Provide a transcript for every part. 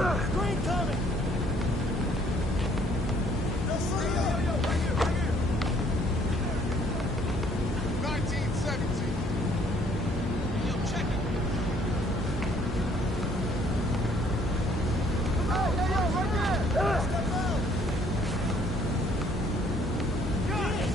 Green coming! Right here, right here! 1917. Yo, check it. Right there! Step out! Got it!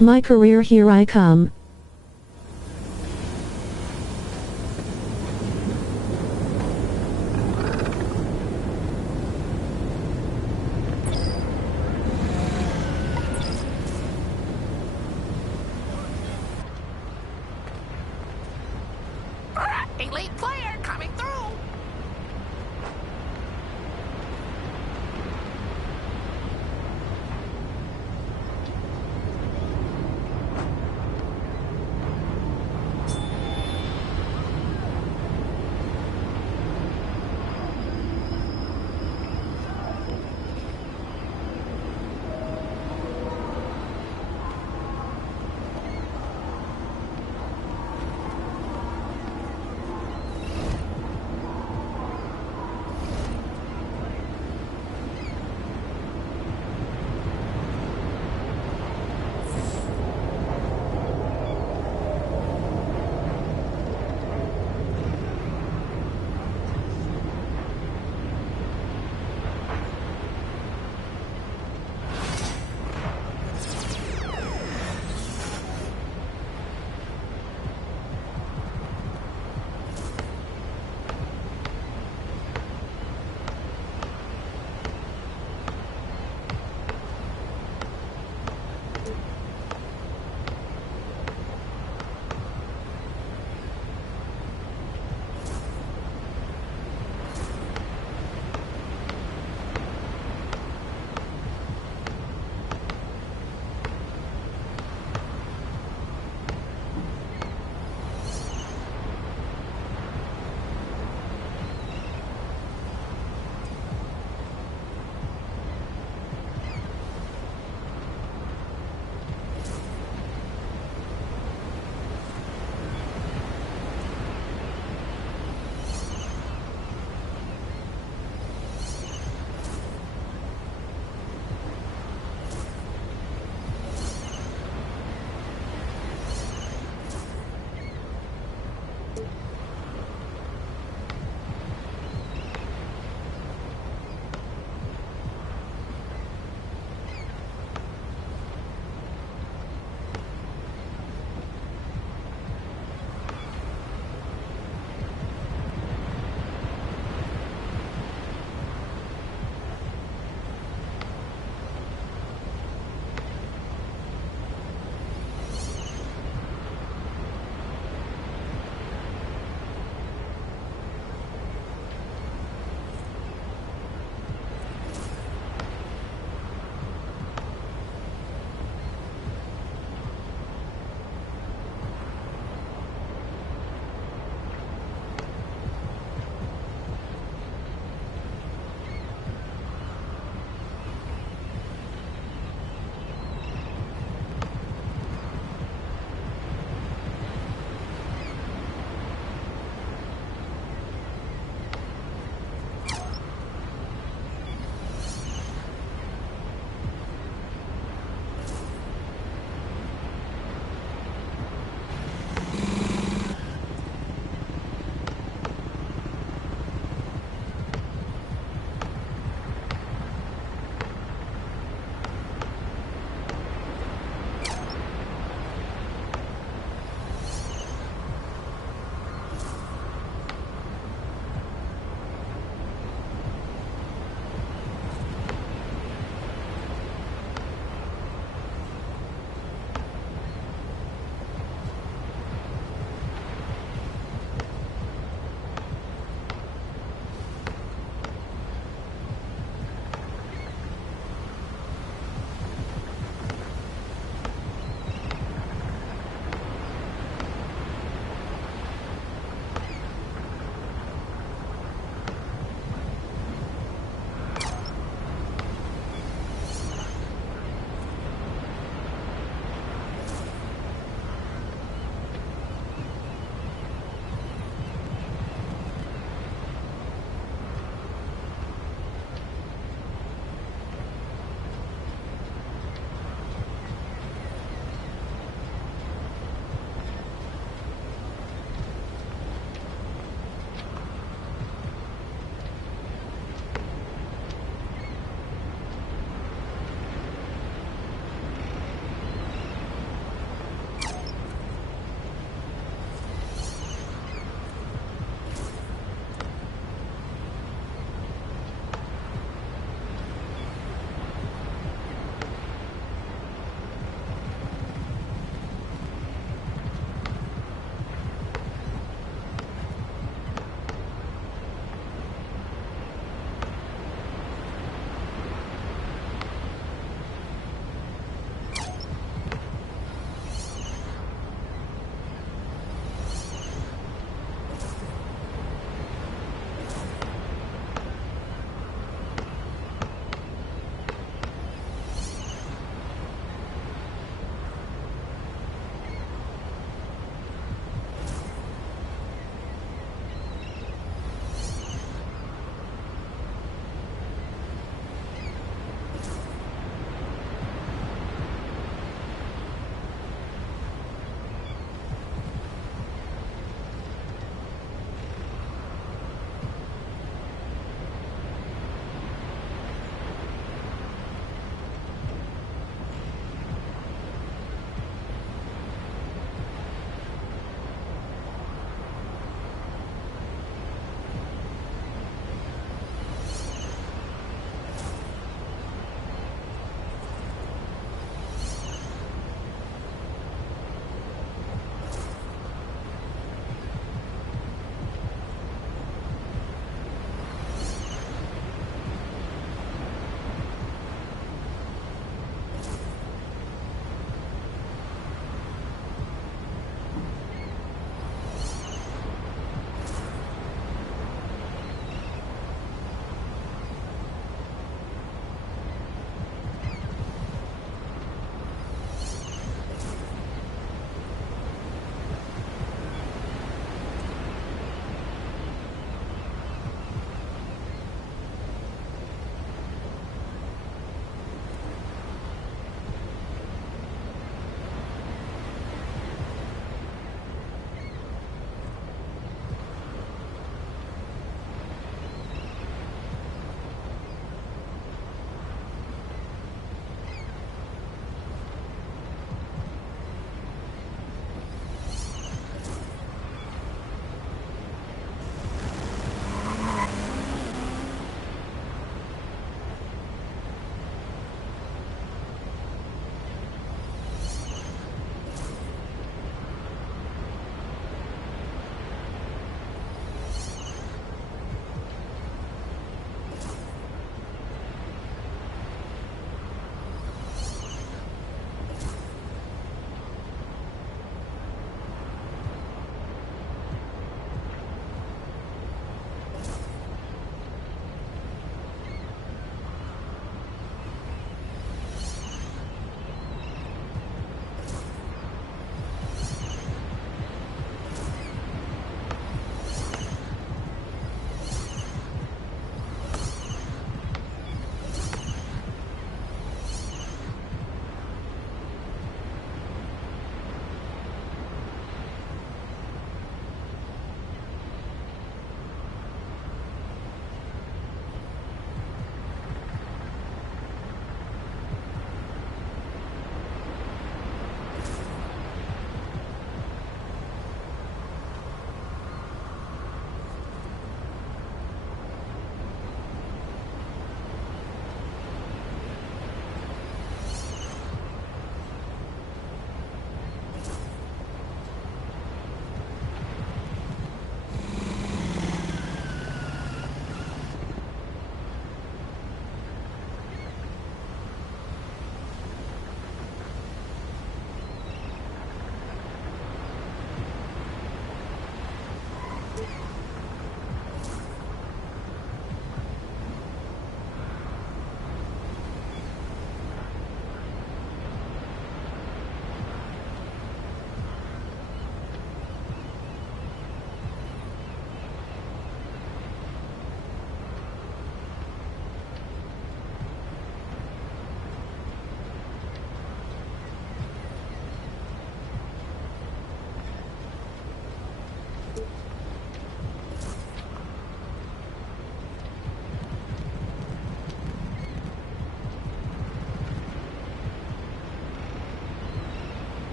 My career, here I come. Elite player coming through.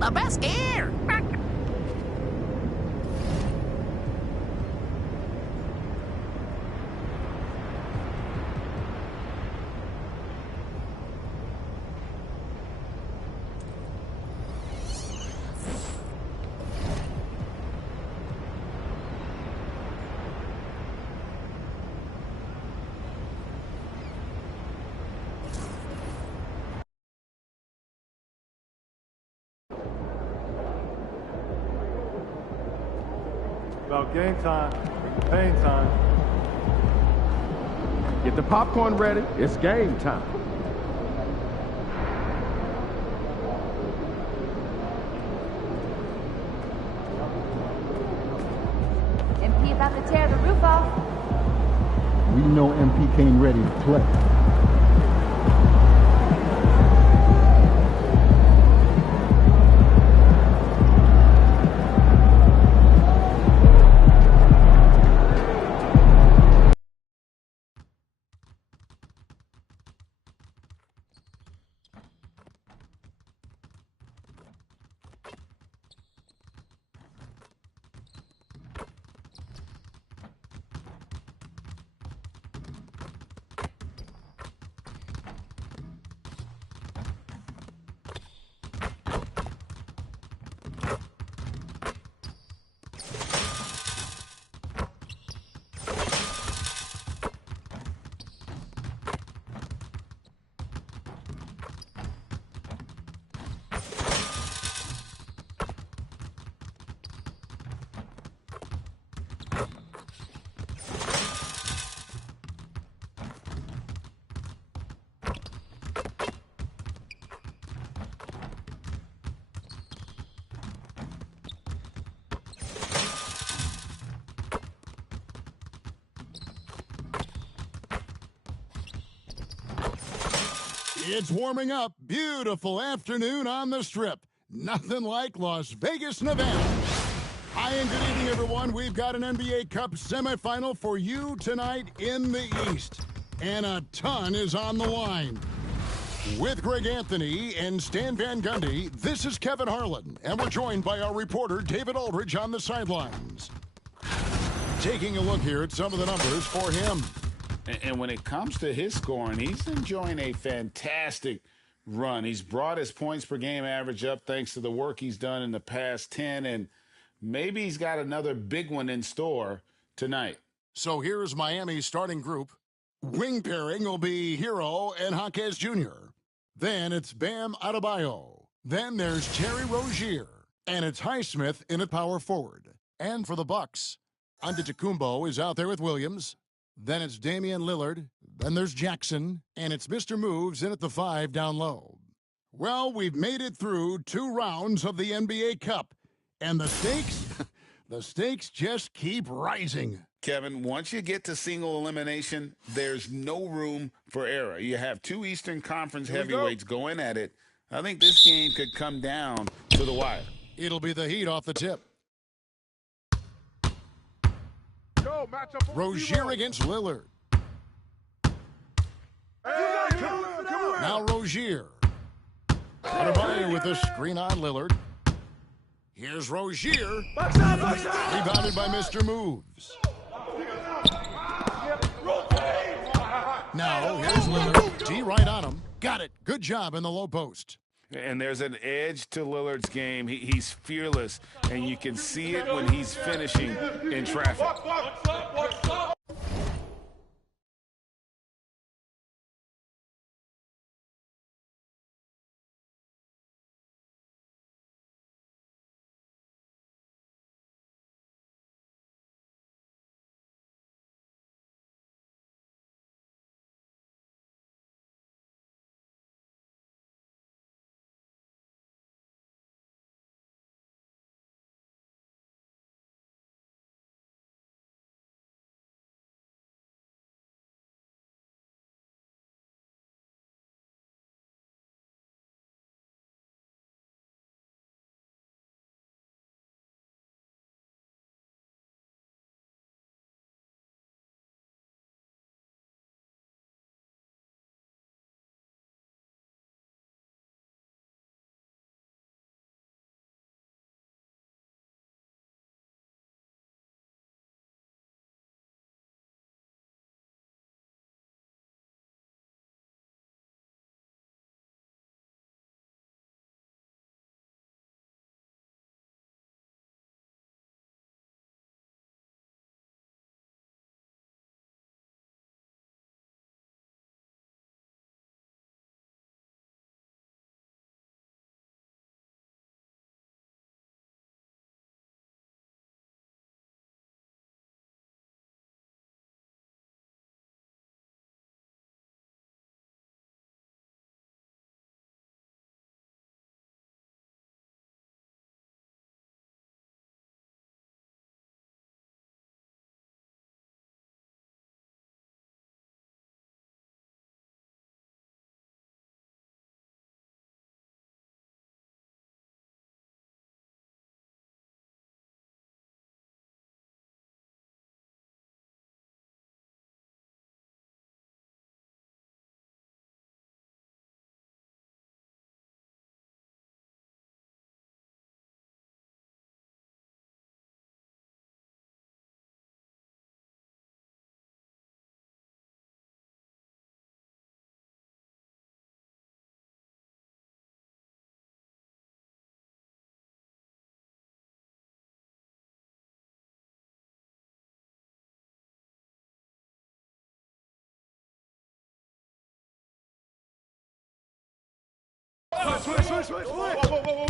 the best gear. About game time, pain time. Get the popcorn ready. It's game time. MP about to tear the roof off. We know MP came ready to play. It's warming up. Beautiful afternoon on the Strip. Nothing like Las Vegas, Nevada. Hi and good evening, everyone. We've got an NBA Cup semifinal for you tonight in the East. And a ton is on the line. With Greg Anthony and Stan Van Gundy, this is Kevin Harlan. And we're joined by our reporter, David Aldridge, on the sidelines. Taking a look here at some of the numbers for him. And when it comes to his scoring, he's enjoying a fantastic run. He's brought his points per game average up thanks to the work he's done in the past 10, and maybe he's got another big one in store tonight. So here's Miami's starting group. Wing pairing will be Hero and Jaquez Jr. Then it's Bam Adebayo. Then there's Terry Rozier. And it's Highsmith in at power forward. And for the Bucks, Antetokounmpo is out there with Williams. Then it's Damian Lillard. Then there's Jackson. And it's Mr. Moves in at the 5 down low. Well, we've made it through 2 rounds of the NBA Cup. And the stakes, the stakes just keep rising. Kevin, once you get to single elimination, there's no room for error. You have 2 Eastern Conference heavyweights going at it. I think this game could come down to the wire. It'll be the Heat off the tip. Go, matchup. Rozier against Lillard. Now Rozier. Adebayo with a screen on Lillard. Here's Rozier. Rebounded by Mr. Moves. Now here's Lillard. T right on him. Got it. Good job in the low post. And there's an edge to Lillard's game. He's fearless, and you can see it when he's finishing in traffic.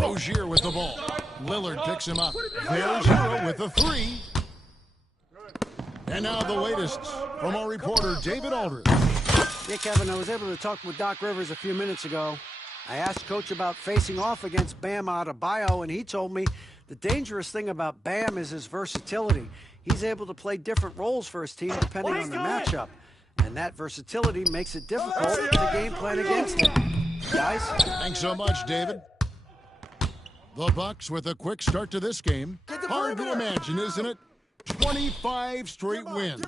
Rozier with the ball. Lillard picks him up. There's Hero with the three. And now the latest from our reporter, David Aldridge. Yeah, Kevin, I was able to talk with Doc Rivers a few minutes ago. I asked Coach about facing off against Bam Adebayo, and he told me the dangerous thing about Bam is his versatility. He's able to play different roles for his team depending on the matchup. And that versatility makes it difficult to game plan against him. Guys? Thanks so much, David. The Bucks with a quick start to this game. Hard to imagine, isn't it? 25 straight wins.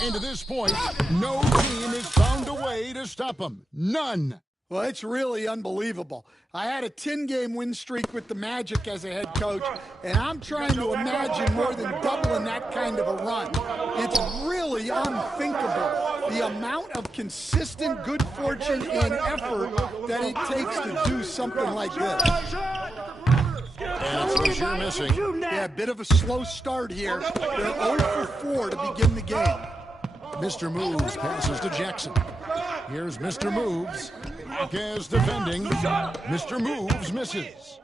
And to this point, no team has found a way to stop them. None. Well, it's really unbelievable. I had a 10-game win streak with the Magic as a head coach, and I'm trying to imagine more than doubling that kind of a run. It's really unthinkable, the amount of consistent good fortune and effort that it takes to do something like this. And it's Rozier missing. Yeah, a bit of a slow start here. They're 0 for 4 to begin the game. Mr. Moves passes to Jackson. Here's Mr. Moves. Marquez defending. Mr. Moves misses.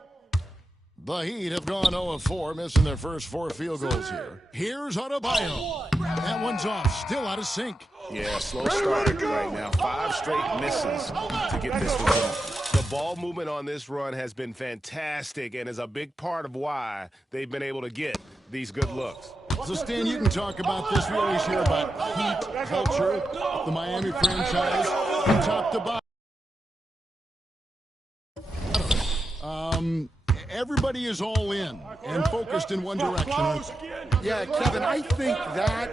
The Heat have gone 0-4, missing their first 4 field goals here. Here's Adebayo. That one's off, still out of sync. Yeah, slow start right now. 5 straight misses to get this result. The ball movement on this run has been fantastic and is a big part of why they've been able to get these good looks. So, Stan, you can talk about this. We always hear about Heat culture, the Miami franchise, from top to bottom. Everybody is all in and focused in one direction. Yeah, Kevin, I think that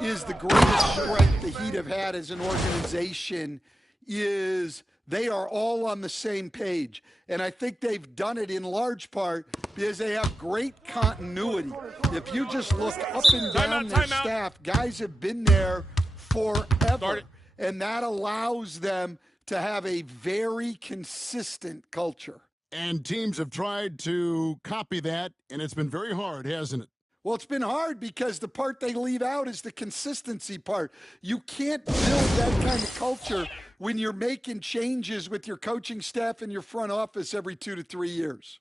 is the greatest strength the Heat have had as an organization is they are all on the same page. And I think they've done it in large part because they have great continuity. If you just look up and down their staff, guys have been there forever. And that allows them to have a very consistent culture. And teams have tried to copy that, and it's been very hard, hasn't it? Well, it's been hard because the part they leave out is the consistency part. You can't build that kind of culture when you're making changes with your coaching staff and your front office every 2 to 3 years.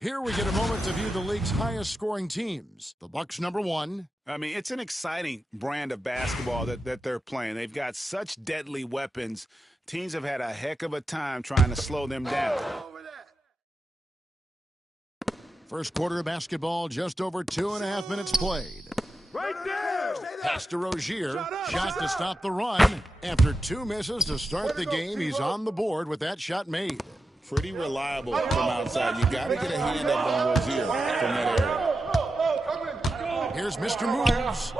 Here we get a moment to view the league's highest scoring teams. The Bucks #1. I mean, it's an exciting brand of basketball that they're playing. They've got such deadly weapons. Teams have had a heck of a time trying to slow them down. First quarter of basketball, just over 2.5 minutes played. Right there! Pass to Rozier. Shot to stop the run. After 2 misses to start the game, he's on the board with that shot made. Pretty reliable from outside. You got to get a hand up on Rozier from that area. Here's Mr. Moves.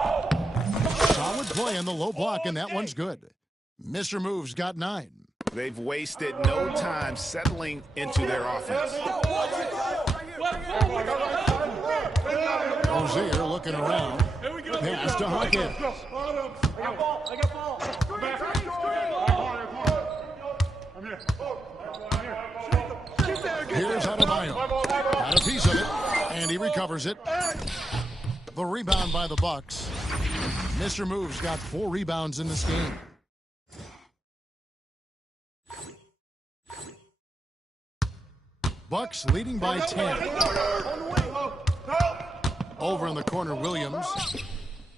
Solid play on the low block, and that one's good. Mr. Moves got 9. They've wasted no time settling into their offense. Rozier looking around. Pass to Hawkins. I got ball. Here's Adebayo. Got a piece of it, and he recovers it. The rebound by the Bucks. Mr. Moves got 4 rebounds in this game. Bucks leading by 10. Over in the corner, Williams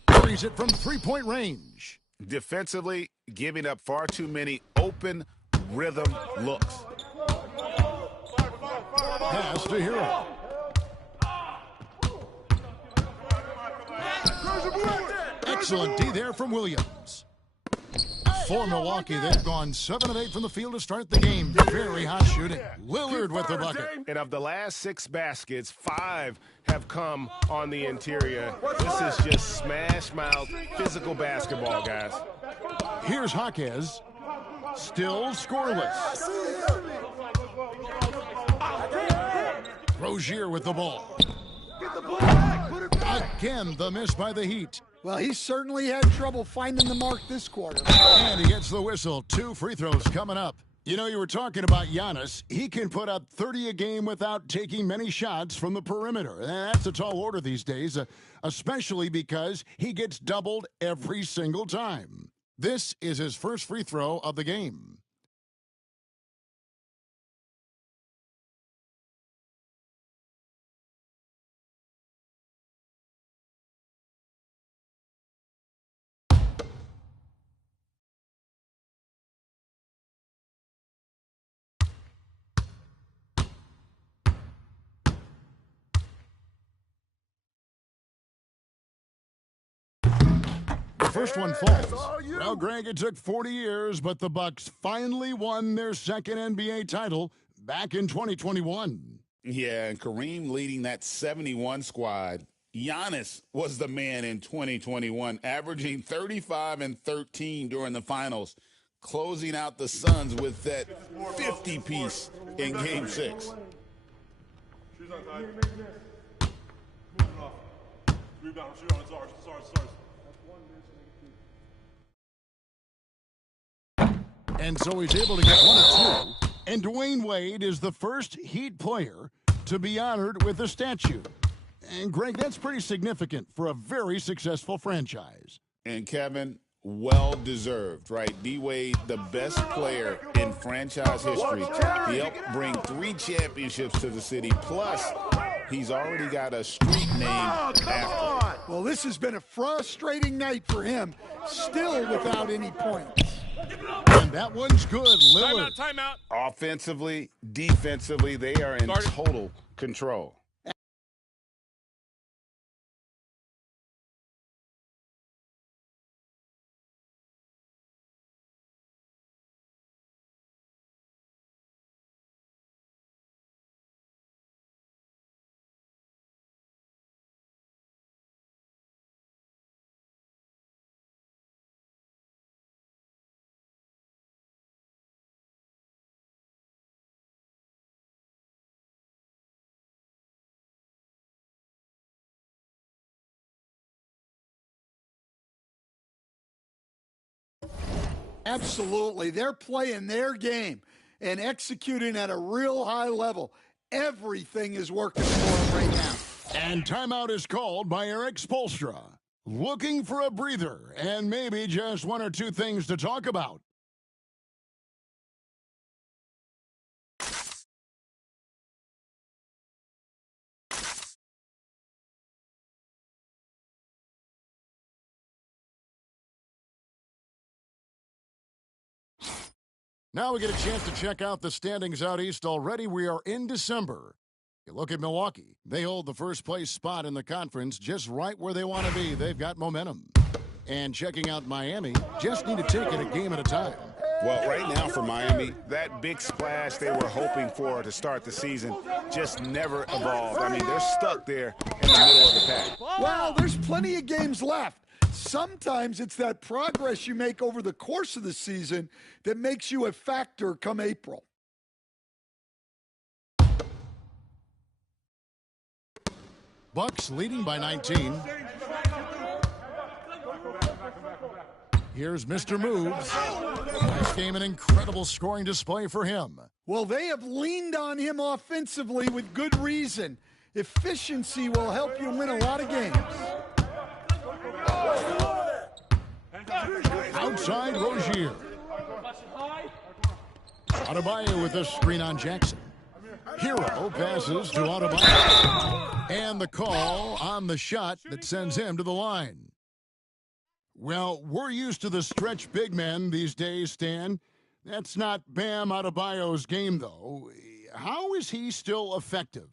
carries it from 3-point range. Defensively, giving up far too many open rhythm looks. Pass to Hero. Excellent D there from Williams. For Milwaukee, they've gone 7 of 8 from the field to start the game. Very hot shooting. Lillard with the bucket. And of the last 6 baskets, 5 have come on the interior. This is just smash mouth, physical basketball, guys. Here's Jaquez. Still scoreless. Rozier with the ball. Again, the miss by the Heat. Well, he certainly had trouble finding the mark this quarter. And he gets the whistle. 2 free throws coming up. You know, you were talking about Giannis. He can put up 30 a game without taking many shots from the perimeter. And that's a tall order these days, especially because he gets doubled every single time. This is his first free throw of the game. First one falls. Well, Greg, it took 40 years, but the Bucks finally won their second NBA title back in 2021. Yeah, and Kareem leading that 71 squad. Giannis was the man in 2021, averaging 35 and 13 during the finals, closing out the Suns with that 50-piece in Game 6. Rebound, shoot on, it's ours. And so he's able to get 1 of 2. And Dwayne Wade is the first Heat player to be honored with a statue. And, Greg, that's pretty significant for a very successful franchise. And, Kevin, well-deserved, right? D-Wade, the best player in franchise history. He helped bring 3 championships to the city. Plus, he's already got a street name after. Well, this has been a frustrating night for him, still without any points. And that one's good. Lillard. Timeout. Offensively, defensively, they are in total control. Absolutely. They're playing their game and executing at a real high level. Everything is working for them right now. And timeout is called by Eric Spoelstra. Looking for a breather and maybe just 1 or 2 things to talk about. Now we get a chance to check out the standings out east already. We are in December. You look at Milwaukee. They hold the first place spot in the conference just right where they want to be. They've got momentum. And checking out Miami, just need to take it a game at a time. Well, right now for Miami, that big splash they were hoping for to start the season just never evolved. I mean, they're stuck there in the middle of the pack. Well, there's plenty of games left. Sometimes it's that progress you make over the course of the season that makes you a factor come April. Bucks leading by 19. Here's Mr. Moves. Last game, an incredible scoring display for him. Well, they have leaned on him offensively with good reason. Efficiency will help you win a lot of games. Outside Rozier. Adebayo with a screen on Jackson. Hero passes to Adebayo. And the call on the shot that sends him to the line. Well, we're used to the stretch big men these days, Stan. That's not Bam Adebayo's game, though. How is he still effective?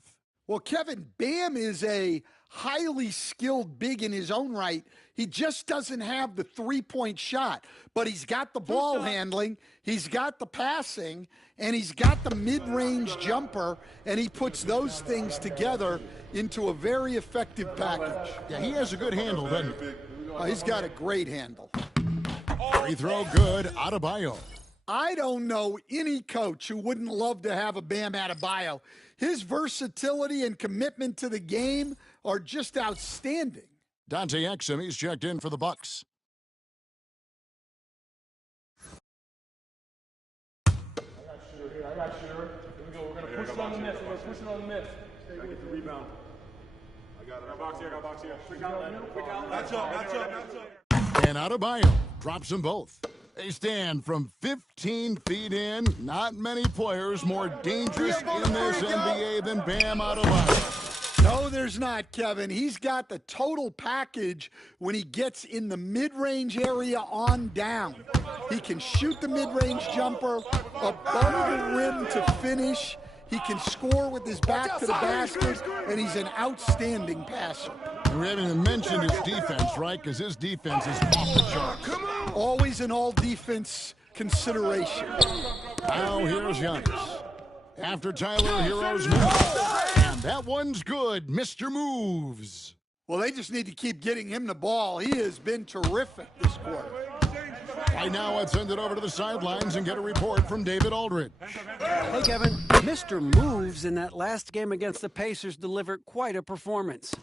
Well, Kevin, Bam is a highly skilled big in his own right. He just doesn't have the three-point shot, but he's got the ball handling, he's got the passing, and he's got the mid-range jumper, and he puts those things together into a very effective package. Yeah, he has a good handle, doesn't he? Oh, he's got a great handle. Free throw good, Adebayo. I don't know any coach who wouldn't love to have a Bam Adebayo. His versatility and commitment to the game are just outstanding. Dante Exum, he's checked in for the Bucks. I got Shooter. Here we go. We're going to push it on the miss. We're going to push it on the miss. I get the rebound. I got box here. Quick out. Match up. And Adebayo drops them both. They stand from 15 feet in. Not many players more dangerous in this NBA than Bam Adebayo. No, there's not, Kevin. He's got the total package when he gets in the mid-range area on down. He can shoot the mid-range jumper, above the rim to finish. He can score with his back to the basket, and he's an outstanding passer. We haven't even mentioned his defense, right? Because his defense is off the charts. Always an all-defense consideration. Now here's Giannis. After Tyler Hero's move. And that one's good. Mr. Moves. Well, they just need to keep getting him the ball. He has been terrific this quarter. Right now, let's send it over to the sidelines and get a report from David Aldridge. Hey, Kevin. Mr. Moves in that last game against the Pacers delivered quite a performance.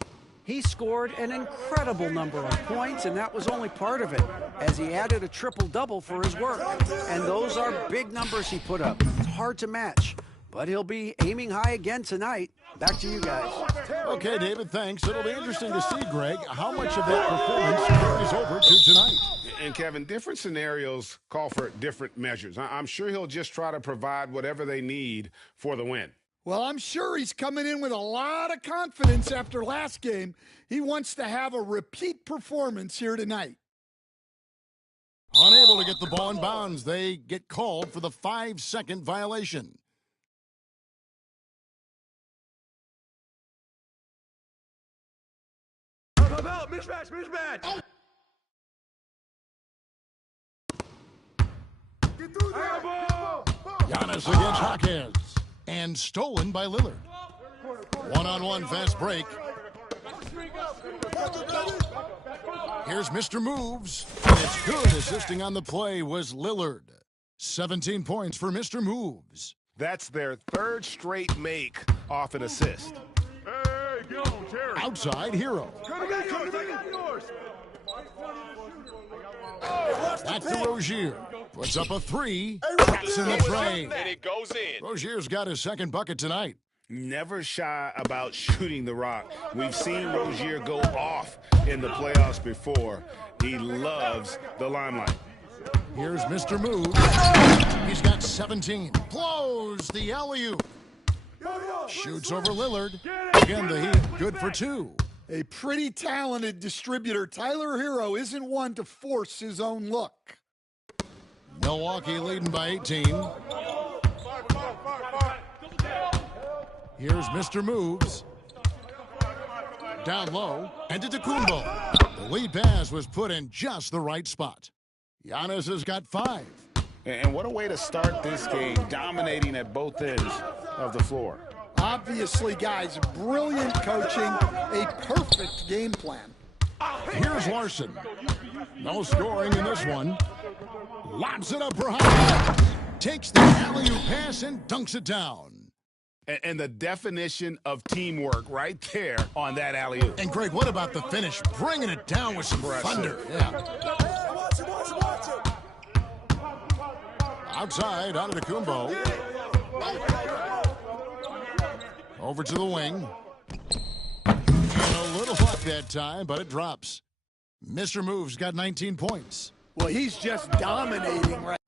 He scored an incredible number of points, and that was only part of it, as he added a triple-double for his work. And those are big numbers he put up. It's hard to match, but he'll be aiming high again tonight. Back to you guys. Okay, David, thanks. It'll be interesting to see, Greg, how much of that performance carries over to tonight. And, Kevin, different scenarios call for different measures. I'm sure he'll just try to provide whatever they need for the win. Well, I'm sure he's coming in with a lot of confidence after last game. He wants to have a repeat performance here tonight. Unable to get the ball in bounds, they get called for the 5-second violation. Mismatch. Giannis against Hawkins. And stolen by Lillard. One-on-one fast break. Here's Mr. Moves. And it's good. Assisting on the play was Lillard. 17 points for Mr. Moves. That's their third straight make off an assist. Hey, get on, Terry. Outside Hero. Back to Rozier. Puts up a three. Traps in the tray. And it goes in. Rozier's got his second bucket tonight. Never shy about shooting the rock. We've seen Rozier go off in the playoffs before. He loves the limelight. Here's Mr. Moves. He's got 17. Blows the alley-oop. Shoots over Lillard. Again, the Heat good for two. A pretty talented distributor. Tyler Hero isn't one to force his own look. Milwaukee leading by 18. Here's Mr. Moves. Down low. And to Antetokounmpo. The lead pass was put in just the right spot. Giannis has got 5. And what a way to start this game, dominating at both ends of the floor. Obviously, guys, brilliant coaching, a perfect game plan. Here's Larson. No scoring in this one. Lobs it up for Hawkins. Takes the alley-oop pass and dunks it down. And the definition of teamwork right there on that alley-oop. And Greg, what about the finish? Bringing it down with some thunder. Yeah. Outside, Antetokounmpo. Over to the wing. And a little luck that time, but it drops. Mr. Moves got 19 points. Well, he's just dominating right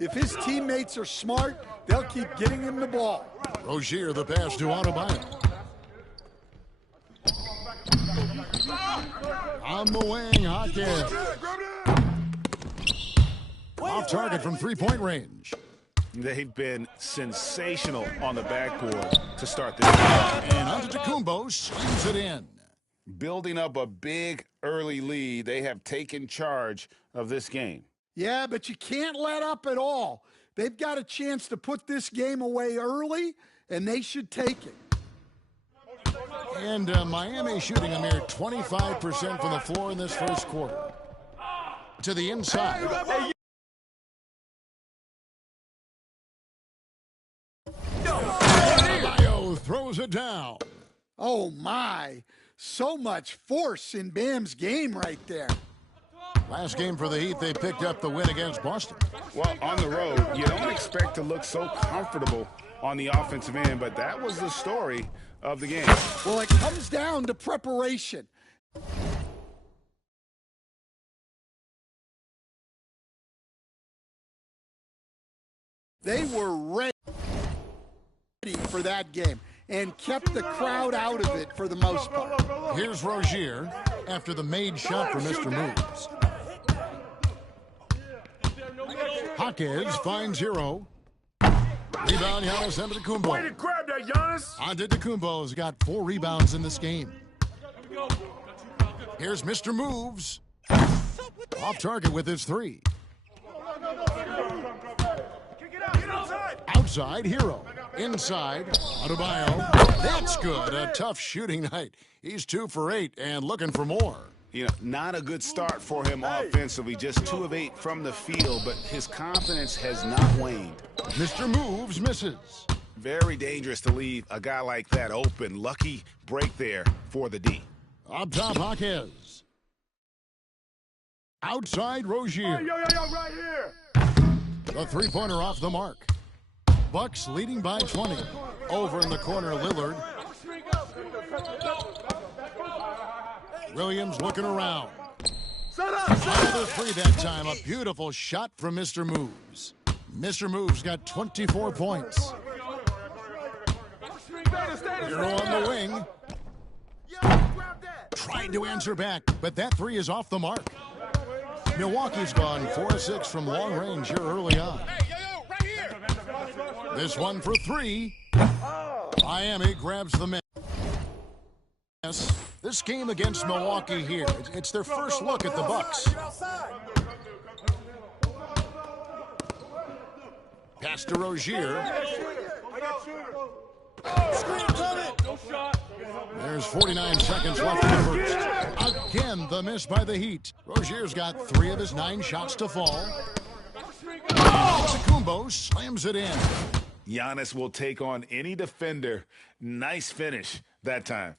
If his teammates are smart, they'll keep getting him the ball. Rozier, the pass to Adebayo. On the wing, Hawkins. Off target from three-point range. They've been sensational on the backboard to start this game. And Antetokounmpo slams it in. Building up a big early lead, they have taken charge of this game. Yeah, but you can't let up at all. They've got a chance to put this game away early, and they should take it. And Miami shooting a mere 25% from the floor in this first quarter. To the inside. Adebayo throws it down. Oh, my. So much force in Bam's game right there. Last game for the Heat, they picked up the win against Boston. Well, on the road, you don't expect to look so comfortable on the offensive end, but that was the story of the game. Well, it comes down to preparation. They were ready for that game and kept the crowd out of it for the most part. Here's Rozier after the made shot for Mr. Moves. Hawkins finds Hero. Rebound, Giannis Antetokounmpo. Way to grab that, Giannis. Antetokounmpo's got 4 rebounds in this game. Here's Mr. Moves. Off target with his 3. Outside, Hero. Inside, Adebayo. That's good. A tough shooting night. He's 2 for 8 and looking for more. You know, not a good start for him offensively. Just 2 of 8 from the field, but his confidence has not waned. Mr. Moves misses. Very dangerous to leave a guy like that open. Lucky break there for the D. Up top, Hawkins. Outside, Rozier. Yo, right here. The three-pointer off the mark. Bucks leading by 20. Over in the corner, Lillard. Williams looking around. Another 3 that time. A beautiful shot from Mr. Moves. Mr. Moves got 24 points. Hero on the wing. Trying to answer back, but that 3 is off the mark. Milwaukee's gone 4-6 from long range here early on. This one for 3. Miami grabs the miss. This game against Milwaukee here, it's their first look at the Bucks. Pass to Rozier. There's 49 seconds left in the first. Again, the miss by the Heat. Rozier's got 3 of his 9 shots to fall. Antetokounmpo slams it in. Giannis will take on any defender. Nice finish that time.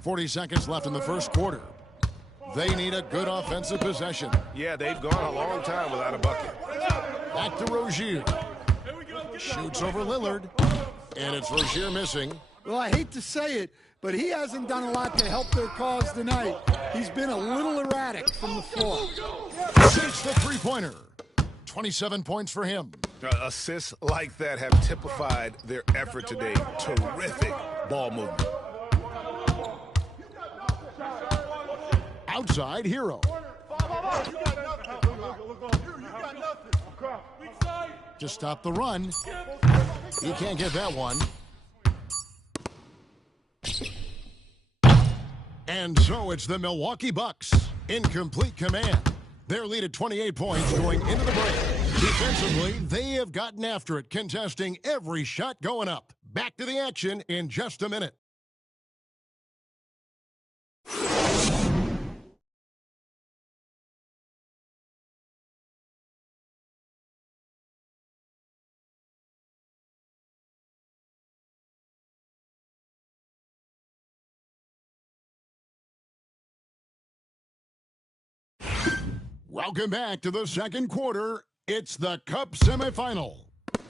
40 seconds left in the first quarter. They need a good offensive possession. Yeah, they've gone a long time without a bucket. Back to Rozier. Shoots over Lillard. And it's Rozier missing. Well, I hate to say it, but he hasn't done a lot to help their cause tonight. He's been a little erratic from the floor. Shoots the three-pointer. 27 points for him. Assists like that have typified their effort today. Terrific ball movement. Outside, Hero. To stop the run. He can't get that one. And so it's the Milwaukee Bucks in complete command. Their lead at 28 points going into the break. Defensively, they have gotten after it, contesting every shot going up. Back to the action in just a minute. Welcome back to the second quarter. It's the Cup semifinal.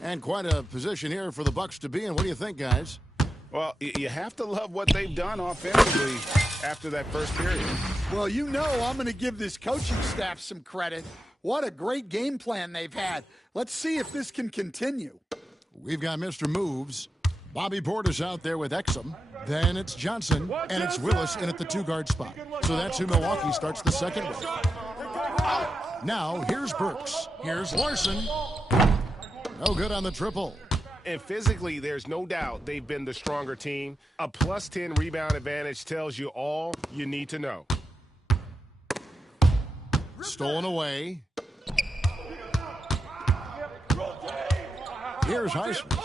And quite a position here for the Bucks to be in. What do you think, guys? Well, you have to love what they've done offensively. after that first period. Well, you know I'm going to give this coaching staff some credit. What a great game plan they've had. Let's see if this can continue. We've got Mr. Moves. Bobby Portis out there with Exum. Then it's Johnson, and it's Willis in at the 2-guard spot. So that's who Milwaukee starts the second with. Now, here's Burks. Here's Larson. No good on the triple. And physically, there's no doubt they've been the stronger team. A +10 rebound advantage tells you all you need to know. Stolen away. Here's Highsmith.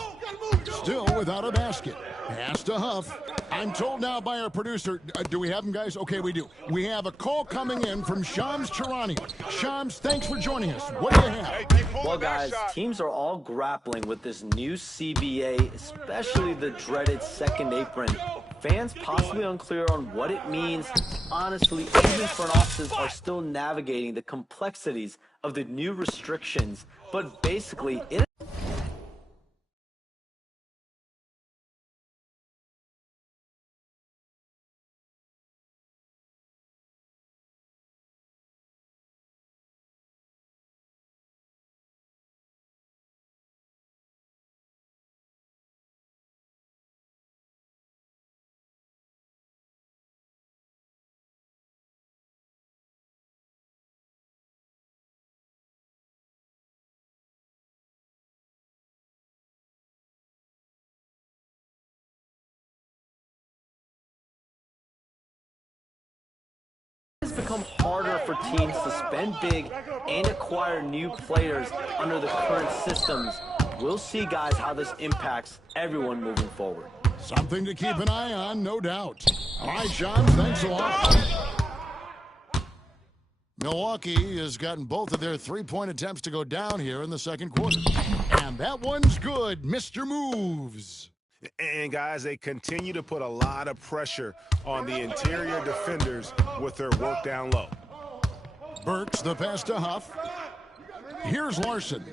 Still without a basket. Pass to Huff. I'm told now by our producer, do we have him, guys? Okay, we do. We have a call coming in from Shams Charania. Shams, thanks for joining us. What do you have? Well, guys, teams are all grappling with this new CBA, especially the dreaded second apron. Fans possibly unclear on what it means. Honestly, even front offices are still navigating the complexities of the new restrictions. But basically, it has become harder for teams to spend big and acquire new players under the current systems. We'll see, guys, how this impacts everyone moving forward. Something to keep an eye on, no doubt. All right, Shams, thanks a lot. Milwaukee has gotten both of their three-point attempts to go down here in the second quarter. And that one's good, Mr. Moves. And, guys, they continue to put a lot of pressure on the interior defenders with their work down low. Burks, the pass to Huff. Here's Larson.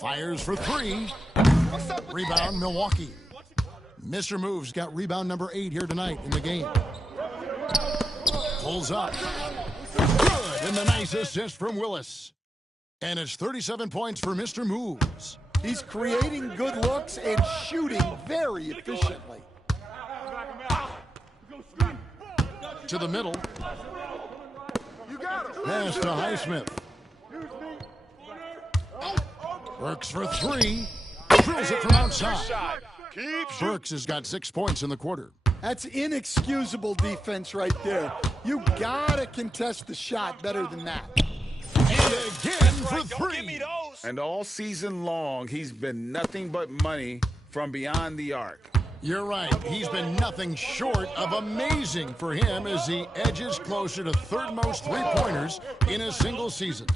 Fires for three. Rebound, Milwaukee. Mr. Moves got rebound number 8 here tonight in the game. Pulls up. Good, and the nice assist from Willis. And it's 37 points for Mr. Moves. He's creating good looks and shooting very efficiently. To the middle. Pass to Highsmith. Burks for 3. Drills it from outside. Burks has got 6 points in the quarter. That's inexcusable defense right there. You gotta contest the shot better than that. And again for 3. And all season long, he's been nothing but money from beyond the arc. You're right. He's been nothing short of amazing for him as he edges closer to third most three-pointers in a single season.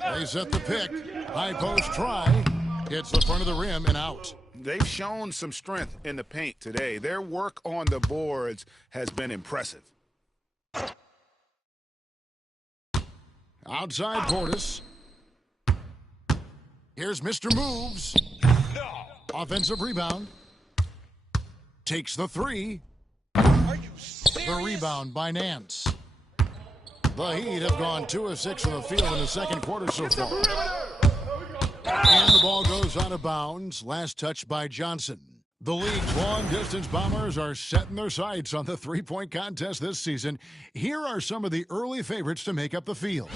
They set the pick. High post try. Hits the front of the rim and out. They've shown some strength in the paint today. Their work on the boards has been impressive. Outside Portis. Here's Mr. Moves. Offensive rebound. Takes the 3. The rebound by Nance. The Heat have gone 2 of 6 from the field in the second quarter so far. And the ball goes out of bounds. Last touch by Johnson. The league's long-distance Bombers are setting their sights on the three-point contest this season. Here are some of the early favorites to make up the field.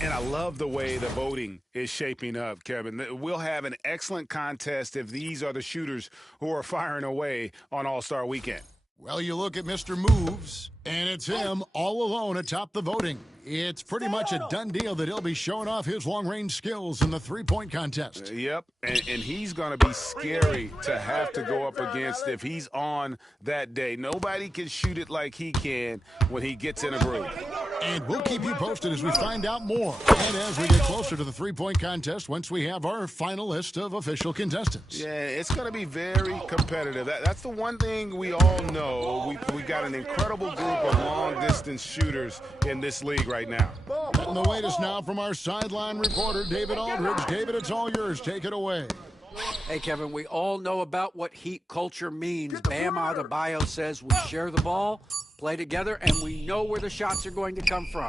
And I love the way the voting is shaping up, Kevin. We'll have an excellent contest if these are the shooters who are firing away on All-Star Weekend. Well, you look at Mr. Moves, and it's him all alone atop the voting. It's pretty much a done deal that he'll be showing off his long-range skills in the three-point contest. Yep, and he's going to be scary to have to go up against if he's on that day. Nobody can shoot it like he can when he gets in a groove. And we'll keep you posted as we find out more. And as we get closer to the three-point contest, once we have our final list of official contestants. Yeah, it's going to be very competitive. That's the one thing we all know. We've got an incredible group of long-distance shooters in this league right now. And the latest now from our sideline reporter, David Aldridge. David, it's all yours. Take it away. Hey, Kevin, we all know about what Heat culture means. Bam Adebayo says we share the ball, play together, and we know where the shots are going to come from.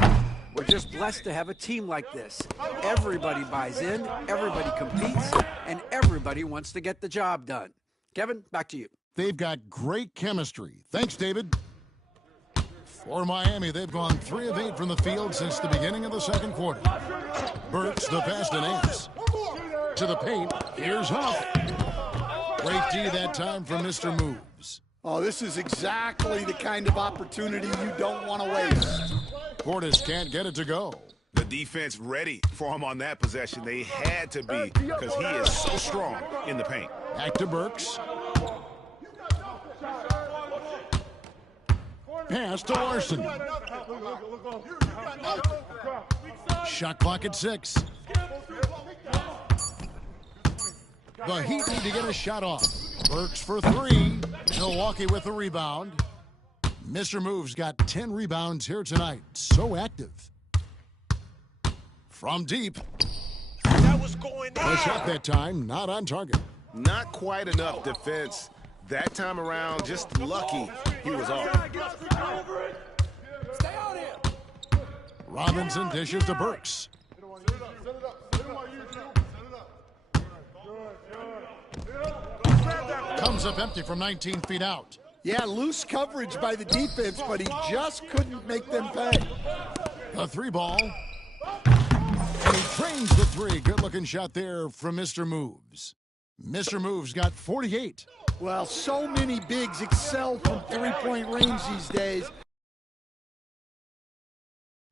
We're just blessed to have a team like this. Everybody buys in, everybody competes, and everybody wants to get the job done. Kevin, back to you. They've got great chemistry. Thanks, David. For Miami, they've gone 3 of 8 from the field since the beginning of the second quarter. Burks, the pass to Nance. To the paint, here's Huff. Great D that time from Mr. Moves. Oh, this is exactly the kind of opportunity you don't want to waste. Portis can't get it to go. The defense ready for him on that possession. They had to be because he is so strong in the paint. Back to Burks. Pass to Larson. Shot clock at 6. The Heat need to get a shot off. Burks for 3. Milwaukee with the rebound. Mr. Moves got 10 rebounds here tonight. So active. From deep. The shot that time, not on target. Not quite enough defense that time around. Just lucky he was off. Robinson dishes to Burks. Comes up empty from 19 feet out. Yeah, loose coverage by the defense, but he just couldn't make them pay. A 3 ball. And he trains the 3. Good-looking shot there from Mr. Moves. Mr. Moves got 48. Well, so many bigs excel from three-point range these days.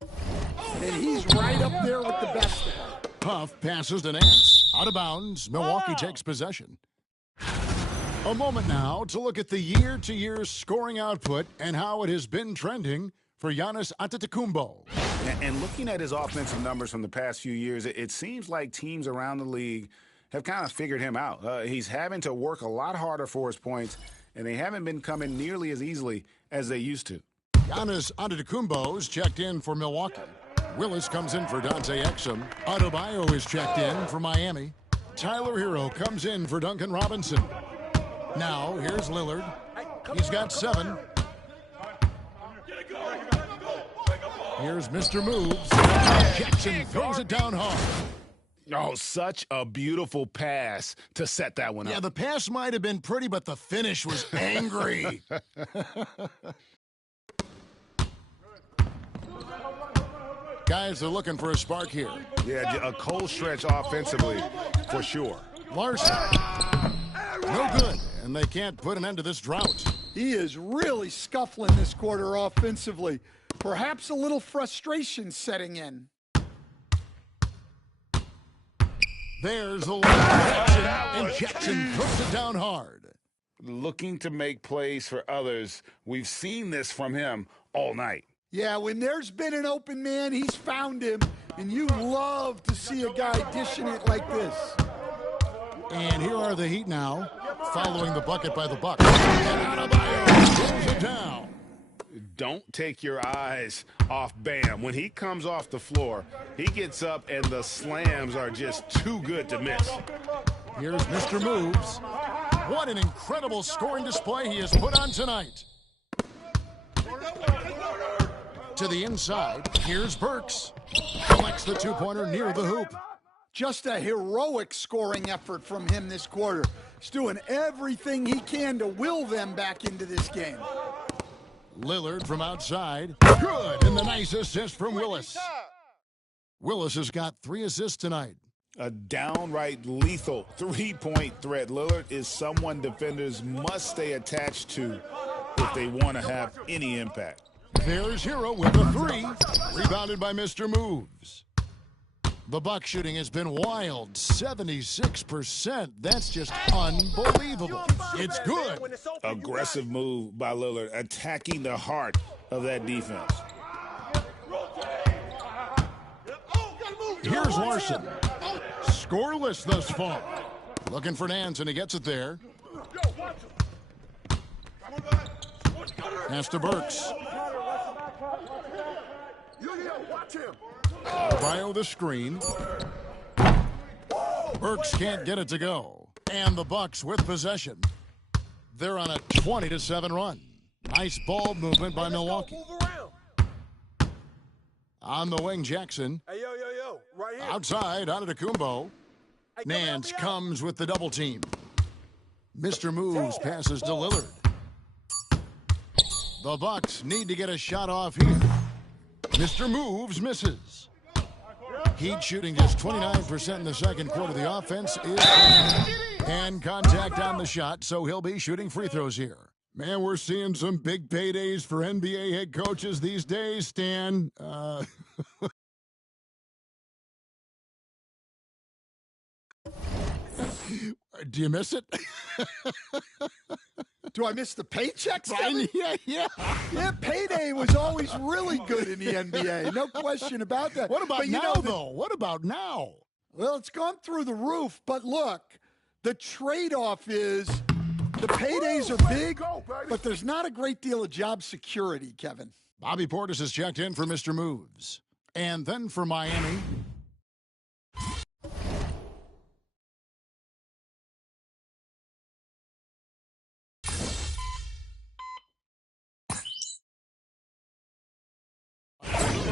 And he's right up there with the best of them. Puff passes to Nance. Out of bounds. Milwaukee takes possession. A moment now to look at the year-to-year scoring output and how it has been trending for Giannis Antetokounmpo. And looking at his offensive numbers from the past few years, it seems like teams around the league have kind of figured him out. He's having to work a lot harder for his points, and they haven't been coming nearly as easily as they used to. Giannis Antetokounmpo's checked in for Milwaukee. Willis comes in for Dante Exum. Adebayo is checked in for Miami. Tyler Hero comes in for Duncan Robinson. Now, here's Lillard. He's got 7. Here's Mr. Moves. Jackson throws it down hard. Oh, such a beautiful pass to set that one up. Yeah, the pass might have been pretty, but the finish was angry. Guys are looking for a spark here. Yeah, a cold stretch offensively, for sure. Larson. No good, and they can't put an end to this drought. He is really scuffling this quarter offensively. Perhaps a little frustration setting in. There's the line. And Jackson throws it down hard. Looking to make plays for others. We've seen this from him all night. Yeah, when there's been an open man, he's found him, and you love to see a guy dishing it like this. And here are the Heat now, following the bucket by the Bucks. And Adebayo throws it down. Don't take your eyes off Bam. When he comes off the floor, he gets up, and the slams are just too good to miss. Here's Mr. Moves. What an incredible scoring display he has put on tonight. To the inside, here's Burks. Collects the 2-pointer near the hoop. Just a heroic scoring effort from him this quarter. He's doing everything he can to will them back into this game. Lillard from outside. Good, and the nice assist from Willis. Willis has got 3 assists tonight. A downright lethal 3-point threat. Lillard is someone defenders must stay attached to if they want to have any impact. There's Hero with the 3. Rebounded by Mr. Moves. The Buck shooting has been wild. 76%. That's just unbelievable. It's good. Aggressive move by Lillard, attacking the heart of that defense. Here's Larson. Scoreless thus far. Looking for Nance, and he gets it there. Pass to Burks. Adebayo the screen. Burks can't get it to go. And the Bucks with possession. They're on a 20-7 run. Nice ball movement by Milwaukee. On the wing, Jackson. Hey, yo, right here. Outside, Antetokounmpo. Nance comes with the double team. Mr. Moves passes to Lillard. The Bucks need to get a shot off here. Mr. Moves misses. Heat shooting just 29% in the second quarter. The offense is and contact on the shot, so he'll be shooting free throws here. Man, we're seeing some big paydays for NBA head coaches these days, Stan. Do you miss it? Do I miss the paychecks, Kevin? Yeah. Yeah, payday was always really good in the NBA. No question about that. What about but now, though? What about now? Well, it's gone through the roof. But look, the trade-off is the paydays are big, but there's not a great deal of job security, Kevin. Bobby Portis has checked in for Mr. Moves. And then for Miami.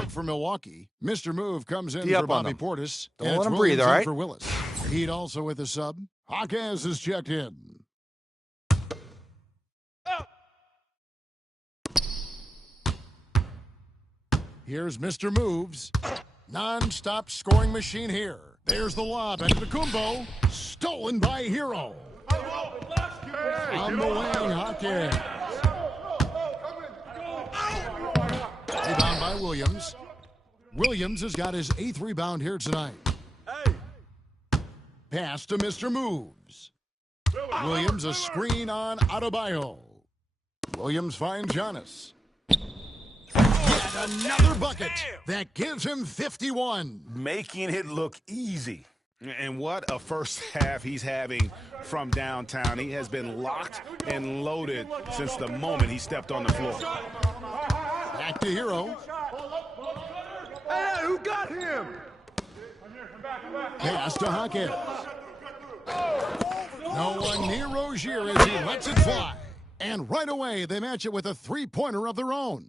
For Milwaukee, Mr. Move comes in for Bobby Portis. Don't let him breathe, all right? For Willis. Heat also with the sub. Hawkes is checked in. Here's Mr. Moves. Non-stop scoring machine here. There's the lob. Antetokounmpo. Stolen by Hero. On the wing, Hawkes. Rebound by Williams. Williams has got his 8th rebound here tonight. Pass to Mr. Moves. Williams a screen on Adebayo. Williams finds Giannis. Yet another bucket that gives him 51. Making it look easy. And what a first half he's having from downtown. He has been locked and loaded since the moment he stepped on the floor. Back to Hero. Hey, who got him? Pass to Hawkins. No one near Rozier as he lets it fly. And right away, they match it with a three-pointer of their own.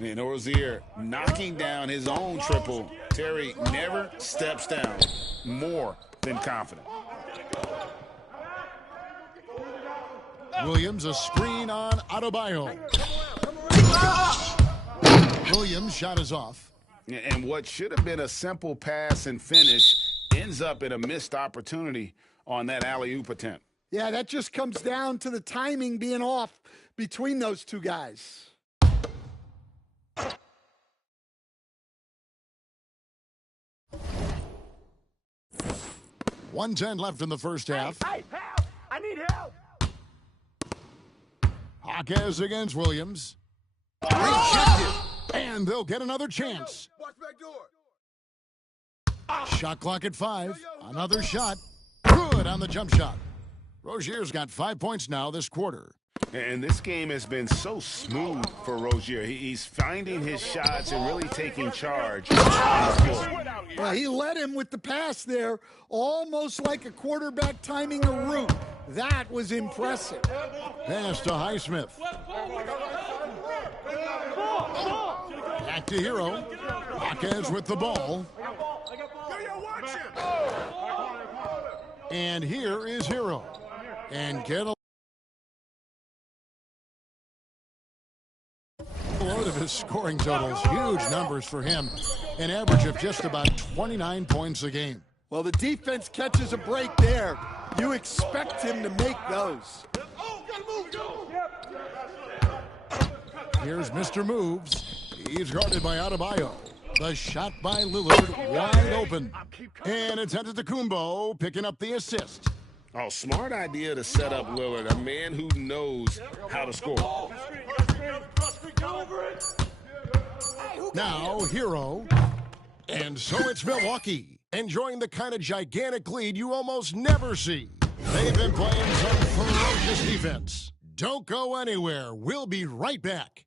And Rozier knocking down his own triple. Terry never steps down. More than confident. Williams a screen on Adebayo. Williams' shot is off. And what should have been a simple pass and finish ends up in a missed opportunity on that alley-oop attempt. Yeah, that just comes down to the timing being off between those two guys. .110 left in the first half. Hey, help! I need help! Hawkes against Williams. Rejected. And they'll get another chance. Watch back door. Shot clock at 5. Another shot. Good on the jump shot. Rozier's got 5 points now this quarter. And this game has been so smooth for Rozier. He's finding his shots and really taking charge. Well, he led him with the pass there, almost like a quarterback timing a route. That was impressive. Pass to Highsmith. Back to Hero. Hawkes with the ball. And here is Hero. And get a load of his scoring totals. Huge numbers for him. An average of just about 29 points a game. Well, the defense catches a break there. You expect him to make those. Here's Mr. Moves. He's guarded by Adebayo. The shot by Lillard, wide open. And it's Antetokounmpo picking up the assist. Oh, smart idea to set up Lillard, a man who knows how to score. Now, Hero. And so it's Milwaukee, enjoying the kind of gigantic lead you almost never see. They've been playing some ferocious defense. Don't go anywhere. We'll be right back.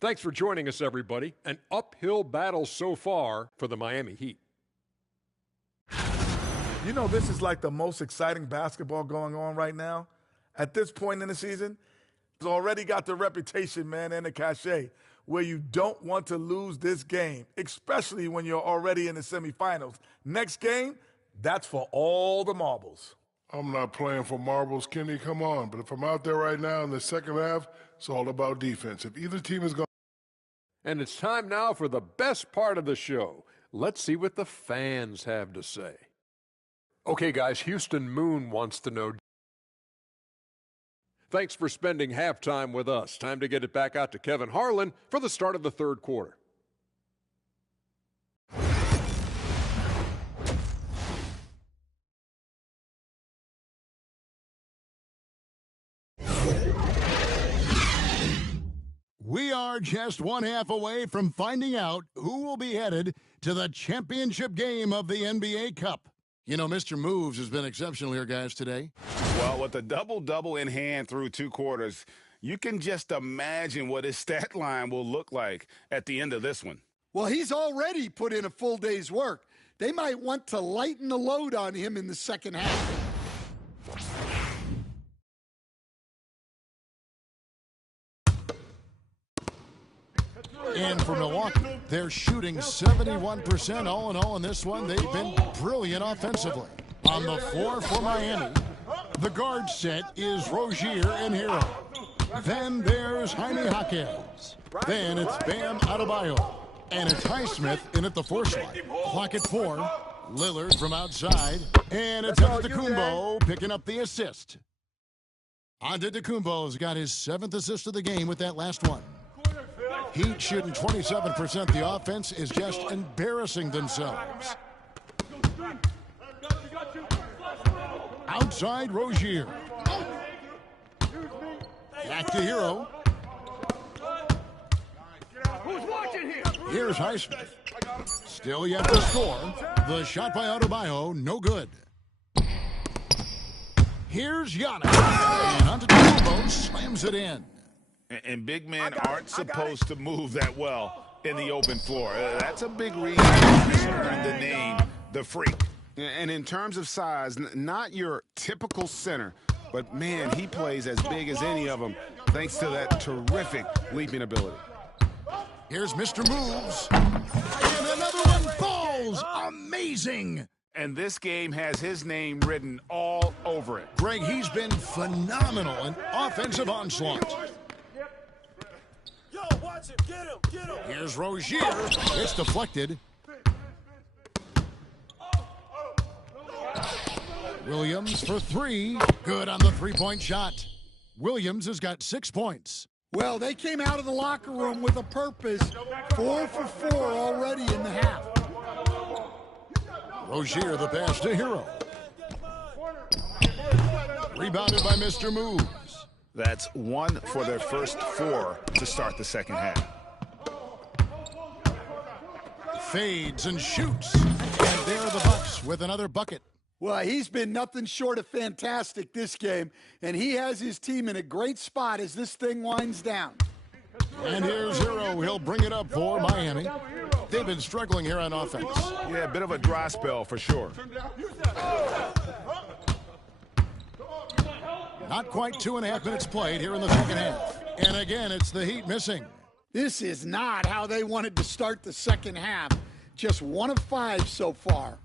Thanks for joining us, everybody. An uphill battle so far for the Miami Heat. You know, this is like the most exciting basketball going on right now. At this point in the season, it's already got the reputation, man, and the cachet where you don't want to lose this game, especially when you're already in the semifinals. Next game, that's for all the marbles. I'm not playing for marbles, Kenny, come on. But if I'm out there right now in the second half, it's all about defense. If either team is going. And it's time now for the best part of the show. Let's see what the fans have to say. Okay, guys, Houston Moon wants to know. Thanks for spending halftime with us. Time to get it back out to Kevin Harlan for the start of the third quarter. We are just one half away from finding out who will be headed to the championship game of the NBA Cup. You know, Mr. Moves has been exceptional here, guys, today. Well, with the double-double in hand through 2 quarters, you can just imagine what his stat line will look like at the end of this one. Well, he's already put in a full day's work. They might want to lighten the load on him in the second half. And for Milwaukee, they're shooting 71% all in all in this one. They've been brilliant offensively. On the floor for Miami, the guard set is Rozier and Hero. Then there's Jaime Jaquez. Then it's Bam Adebayo. And it's Highsmith in at the 4 slot. Clock at 4. Lillard from outside. And it's Antetokounmpo picking up the assist. Antetokounmpo's got his 7th assist of the game with that last one. Heat shooting 27%. The offense is just embarrassing themselves. Outside Rozier. Back to Hero. Here's Highsmith. Still yet to score. The shot by Adebayo, no good. Here's Giannis. And Antetokounmpo slams it in. And big men aren't supposed to move that well in the open floor. That's a big reason he's earned the name, the Freak. And in terms of size, not your typical center, but, man, he plays as big as any of them thanks to that terrific leaping ability. Here's Mr. Moves. And another one falls. Amazing. And this game has his name written all over it. Greg, he's been phenomenal in offensive onslaught. Watch him. Get him. Get him. Here's Rozier. It's deflected. Williams for 3. Good on the 3-point shot. Williams has got 6 points. Well, they came out of the locker room with a purpose. 4 for 4 already in the half. Rozier the pass to Hero. Rebounded by Mr. Moves. That's 1 for their first 4 to start the second half. Fades and shoots. And there are the Bucks with another bucket. Well, he's been nothing short of fantastic this game, and he has his team in a great spot as this thing winds down. And here's Hero. He'll bring it up for Miami. They've been struggling here on offense. Yeah, a bit of a dry spell for sure. Not quite 2.5 minutes played here in the second half. And again, it's the Heat missing. This is not how they wanted to start the second half. Just 1 of 5 so far.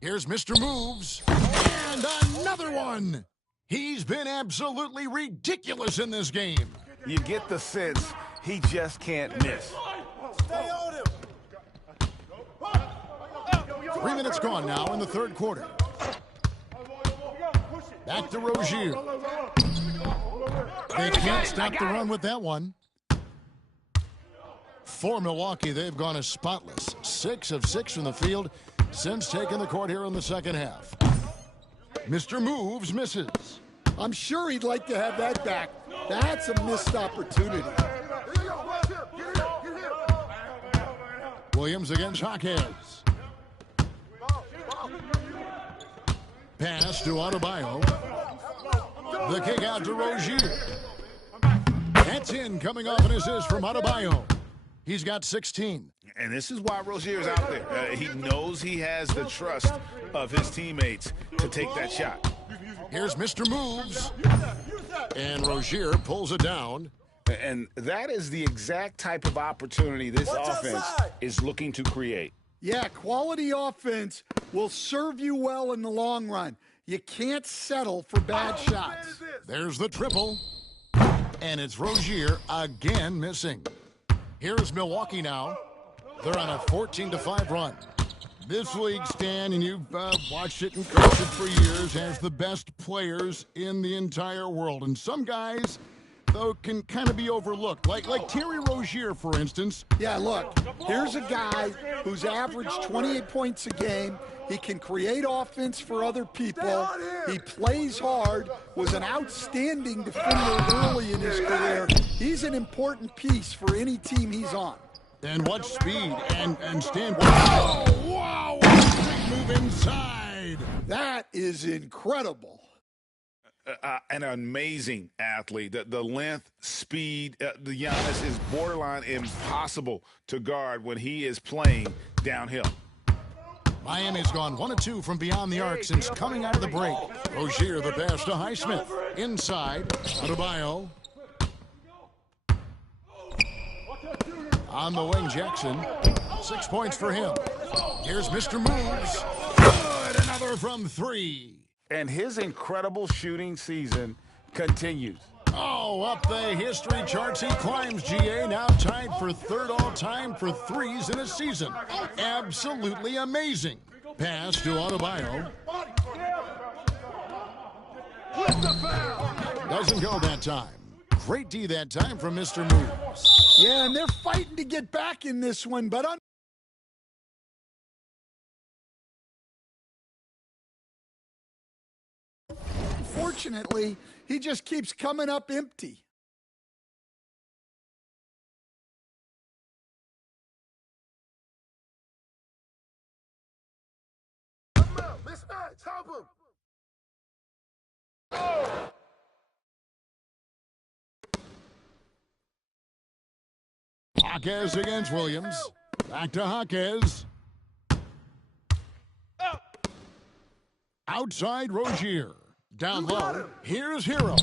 Here's Mr. Moves. And another one. He's been absolutely ridiculous in this game. You get the sense he just can't miss. Stay on him. 3 minutes gone now in the third quarter. Back to Rozier. They can't stop the run with that one. For Milwaukee, they've gone as spotless. 6 of 6 from the field since taking the court here in the second half. Mr. Moves misses. I'm sure he'd like to have that back. That's a missed opportunity. Williams against Jaquez. Pass to Adebayo. The kick out to Rozier. That's in, coming off an assist from Adebayo. He's got 16. And this is why Rozier's out there. He knows he has the trust of his teammates to take that shot. Here's Mr. Moves. And Rozier pulls it down. And that is the exact type of opportunity this offense is looking to create. Yeah, quality offense will serve you well in the long run. You can't settle for bad shots. There's the triple. And it's Rozier again missing. Here's Milwaukee now. They're on a 14-5 run. This league, Stan, and you've watched it and coached it for years, has the best players in the entire world. And some guys, though, can kind of be overlooked. Like Terry Rozier, for instance. Yeah, look, here's a guy who's averaged 28 points a game. He can create offense for other people. He plays hard, was an outstanding defender early in his career. He's an important piece for any team he's on. And what speed and Stan. Wow, what a big move inside. That is incredible. An amazing athlete. The length, speed, the Giannis is borderline impossible to guard when he is playing downhill. Miami's gone 1 of 2 from beyond the arc since coming out of the break. Rozier the pass to Highsmith. Inside, Adebayo. On the wing, Jackson. 6 points for him. Here's Mr. Moves. Good, another from 3. And his incredible shooting season continues. Oh, up the history charts he climbs, GA, now tied for third all-time for threes in a season. Absolutely amazing. Pass to Adebayo. Doesn't go that time. Great D that time from Mr. Moves. Yeah, and they're fighting to get back in this one, but unfortunately, he just keeps coming up empty. Mismatch, help him. Oh. Jaquez against Williams. Back to Jaquez. Outside Rozier. Down low. Here's Hero.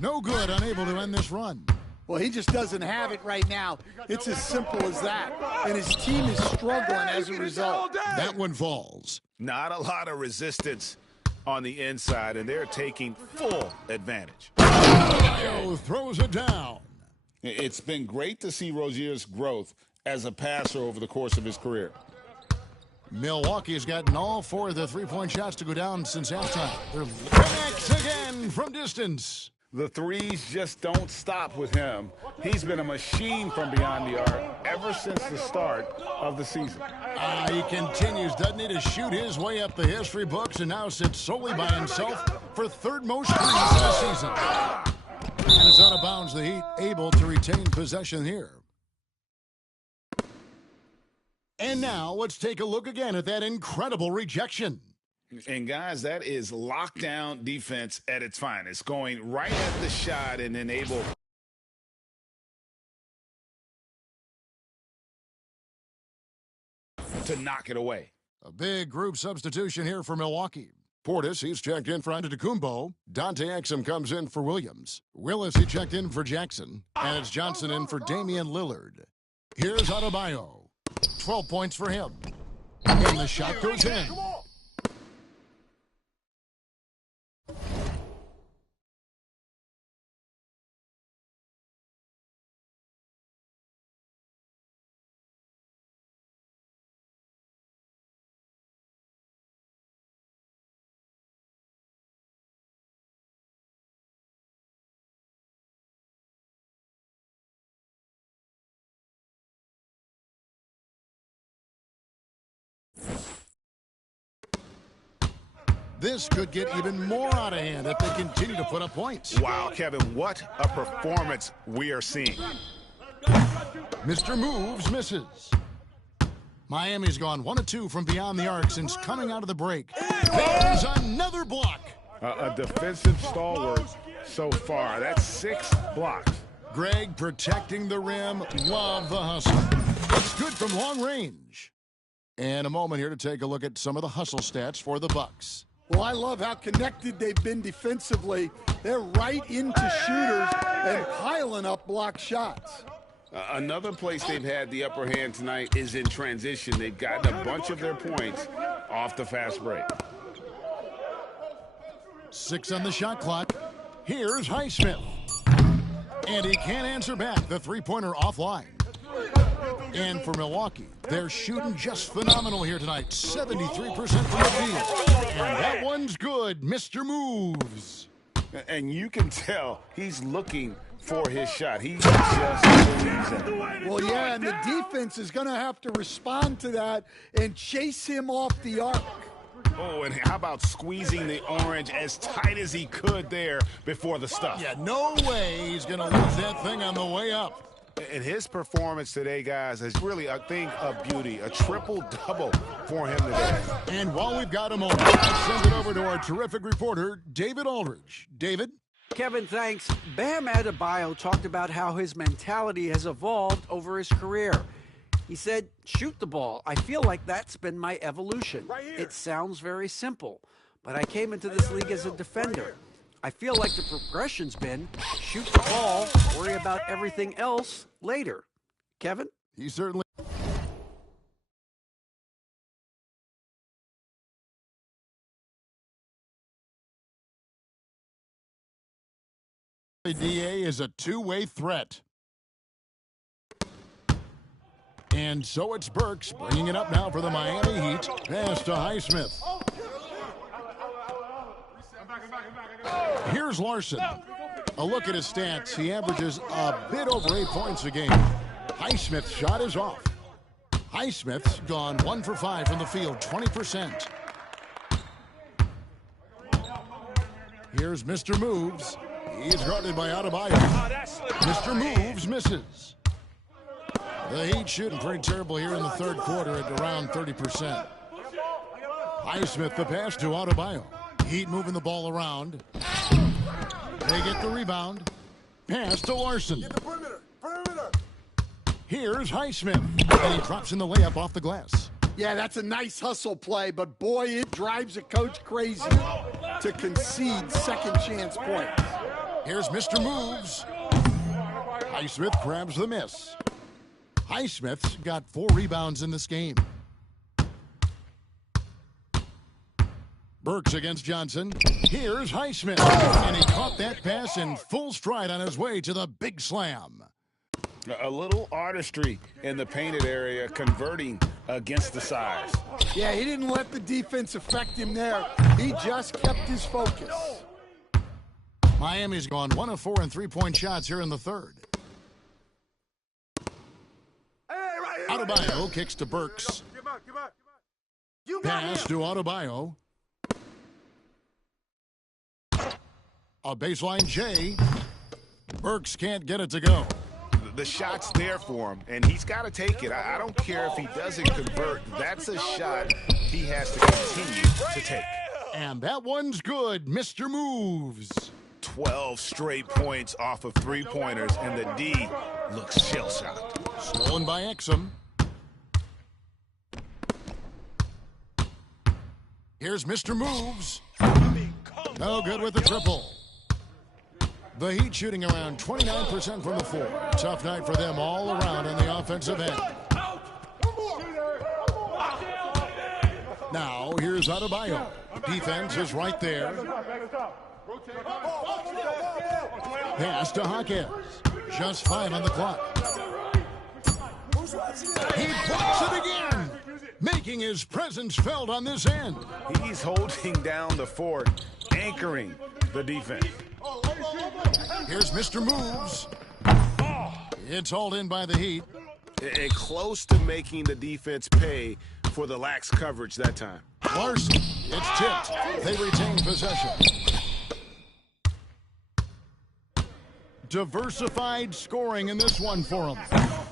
No good, unable to end this run. Well, he just doesn't have it right now. It's as simple as that. And his team is struggling as a result. That one falls. Not a lot of resistance on the inside, and they're taking full advantage. Throws it down. It's been great to see Rozier's growth as a passer over the course of his career. Milwaukee's gotten all 4 of the three-point shots to go down since halftime. They're connects again from distance. The threes just don't stop with him. He's been a machine from beyond the arc ever since the start of the season. He continues, doesn't he, to shoot his way up the history books and now sits solely by himself for third most threes in the season. And it's out of bounds. The Heat able to retain possession here. And now let's take a look again at that incredible rejection. And guys, that is lockdown defense at its finest, going right at the shot and then able to knock it away. A big group substitution here for Milwaukee. Portis, he's checked in for Antetokounmpo. Dante Exum comes in for Williams. Willis, he checked in for Jackson. And it's Johnson in for Damian Lillard. Here's Adebayo. 12 points for him. And the shot goes in. This could get even more out of hand if they continue to put up points. Wow, Kevin, what a performance we are seeing. Mr. Moves misses. Miami's gone 1 of 2 from beyond the arc since coming out of the break. There's another block. A defensive stalwart so far. That's 6 blocks. Greg protecting the rim. Love the hustle. It's good from long range. And a moment here to take a look at some of the hustle stats for the Bucks. Well, I love how connected they've been defensively. They're right into shooters and piling up block shots. Another place they've had the upper hand tonight is in transition. They've gotten a bunch of their points off the fast break. 6 on the shot clock. Here's Highsmith. And he can't answer back. The three-pointer offline. And for Milwaukee, they're shooting just phenomenal here tonight. 73% from the field. And that one's good. Mr. Moves. And you can tell he's looking for his shot. He just believes it. Well, yeah, and the defense is going to have to respond to that and chase him off the arc. Oh, and how about squeezing the orange as tight as he could there before the stuff? Yeah, no way he's going to lose that thing on the way up. And his performance today, guys, is really a thing of beauty. A triple-double for him today. And while we've got a moment, let's send it over to our terrific reporter, David Aldridge. David? Kevin, thanks. Bam Adebayo talked about how his mentality has evolved over his career. He said, shoot the ball. I feel like that's been my evolution. It sounds very simple, but I came into this league as a defender. I feel like the progression's been shoot the ball, worry about everything else later. Kevin? He certainly... DA is a two-way threat. And so it's Burks bringing it up now for the Miami Heat. Pass to Highsmith. Here's Larson. A look at his stats. He averages a bit over 8 points a game. Highsmith's shot is off. Highsmith's gone 1 for 5 from the field, 20%. Here's Mr. Moves. He's guarded by Adebayo. Mr. Moves misses. The Heat shooting pretty terrible here in the third quarter at around 30%. Highsmith the pass to Adebayo. Heat moving the ball around. They get the rebound. Pass to Larson. Here's Highsmith. And he drops in the layup off the glass. Yeah, that's a nice hustle play, but boy, it drives a coach crazy to concede second chance points. Here's Mr. Moves. Highsmith grabs the miss. Highsmith's got 4 rebounds in this game. Burks against Johnson. Here's Highsmith. And he caught that pass in full stride on his way to the big slam. A little artistry in the painted area, converting against the size. Yeah, he didn't let the defense affect him there. He just kept his focus. Miami's gone 1 of 4 in three-point shots here in the third. Adebayo kicks to Burks. Pass to Adebayo. A baseline J. Burks can't get it to go. The shot's there for him, and he's got to take it. I don't care if he doesn't convert. That's a shot he has to continue to take. And that one's good. Mr. Moves. 12 straight points off of three-pointers, and the D looks shell-shocked. Stolen by Exum. Here's Mr. Moves. No good with the triple. The Heat shooting around 29% from the floor. Tough night for them all around on the offensive end. Now, here's Adebayo. Defense is right there. Pass to Hawkins. Just 5 on the clock. He blocks it again, making his presence felt on this end. He's holding down the fort, anchoring the defense. Here's Mr. Moves. It's hauled in by the Heat. And close to making the defense pay for the lax coverage that time. Larson, it's tipped. They retain possession. Diversified scoring in this one for them.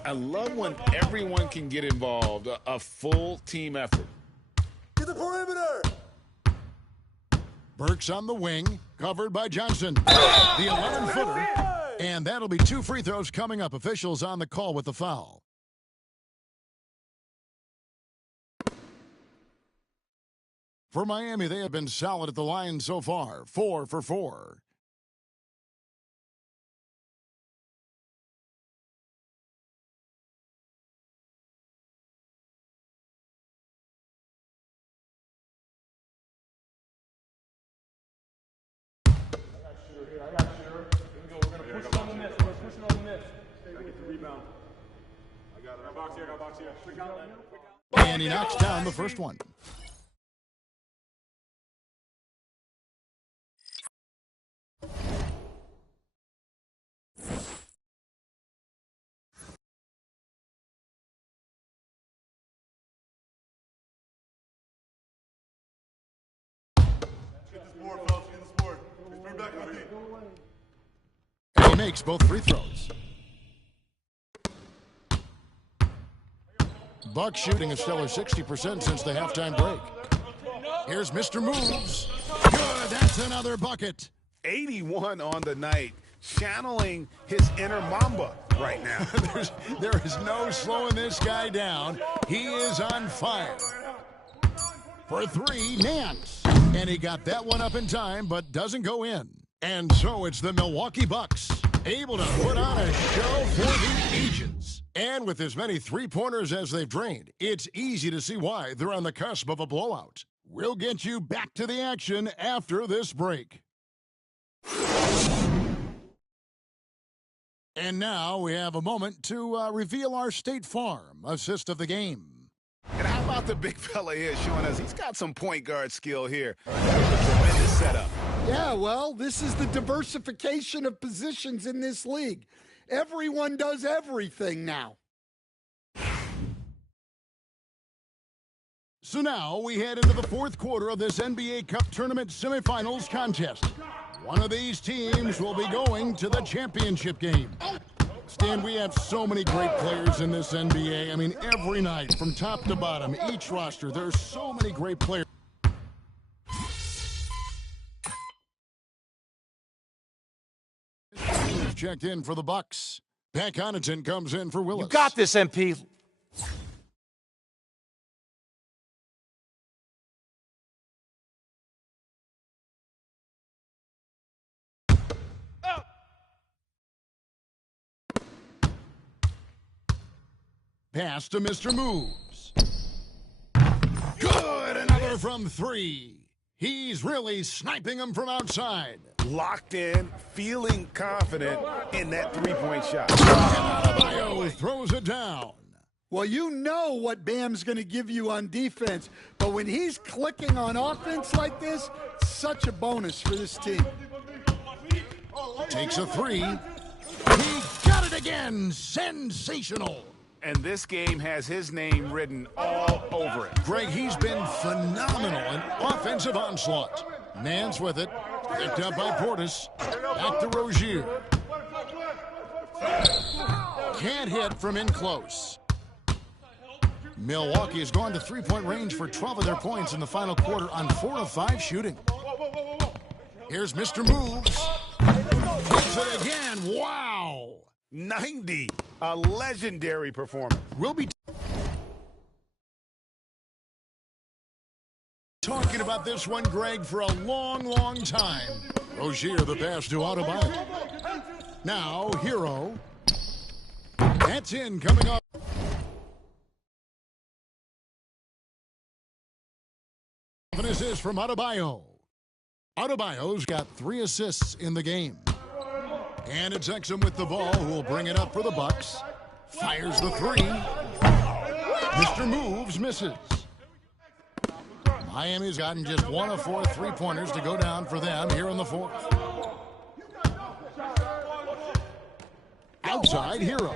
I love when everyone can get involved, a full team effort. To the perimeter. Burks on the wing, covered by Johnson. The 11-footer And that'll be 2 free throws coming up. Officials on the call with the foul. For Miami, they have been solid at the line so far. 4 for 4. And he knocks down the first one. And he makes both free throws. Bucks shooting a stellar 60% since the halftime break. Here's Mr. Moves. Good, that's another bucket. 81 on the night, channeling his inner Mamba right now. There is no slowing this guy down. He is on fire. For 3, Nance. And he got that one up in time, but doesn't go in. And so it's the Milwaukee Bucks, able to put on a show for the ages. And with as many three-pointers as they've drained, it's easy to see why they're on the cusp of a blowout. We'll get you back to the action after this break. And now we have a moment to reveal our State Farm assist of the game. And how about the big fella here showing us he's got some point guard skill here. Tremendous setup. Yeah, well, this is the diversification of positions in this league. Everyone does everything now. So now we head into the fourth quarter of this NBA Cup Tournament semifinals contest. One of these teams will be going to the championship game. Stan, we have so many great players in this NBA. I mean, every night, from top to bottom, each roster, there's so many great players. Checked in for the Bucks. Pat Connaughton comes in for Willis. You got this, MP. Pass to Mr. Moves. Good, another from 3. He's really sniping them from outside. Locked in, feeling confident in that three-point shot. Adebayo throws it down. Well, you know what Bam's going to give you on defense, but when he's clicking on offense like this, such a bonus for this team. Takes a 3. He got it again. Sensational. And this game has his name written all over it. Greg, he's been phenomenal in offensive onslaught. Nance with it. Picked up by Portis. Back to Rozier. Can't hit from in close. Milwaukee has gone to three-point range for 12 of their points in the final quarter on 4 of 5 shooting. Here's Mr. Moves. Hits it again. Wow. 90. A legendary performance. We'll be talking about this one, Greg, for a long, long time. Rozier, the pass to Adebayo. Now, Hero. That's in, coming up. An assist from Adebayo. Adebayo's got 3 assists in the game. And it's Exum with the ball, who will bring it up for the Bucks. Fires the 3. Mr. Moves misses. Miami's gotten just 1 of 4 three-pointers to go down for them here in the fourth. Outside, Hero.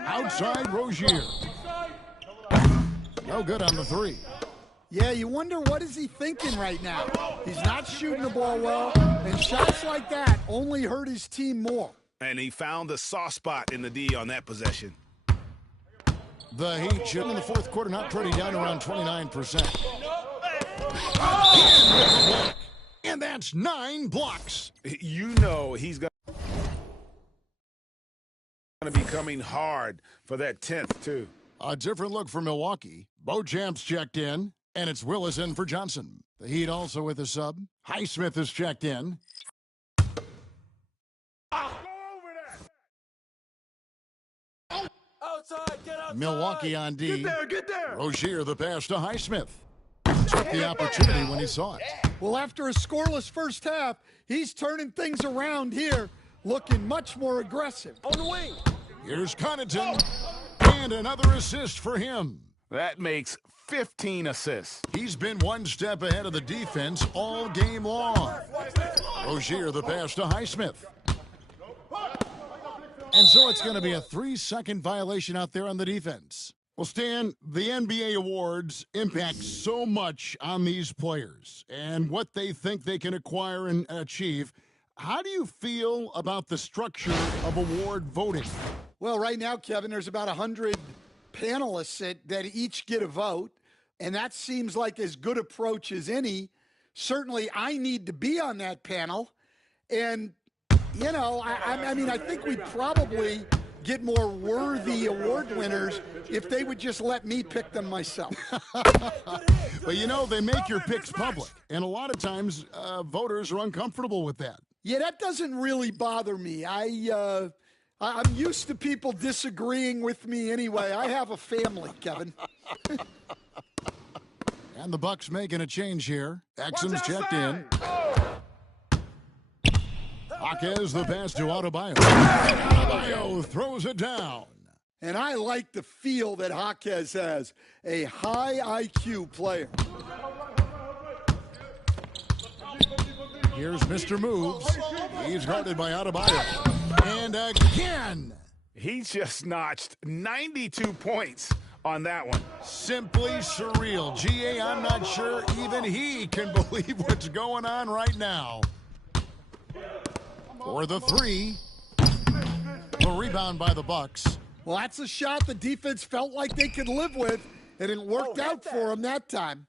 Outside, Rozier. No good on the 3. Yeah, you wonder what is he thinking right now. He's not shooting the ball well, and shots like that only hurt his team more. And he found the soft spot in the D on that possession. The Heat shooting in the fourth quarter, not pretty, down around 29%. And that's 9 blocks. You know he's got Going to be coming hard for that 10th, too. A different look for Milwaukee. Beauchamp's checked in, and it's Willis in for Johnson. The Heat also with a sub. Highsmith is checked in. Outside, get outside. Milwaukee on D. Get there. Rozier the pass to Highsmith. Took the opportunity when he saw it. Well, after a scoreless first half, he's turning things around here, looking much more aggressive. On the wing. Here's Connaughton, and another assist for him. That makes 15 assists. He's been one step ahead of the defense all game long. Rozier the pass to Highsmith. And so it's going to be a 3-second violation out there on the defense. Well, Stan, the NBA awards impact so much on these players and what they think they can acquire and achieve. How do you feel about the structure of award voting? Well, right now, Kevin, there's about 100 panelists that each get a vote, and that seems like as good approach as any. Certainly, I need to be on that panel, and you know, I mean, I think we'd probably get more worthy award winners if they would just let me pick them myself. But, you know, they make your picks public, and a lot of times voters are uncomfortable with that. Yeah, that doesn't really bother me. I'm used to people disagreeing with me anyway. I have a family, Kevin. And the Bucks making a change here. Exum's checked in. Jaquez the pass to Adebayo. Adebayo throws it down. And I like the feel that Jaquez has. A high IQ player. Here's Mr. Moves. He's guarded by Adebayo. And again. He just notched 92 points on that one. Simply surreal. GA, I'm not sure even he can believe what's going on right now. For the three. The rebound by the Bucks. Well, that's a shot the defense felt like they could live with, and it worked out for them that time.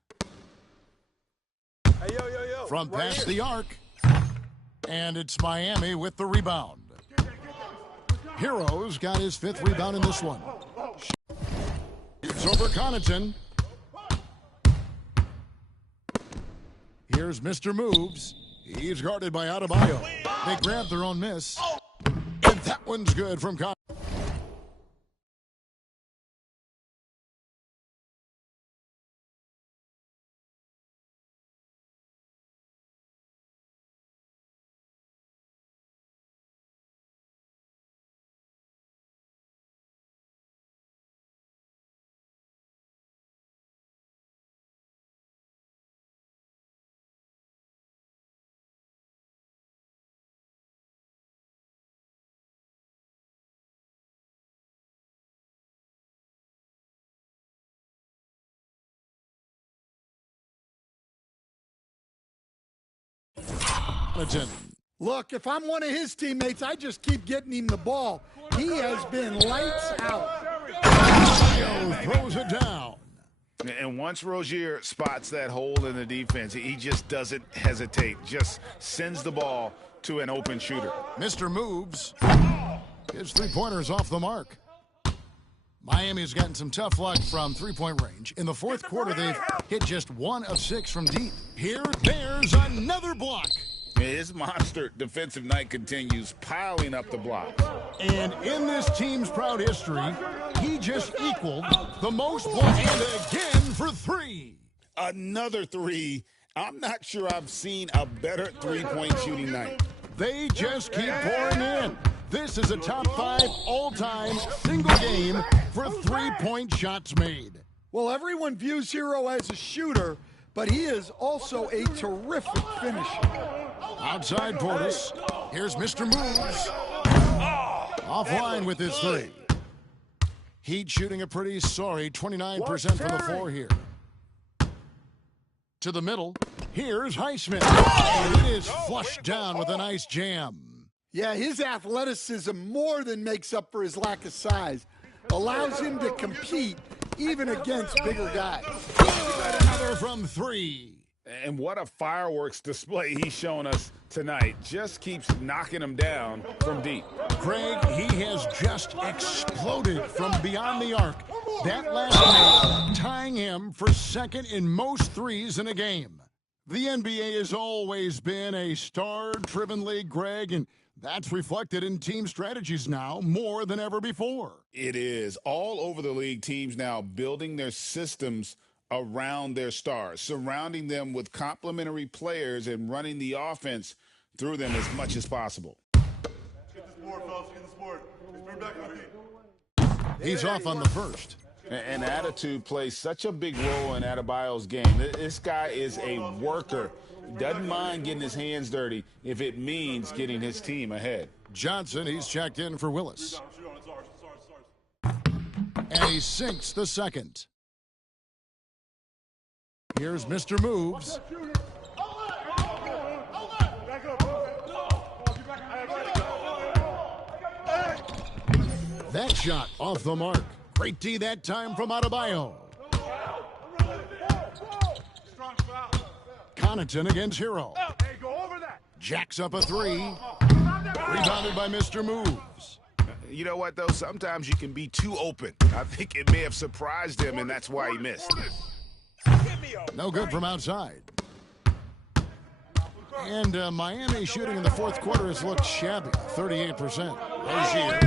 Hey, yo. From past the arc. And it's Miami with the rebound. Hero's got his 5th rebound in this one. It's over Connaughton. Here's Mr. Moves. He's guarded by Adebayo. They grab their own miss. And that one's good from Connaughton. Look, if I'm one of his teammates, I just keep getting him the ball. He has been lights out. Throws it down. And once Rozier spots that hole in the defense, he just doesn't hesitate. Just sends the ball to an open shooter. Mr. Moves. His three-pointer's off the mark. Miami's gotten some tough luck from three-point range. In the fourth quarter, they've hit just 1 of 6 from deep. There's another block. His monster defensive night continues, piling up the blocks. And in this team's proud history, he just equaled the most blocks. And again for 3. Another 3. I'm not sure I've seen a better three-point shooting night. They just keep pouring in. This is a top 5 all-time single game for three-point shots made. Well, everyone views Hero as a shooter, but he is also a terrific finisher. Outside Portis. Here's Mr. Moves. Offline with his 3. Heat shooting a pretty sorry 29% from the floor here. To the middle. Here's Highsmith. And it is flushed down with a nice jam. Yeah, his athleticism more than makes up for his lack of size. Allows him to compete even against bigger guys. Another from 3. And what a fireworks display he's shown us tonight. Just keeps knocking them down from deep. Greg, he has just exploded from beyond the arc. That last make tying him for second in most threes in a game. The NBA has always been a star-driven league, Greg, and that's reflected in team strategies now more than ever before. It is. All over the league, teams now building their systems around their stars, surrounding them with complementary players and running the offense through them as much as possible. Get this board, fellas. Get this board. Just bring back on the He's off on the first. And attitude plays such a big role in Adebayo's game. This guy is a worker. Doesn't mind getting his hands dirty if it means getting his team ahead. Johnson, he's checked in for Willis. And he sinks the second. Here's Mr. Moves. That shot off the mark. Great D that time from Adebayo. Connaughton against Hero. Jacks up a three. Rebounded by Mr. Moves. You know what, though? Sometimes you can be too open. I think it may have surprised him, and that's why he missed. No good from outside. And Miami shooting in the fourth quarter has looked shabby, 38%. Rozier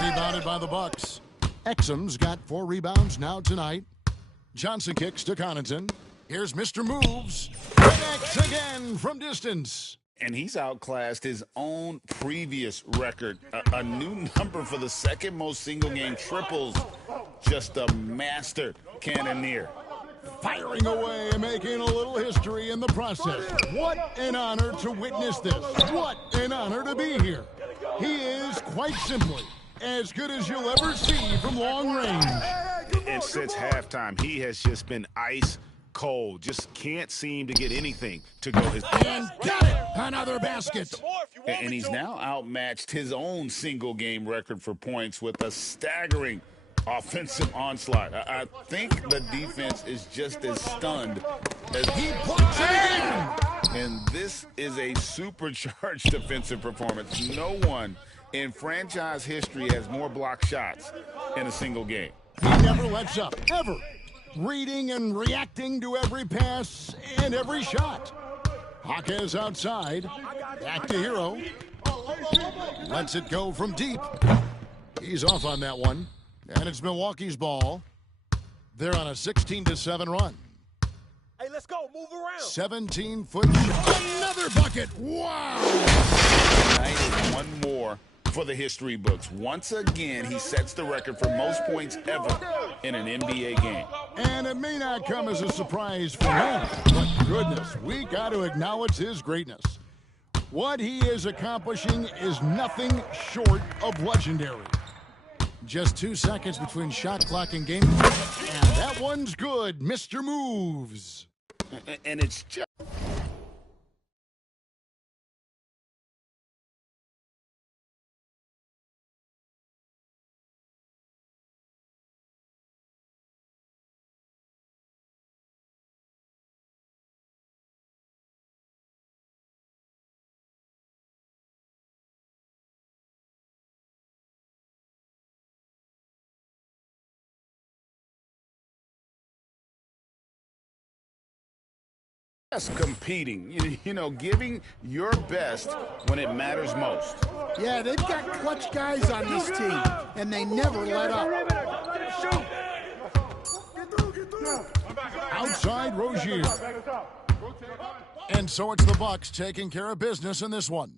rebounded by the Bucks. Exum's got 4 rebounds now tonight. Johnson kicks to Connaughton. Here's Mr. Moves. Connects again from distance. And he's outclassed his own previous record. A new number for the second most single-game triples. Just a master cannoneer. Firing away and making a little history in the process. What an honor to witness this. What an honor to be here. He is, quite simply, as good as you'll ever see from long range. And since halftime, he has just been ice cold. Just can't seem to get anything to go his way. And got it! Another basket. And he's now outmatched his own single-game record for points with a staggering offensive onslaught. I think the defense is just as stunned as he puts it in. And this is a supercharged defensive performance. No one in franchise history has more block shots in a single game. He never lets up, ever. Reading and reacting to every pass and every shot. Jaquez outside. Back to Hero. Lets it go from deep. He's off on that one. And it's Milwaukee's ball. They're on a 16-7 run. Hey, let's go. Move around. 17-foot shot. Another bucket. Wow. Tonight, one more for the history books. Once again, he sets the record for most points ever in an NBA game. And it may not come as a surprise for him, but goodness, we got to acknowledge his greatness. What he is accomplishing is nothing short of legendary. Just 2 seconds between shot clock and game clock, and that one's good, Mr. Moves. And it's just... competing, you know, giving your best when it matters most. Yeah, they've got clutch guys on this team, and they never let up. Outside Rozier. And so it's the Bucks taking care of business in this one.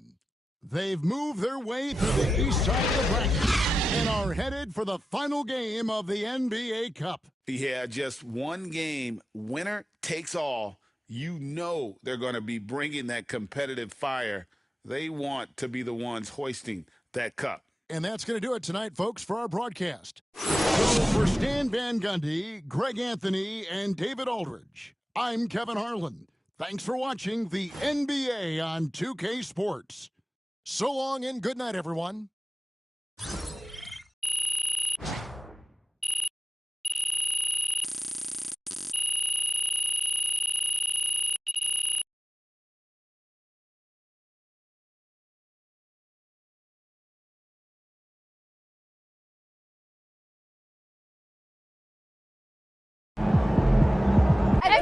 They've moved their way through the east side of the bracket and are headed for the final game of the NBA Cup. Yeah, just one game, winner takes all. You know they're going to be bringing that competitive fire. They want to be the ones hoisting that cup. And that's going to do it tonight, folks, for our broadcast. So for Stan Van Gundy, Greg Anthony, and David Aldridge, I'm Kevin Harlan. Thanks for watching the NBA on 2K Sports. So long and good night, everyone.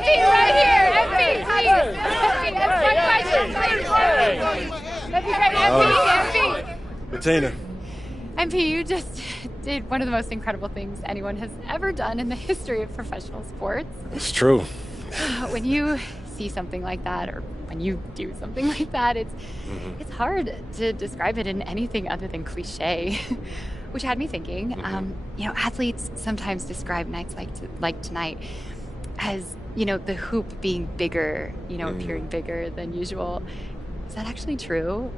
MP right here. MP, please. That'd be great. MP. Bettina. MP, you just did one of the most incredible things anyone has ever done in the history of professional sports. It's true. When you see something like that, or when you do something like that, it's hard to describe it in anything other than cliche. Which had me thinking, athletes sometimes describe nights like tonight as, the hoop being bigger, appearing bigger than usual. Is that actually true?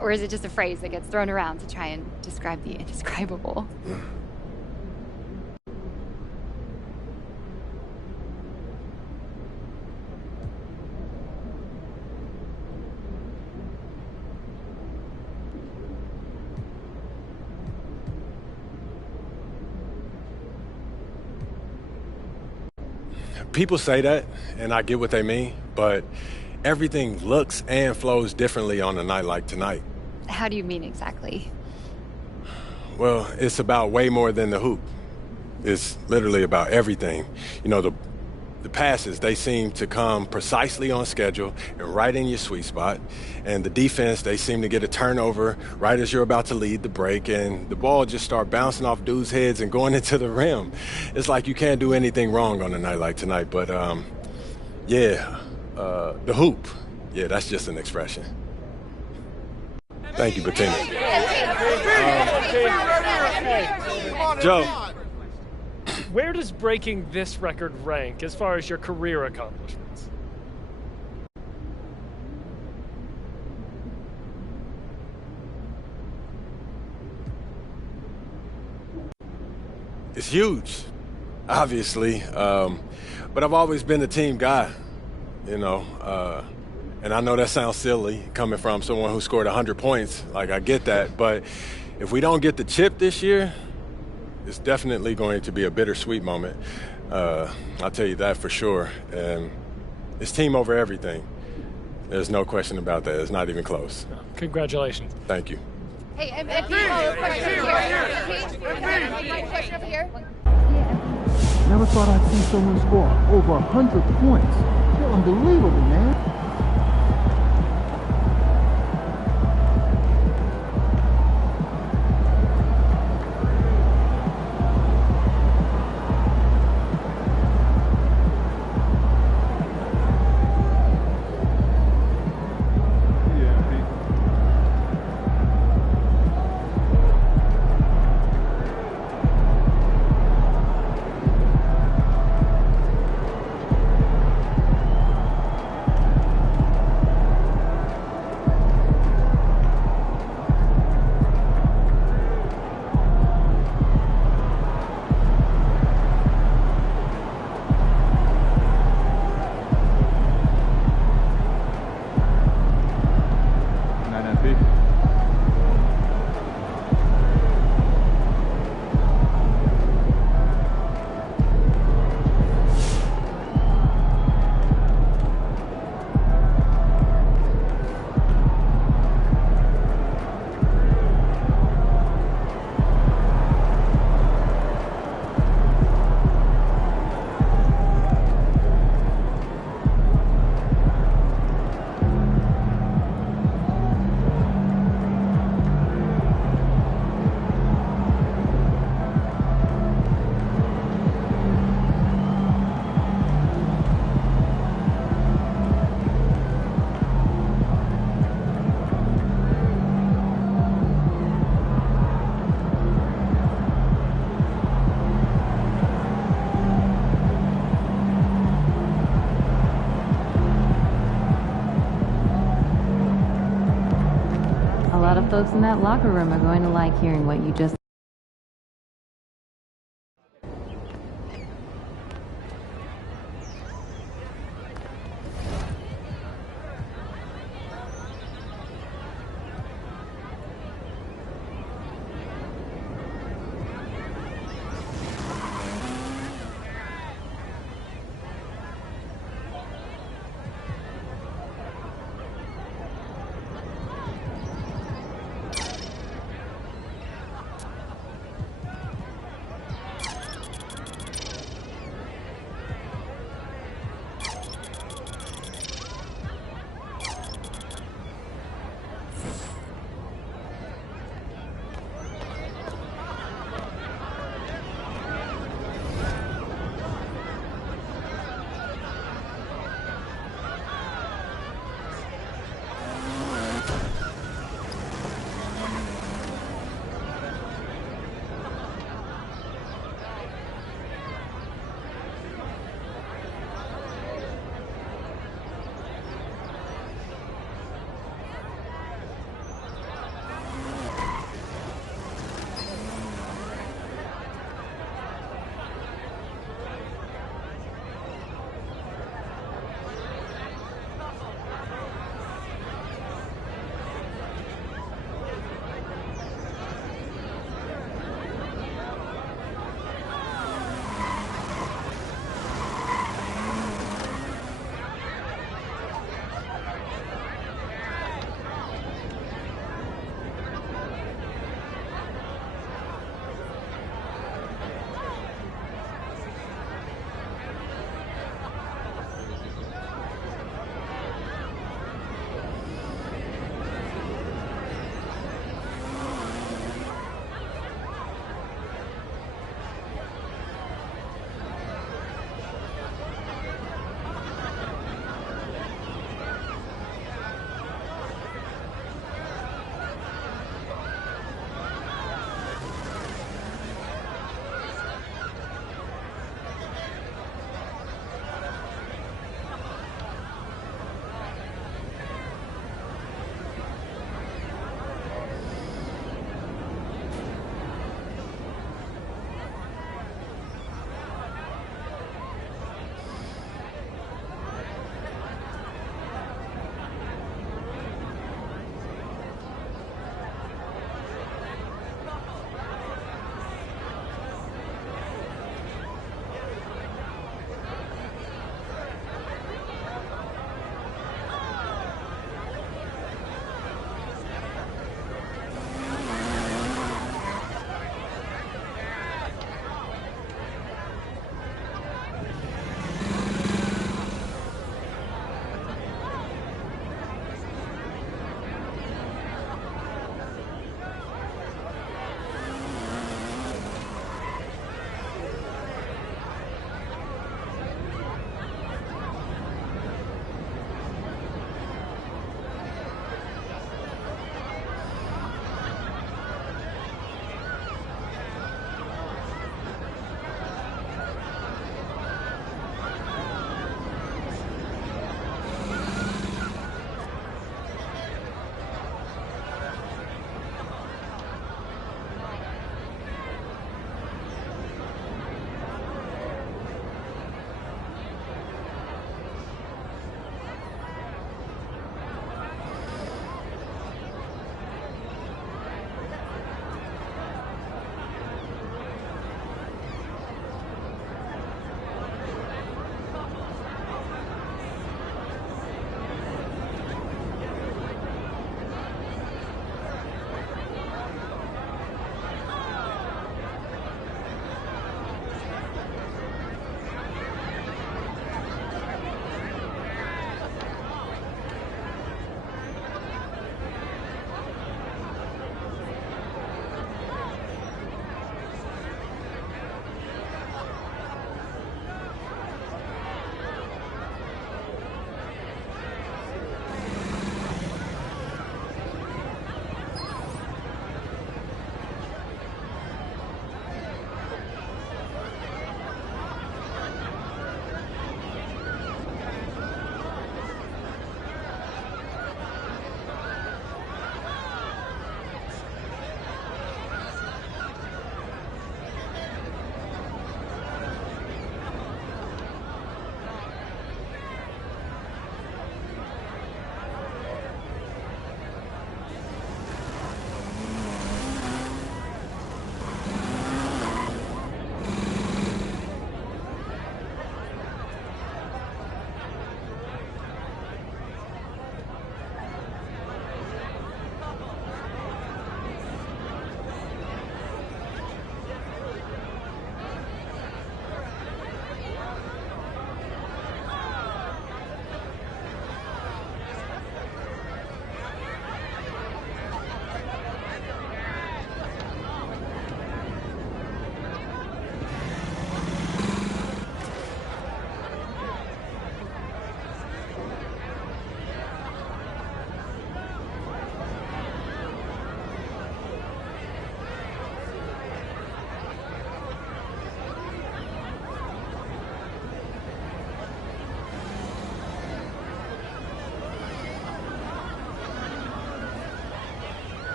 Or is it just a phrase that gets thrown around to try and describe the indescribable? People say that, and I get what they mean, but everything looks and flows differently on a night like tonight. How do you mean exactly? Well, it's about way more than the hoop. It's literally about everything. The passes, they seem to come precisely on schedule and right in your sweet spot. And the defense, they seem to get a turnover right as you're about to lead the break, and the ball just start bouncing off dudes' heads and going into the rim. It's like you can't do anything wrong on a night like tonight. But, the hoop, that's just an expression. Thank you, Bettina. Joe. Where does breaking this record rank as far as your career accomplishments? It's huge, obviously, but I've always been a team guy, and I know that sounds silly coming from someone who scored 100 points. Like, I get that, but if we don't get the chip this year, it's definitely going to be a bittersweet moment. I'll tell you that for sure. And it's team over everything. There's no question about that. It's not even close. Congratulations. Question here. Hey, question over here. Never thought I'd see someone score over 100 points. They're unbelievable, man. A lot of folks in that locker room are going to like hearing what you just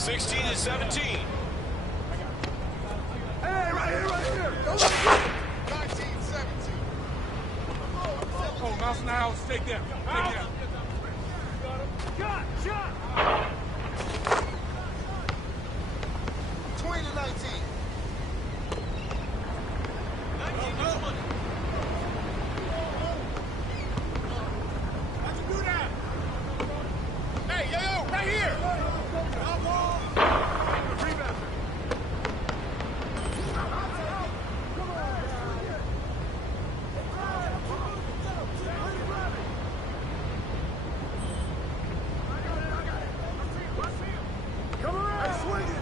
16-17. Hey, right here, right here. 19-17. Oh, mouse in the house. Take that. Take that. Shot. 20-19. How'd you do that? Hey, yo, right here. Come on. Hey, swing it.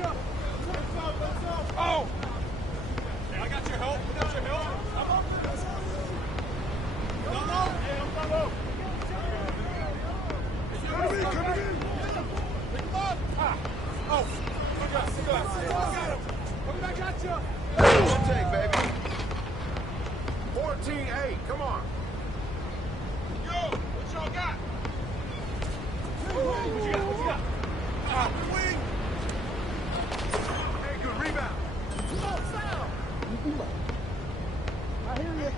Oh! Hey, I got your help. I got your help. Coming in. Pick him up. Oh, look at him. Got him. Coming back at you. One take, baby. 14-8. Come on. Yo, what y'all got? What you got? Wing. Hey, good rebound. I hear you.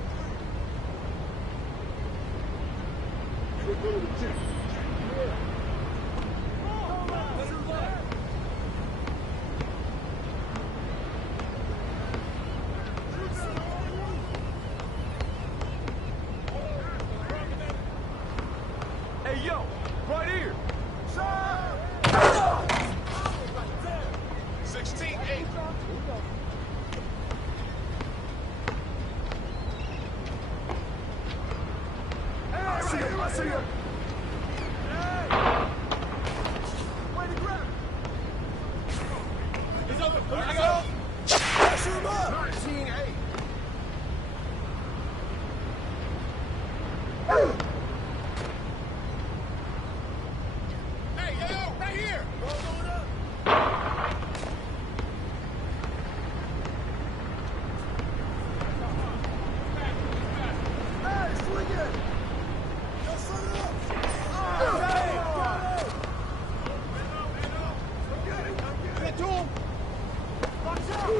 Hey, yo, right here. 16-8. I see him. I see him. Way to grab him. He's open. I go. Pressure him up. 19-8. Hey, yo, right here. Hey, swing it. Get to him. Watch out.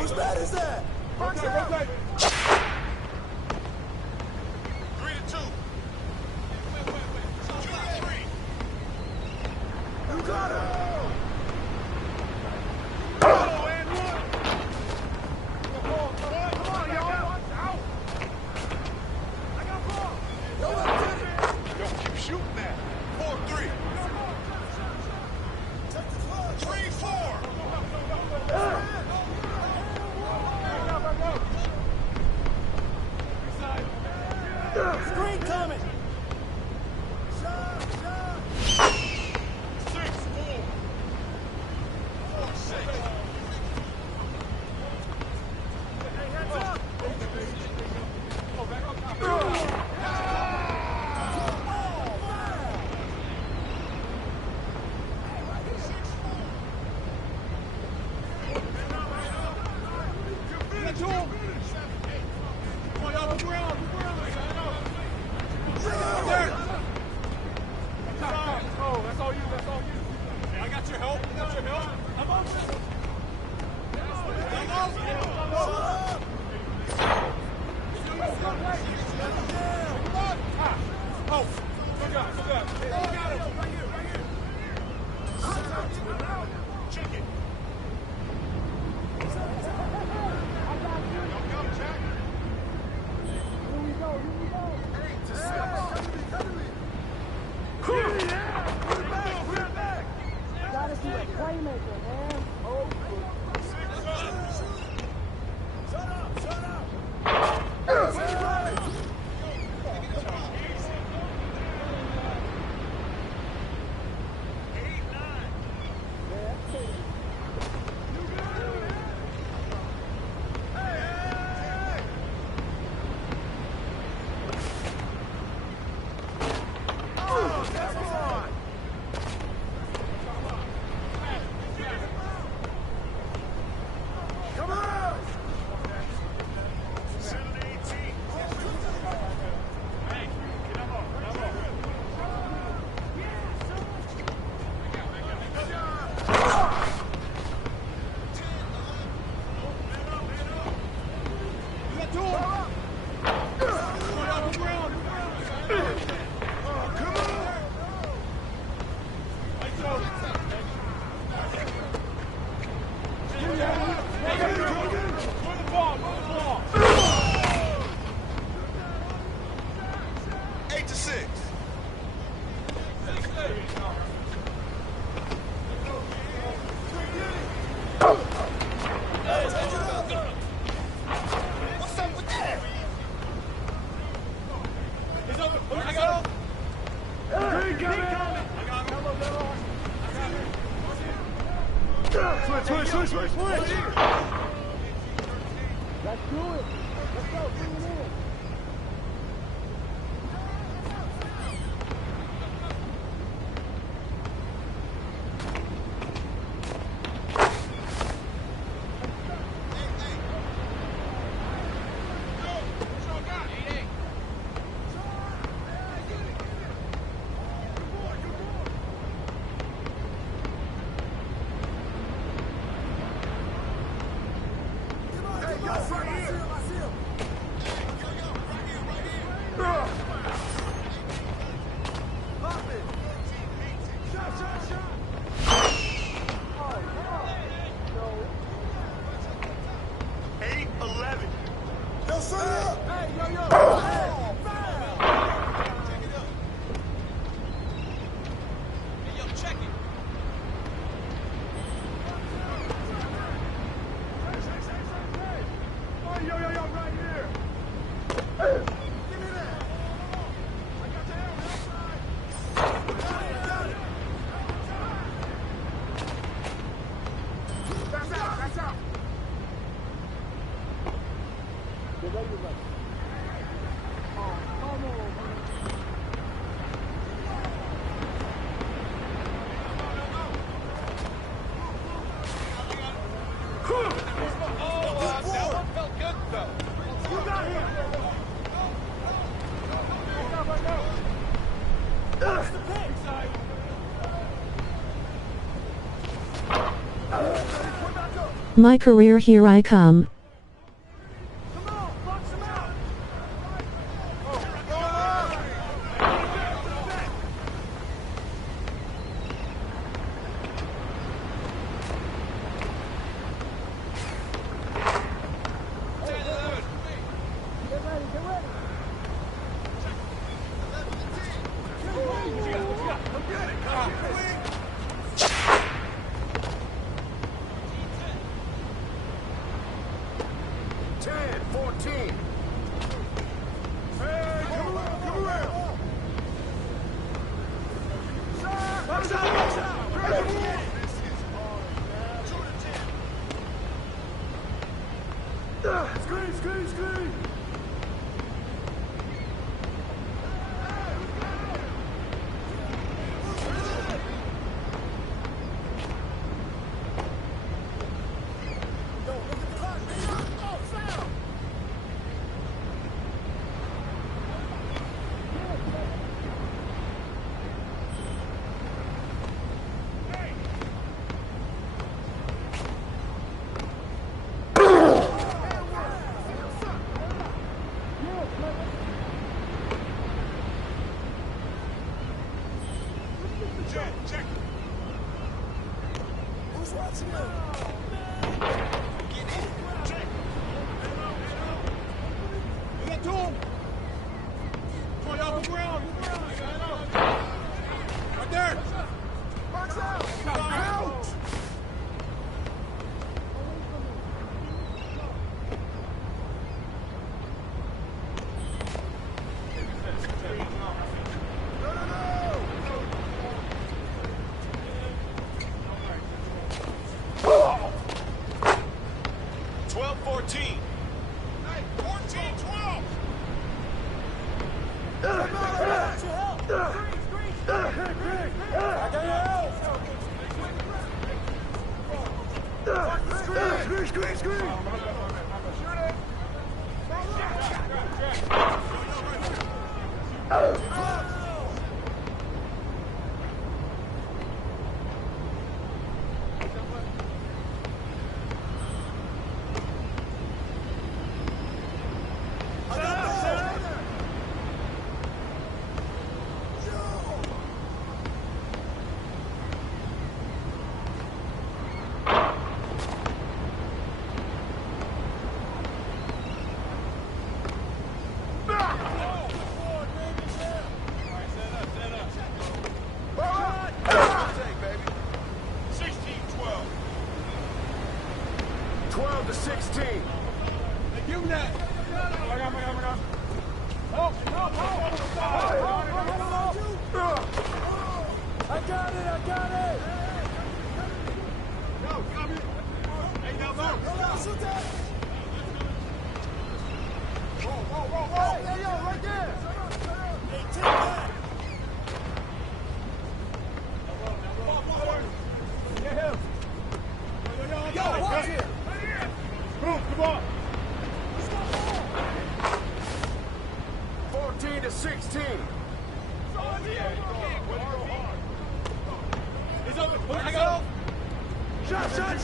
Whose bat is that? Rotate. 3-2. 2-3. You got it. Screen coming. Switch. Let's do it. Let's go. Bring it in. Get ready to run. Oh, come on. Oh, that one felt good, though. You got him. That's the pick. My career, here I come. Screen. Check. Who's watching him? Get in. Check. We got two. Come on, y'all, move around. Right there. Box out. Out. Screen.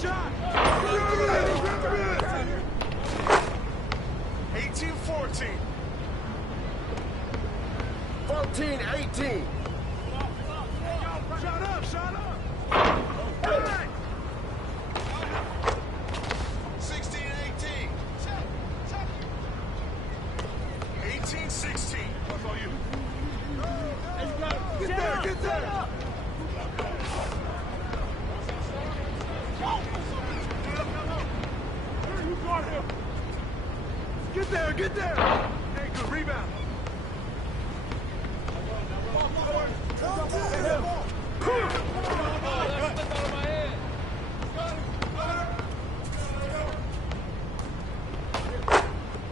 Shot! 18-14. 14-18. Shut up! 16-18. 18-16. That's all you. Get there! Get there! Hey, good rebound. Come get him!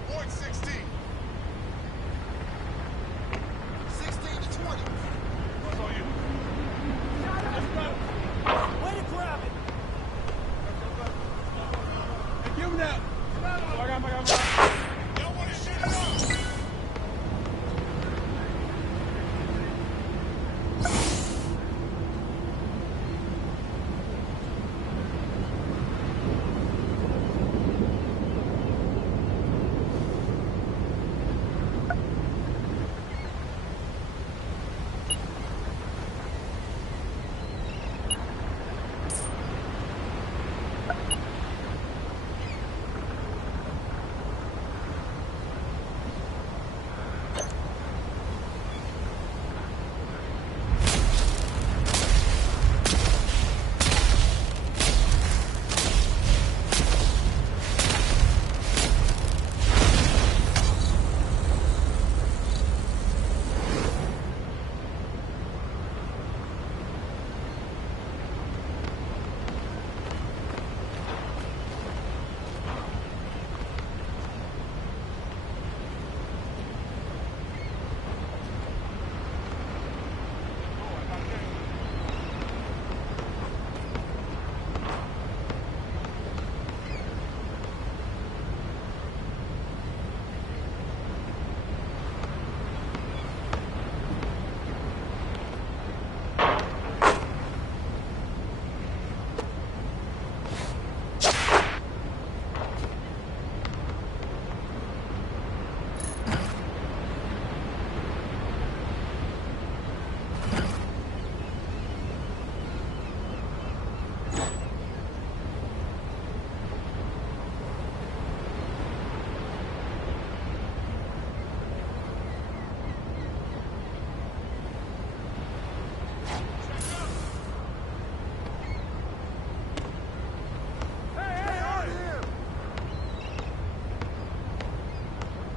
Point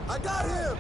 I got him!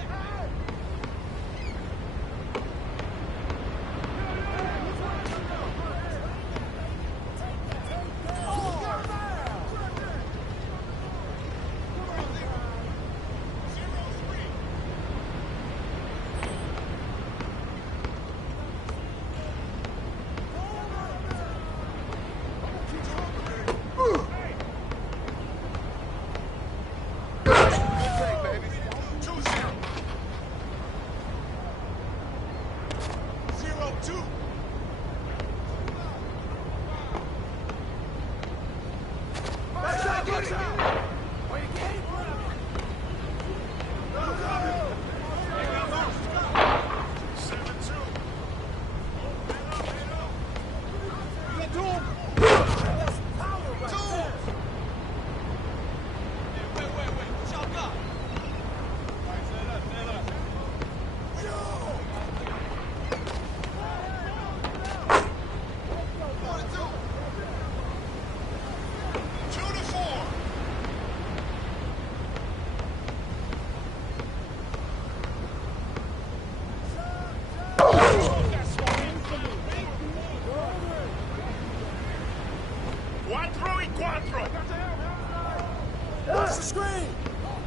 Watch the screen!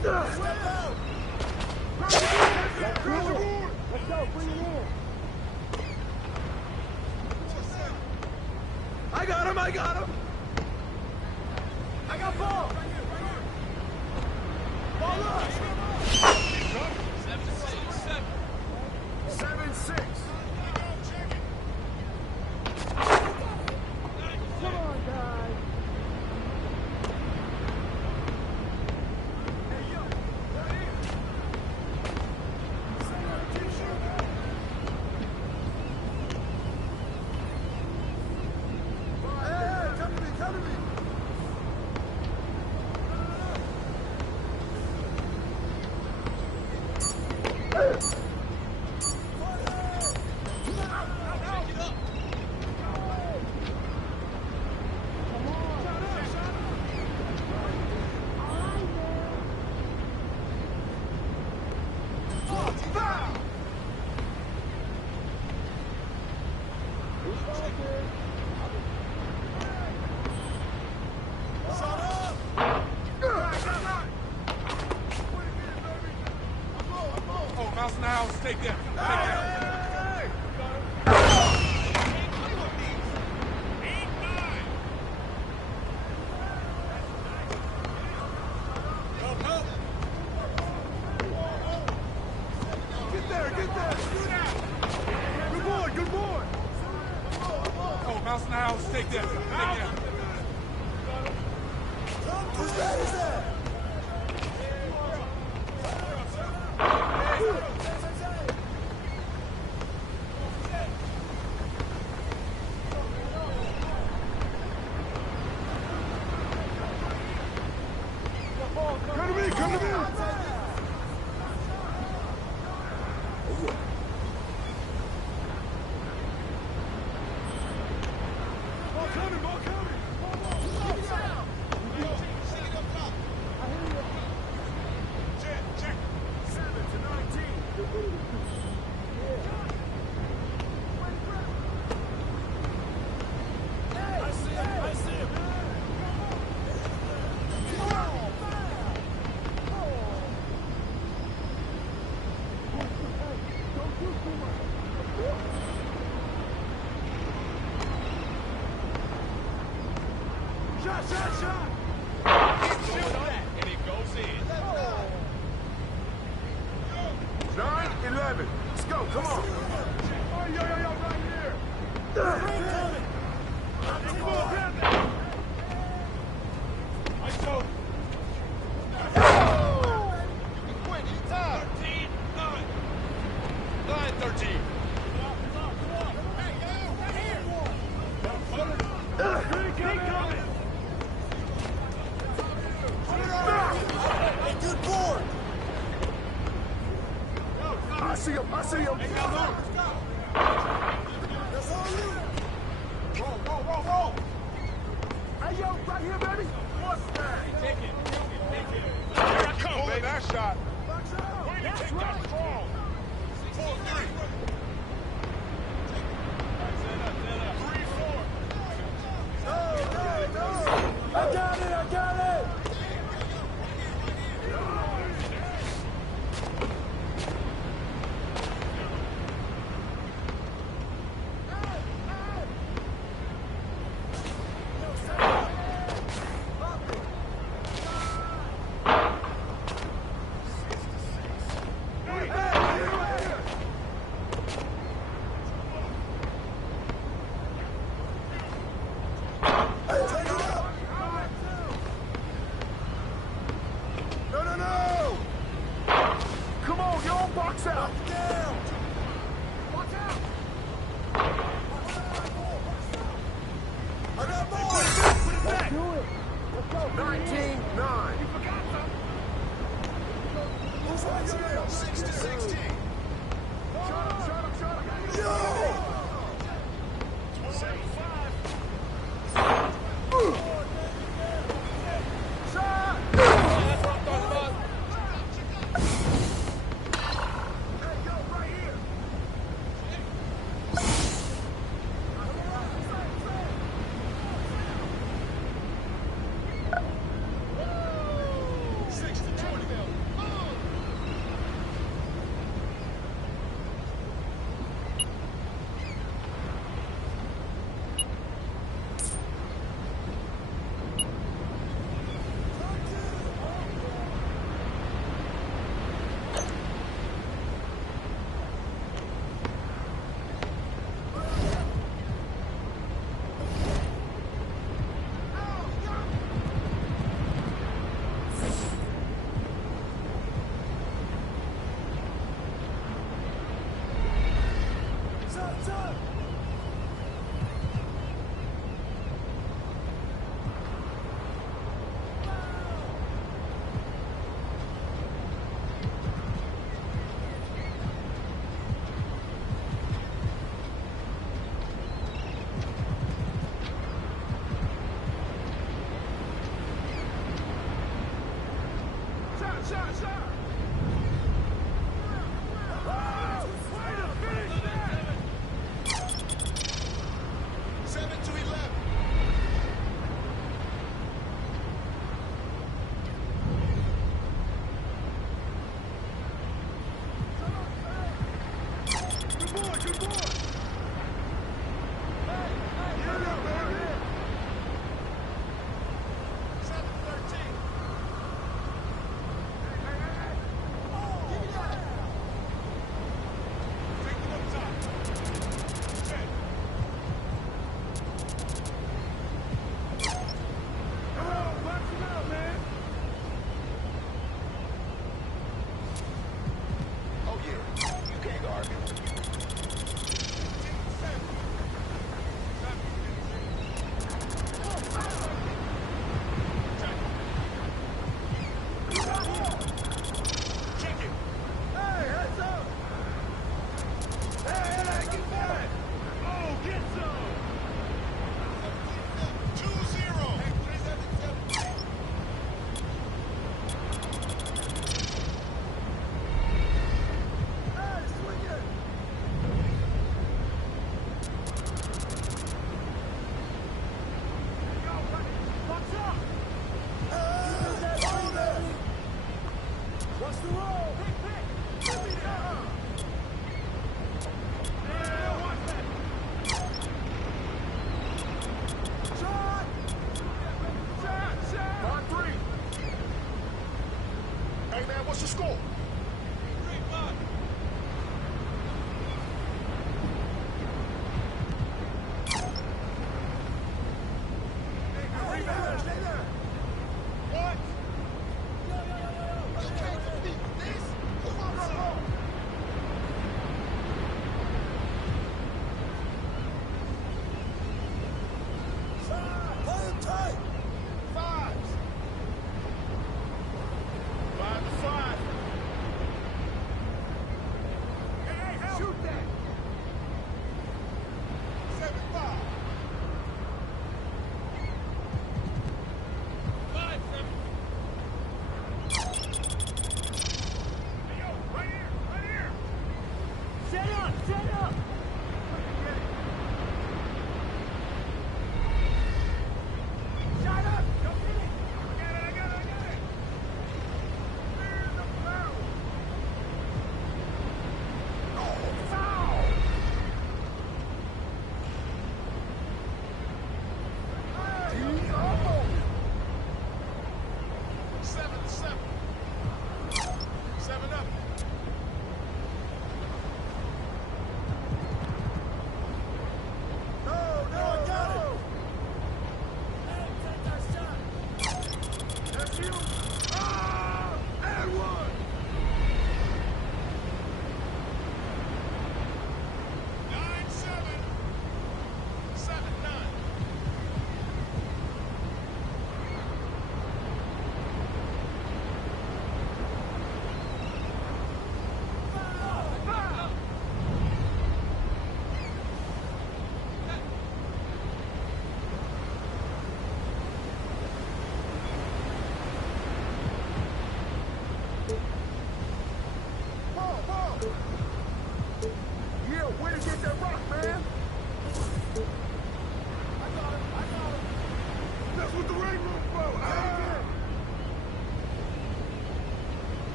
Step out! Let's go, bring it in! I got him! I got ball! Ball up! 7-6. Come on, guys. Take that. Get there. Good boy. Oh, mouse in the house. Take that. Whose bad is that? Come to me! Ball coming! Check. 7-19. I see him. Shot! And it goes in. 9-11. Let's go, come on. Yo, right here. Let's go. You can quit anytime. 13. 9-13. Good board! I see him! That's all you! Roll! Hey, yo, right here, baby! What's that? Take it. Here I come, baby. That shot. I got it, I got it! Stay up! Stay up! Shot up! Go get it! I got it! Clear the barrel! Oh, foul! Hey, 7-7. 7 up.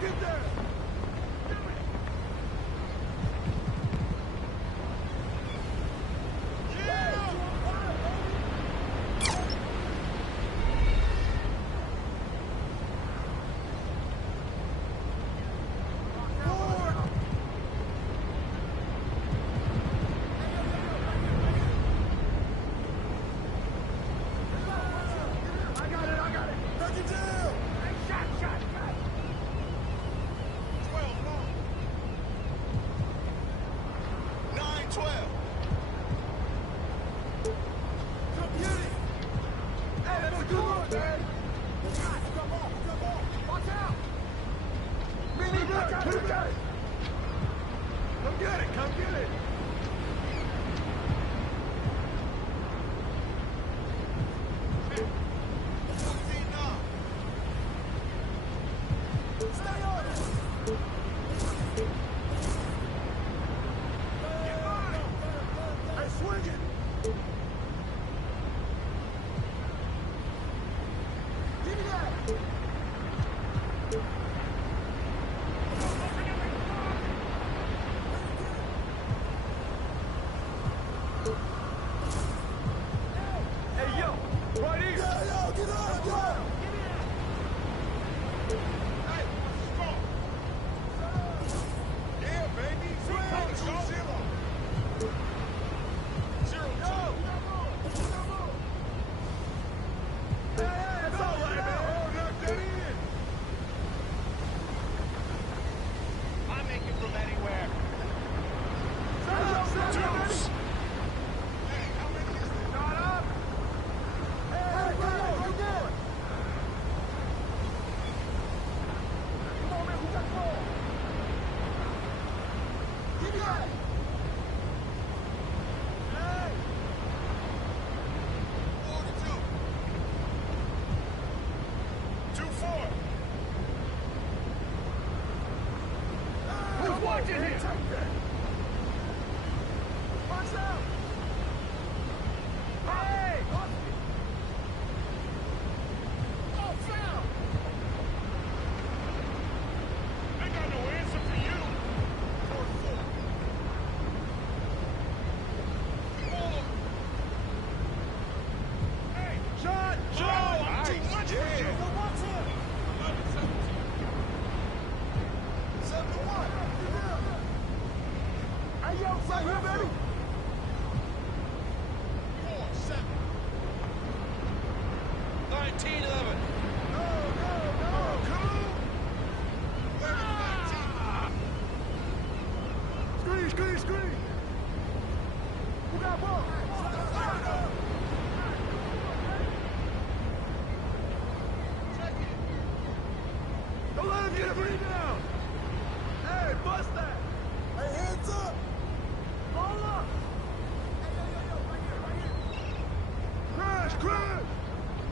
Get there!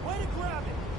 Way to grab it!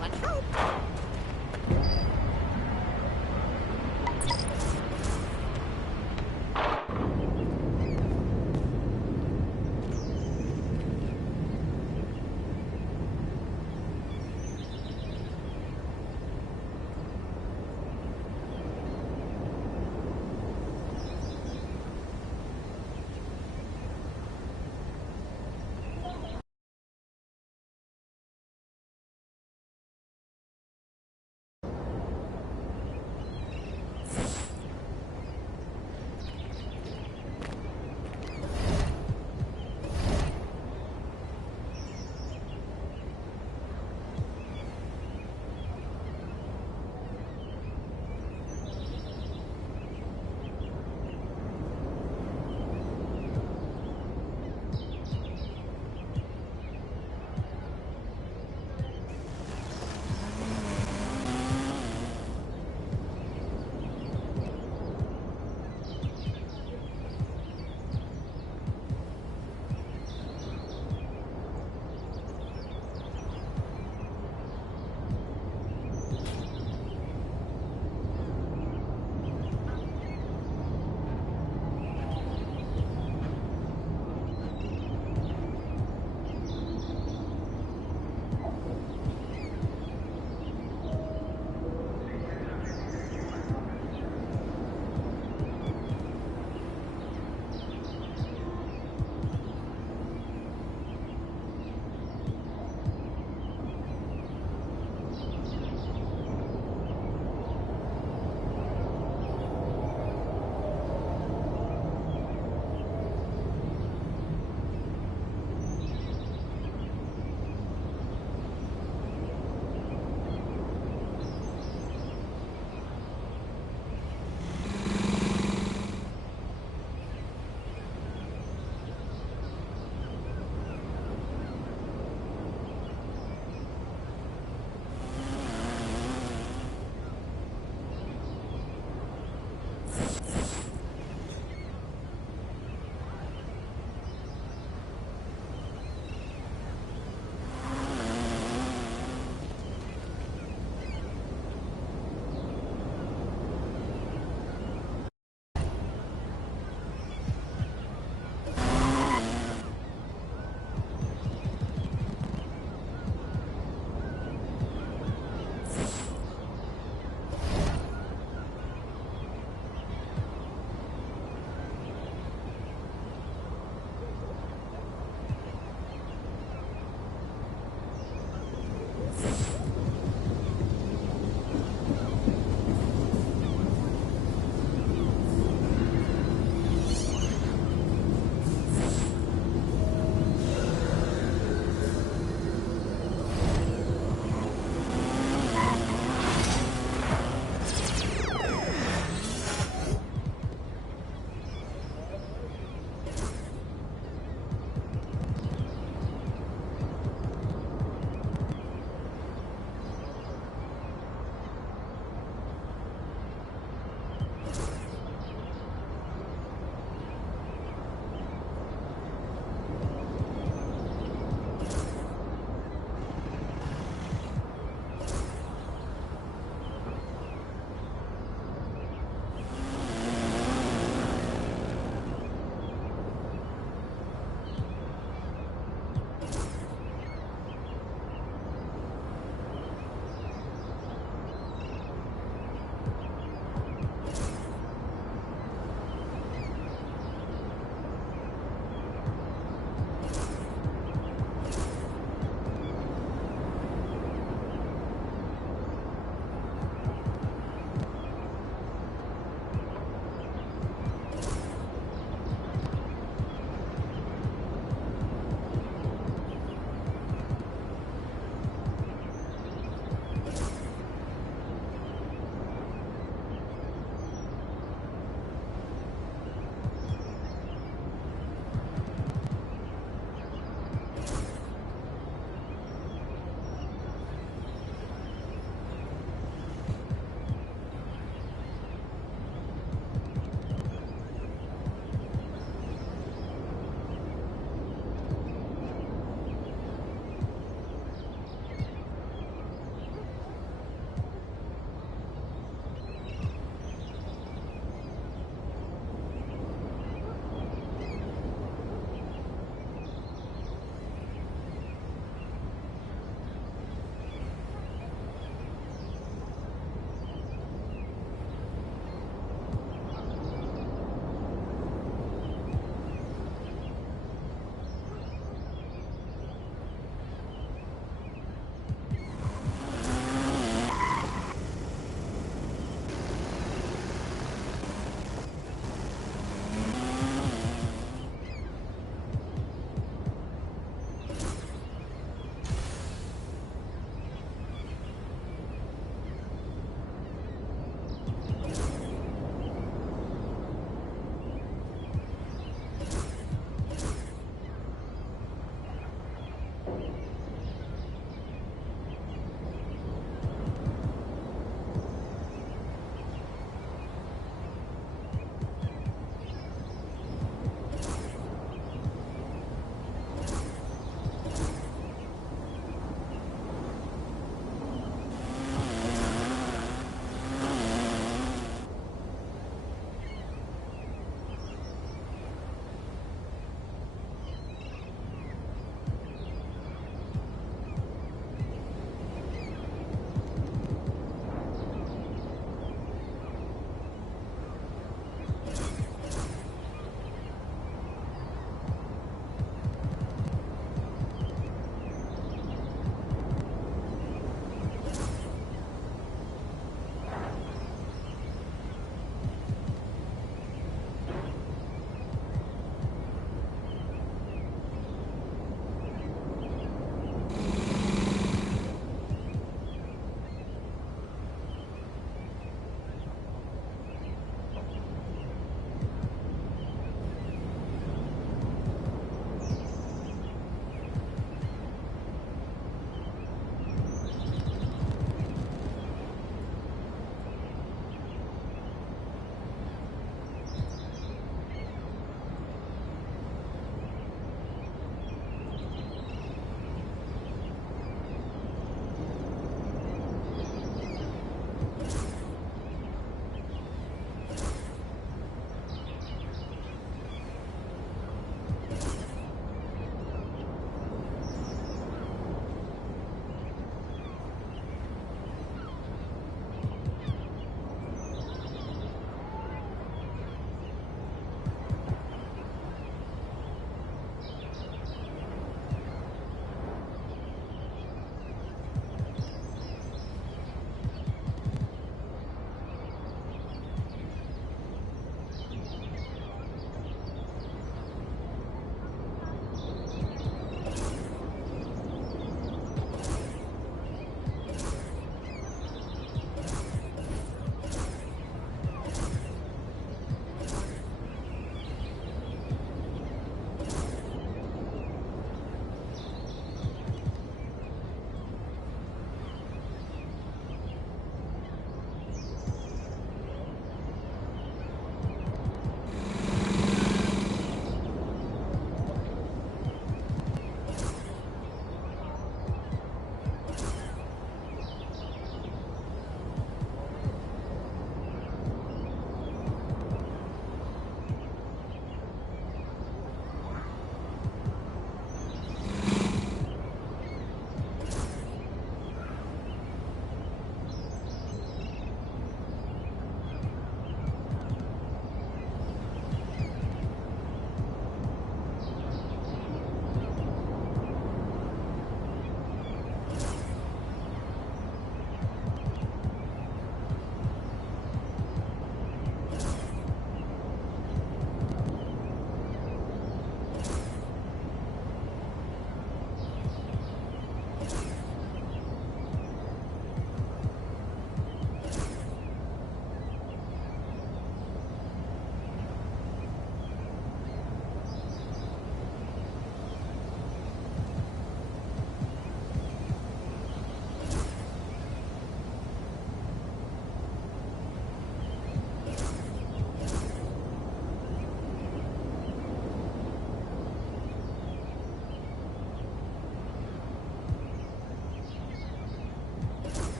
Let's hope.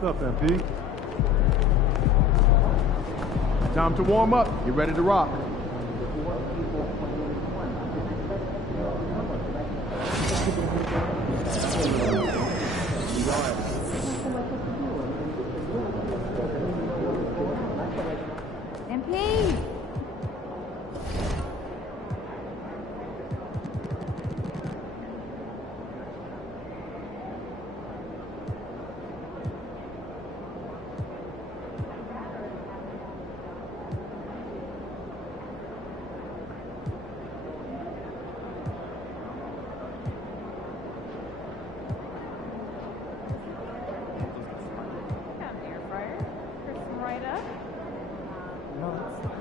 What's up, MP? Time to warm up. Get ready to rock. MP!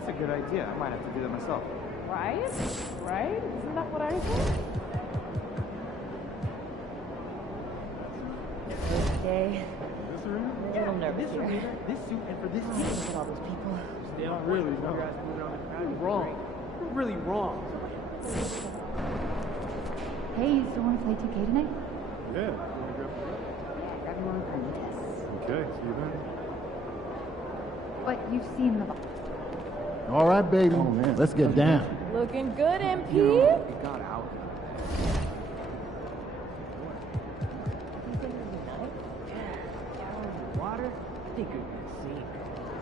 That's a good idea. I might have to do that myself. Right? Right? Isn't that what I said? Okay. A little nervous here. This suit and for this team. Look at all those people. They don't really know. You're wrong. You're really wrong. Hey, you still want to play 2K tonight? Yeah. Yeah, grab your own friend. Okay, see you then. But you've seen the... All right, baby. Let's get down. Looking good, MP. It got out. Water? I think you're gonna see.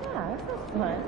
Yeah, that was fun.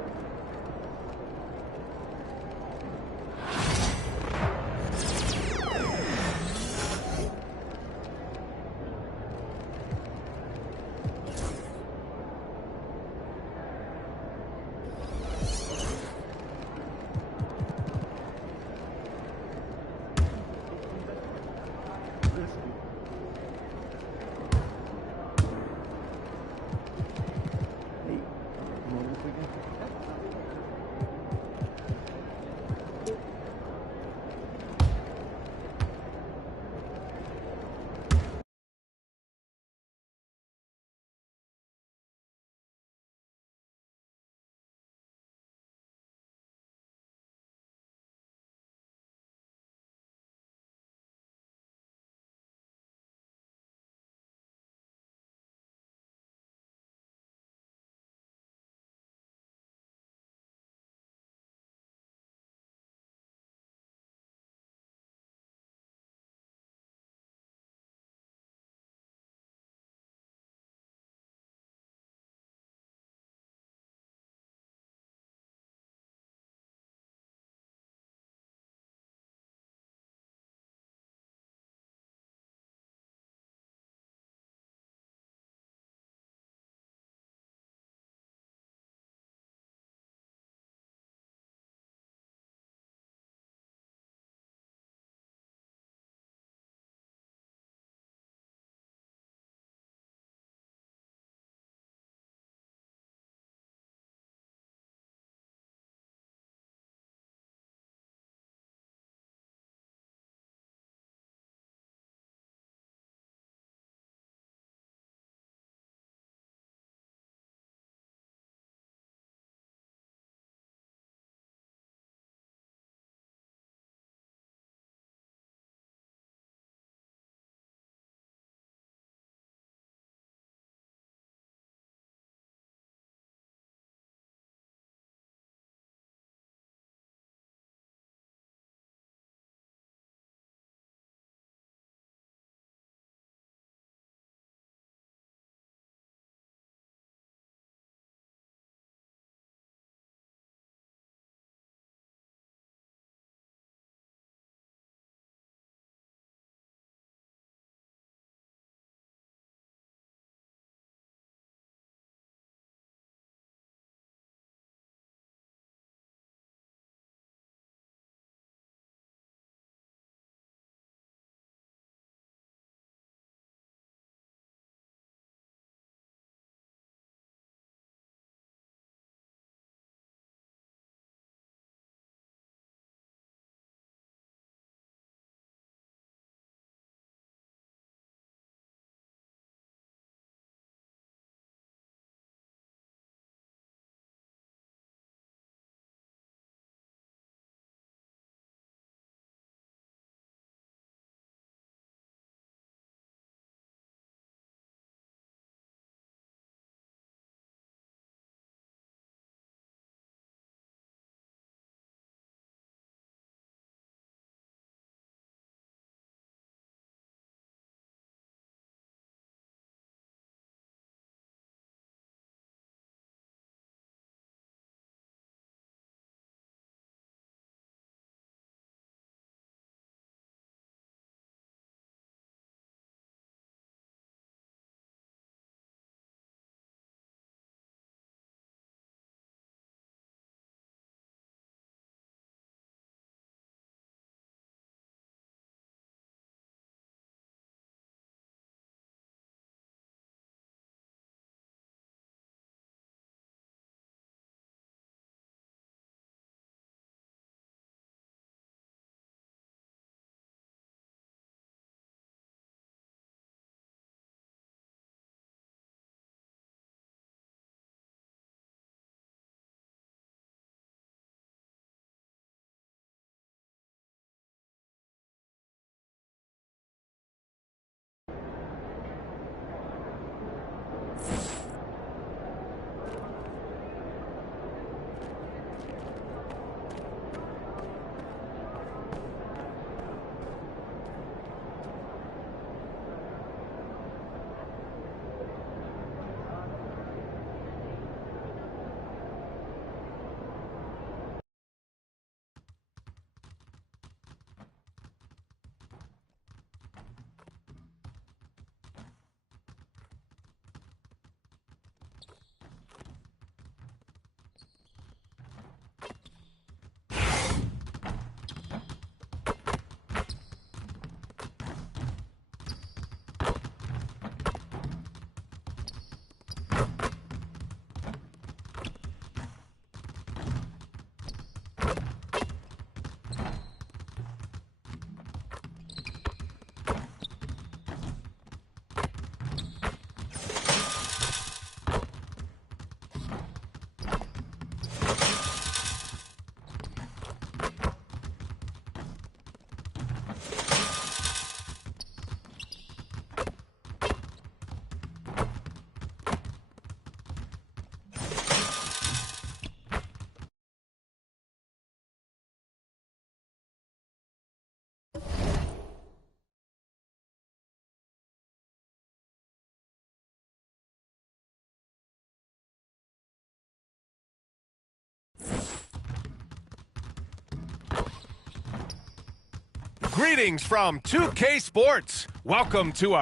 Greetings from 2K Sports. Welcome to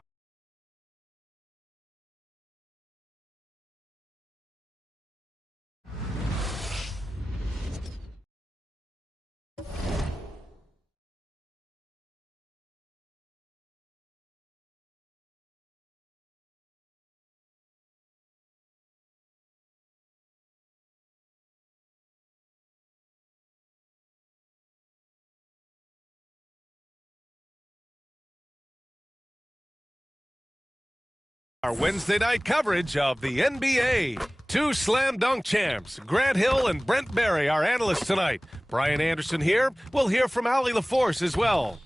our Wednesday night coverage of the NBA. Two slam dunk champs, Grant Hill and Brent Barry, our analysts tonight. Brian Anderson here. We'll hear from Allie LaForce as well.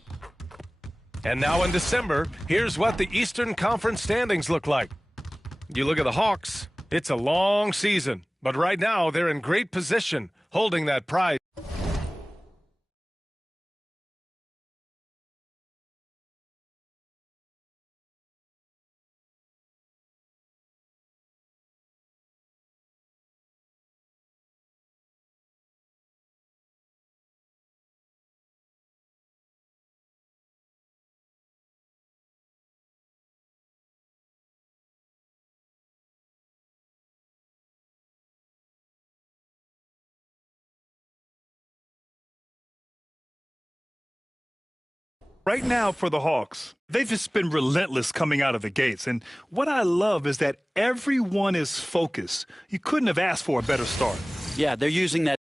And now in December, here's what the Eastern Conference standings look like. You look at the Hawks, it's a long season, but right now they're in great position, holding that prize. Right now for the Hawks, they've just been relentless coming out of the gates. And what I love is that everyone is focused. You couldn't have asked for a better start. Yeah, they're using that.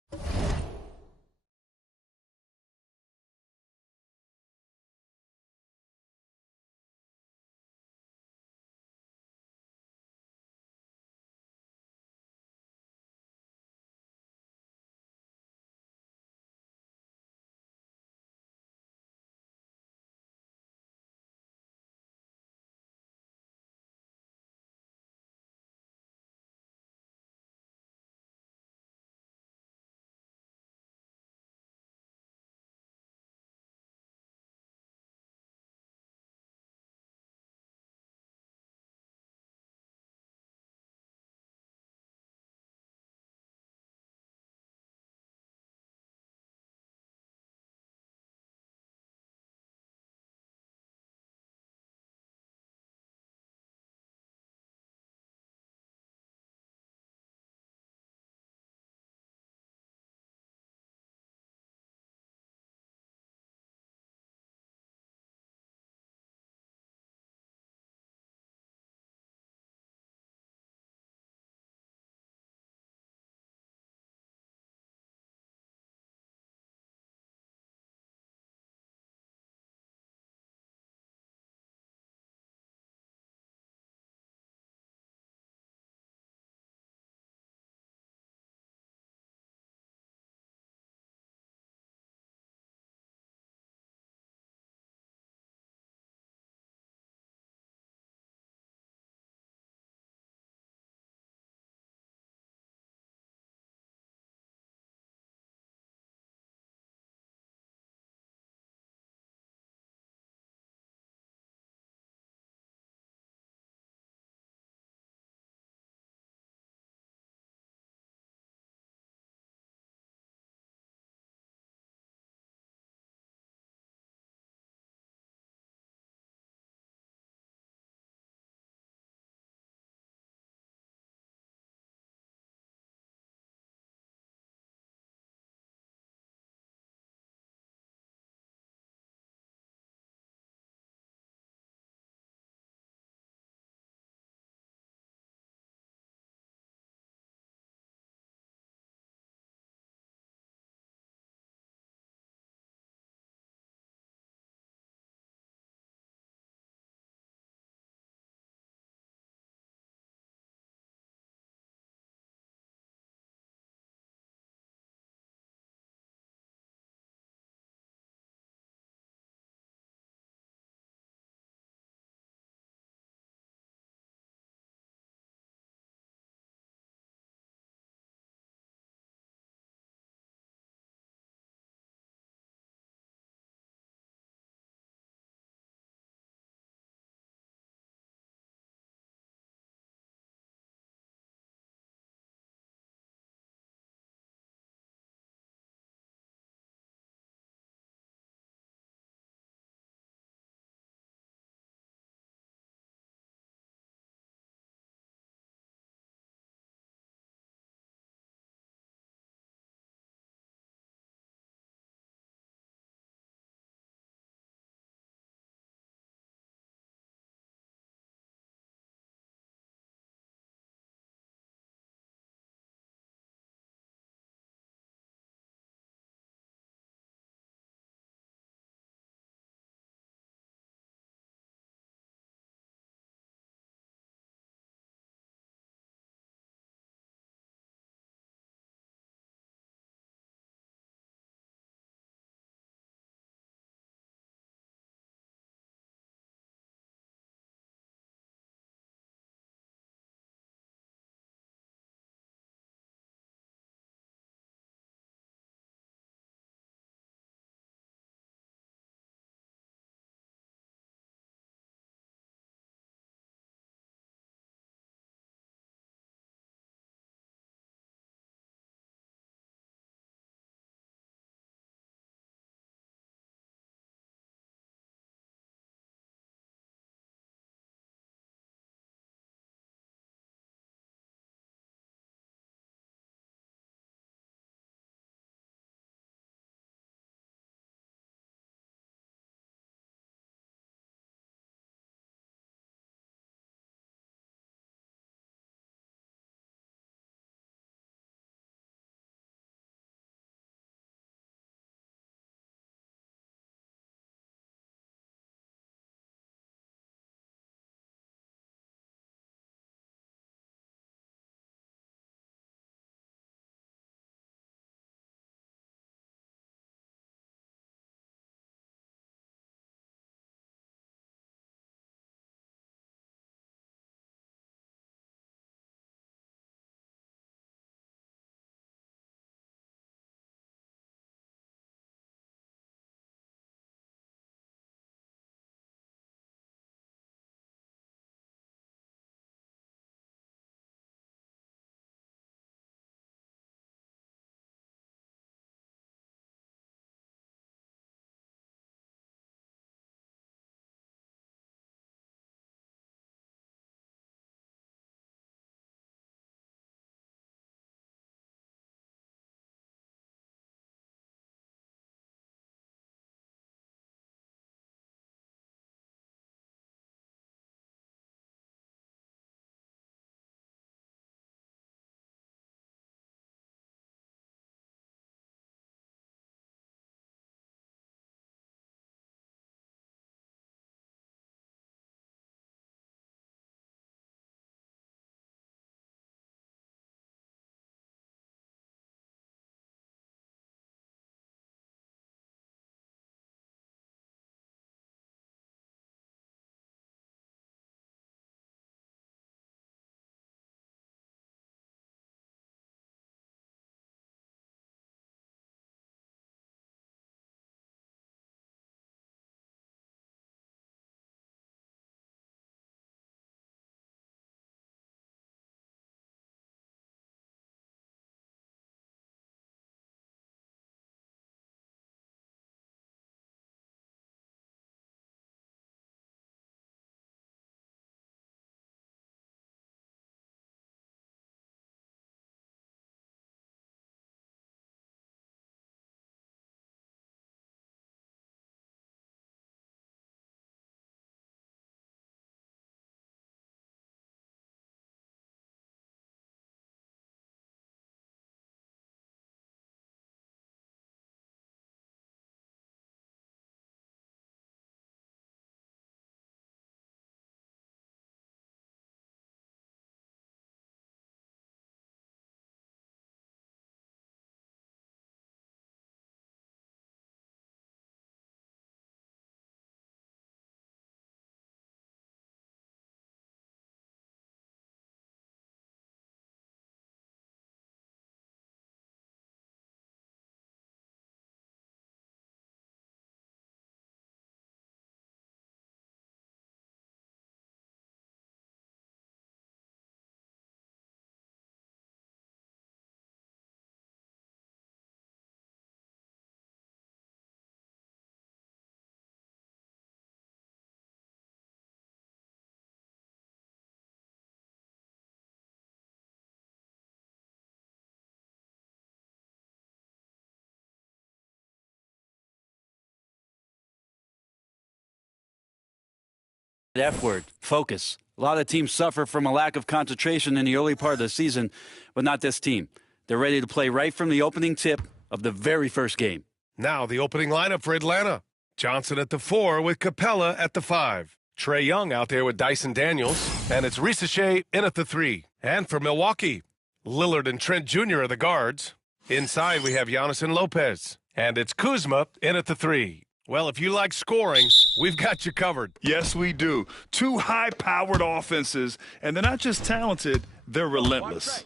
F word, focus. A lot of teams suffer from a lack of concentration in the early part of the season, but not this team. They're ready to play right from the opening tip of the very first game. Now the opening lineup for Atlanta. Johnson at the 4 with Capella at the 5. Trae Young out there with Dyson Daniels. And it's Risache in at the 3. And for Milwaukee, Lillard and Trent Jr. are the guards. Inside we have Giannis and Lopez. And it's Kuzma in at the 3. Well, if you like scoring, we've got you covered. Yes, we do. Two high-powered offenses, and they're not just talented, they're relentless.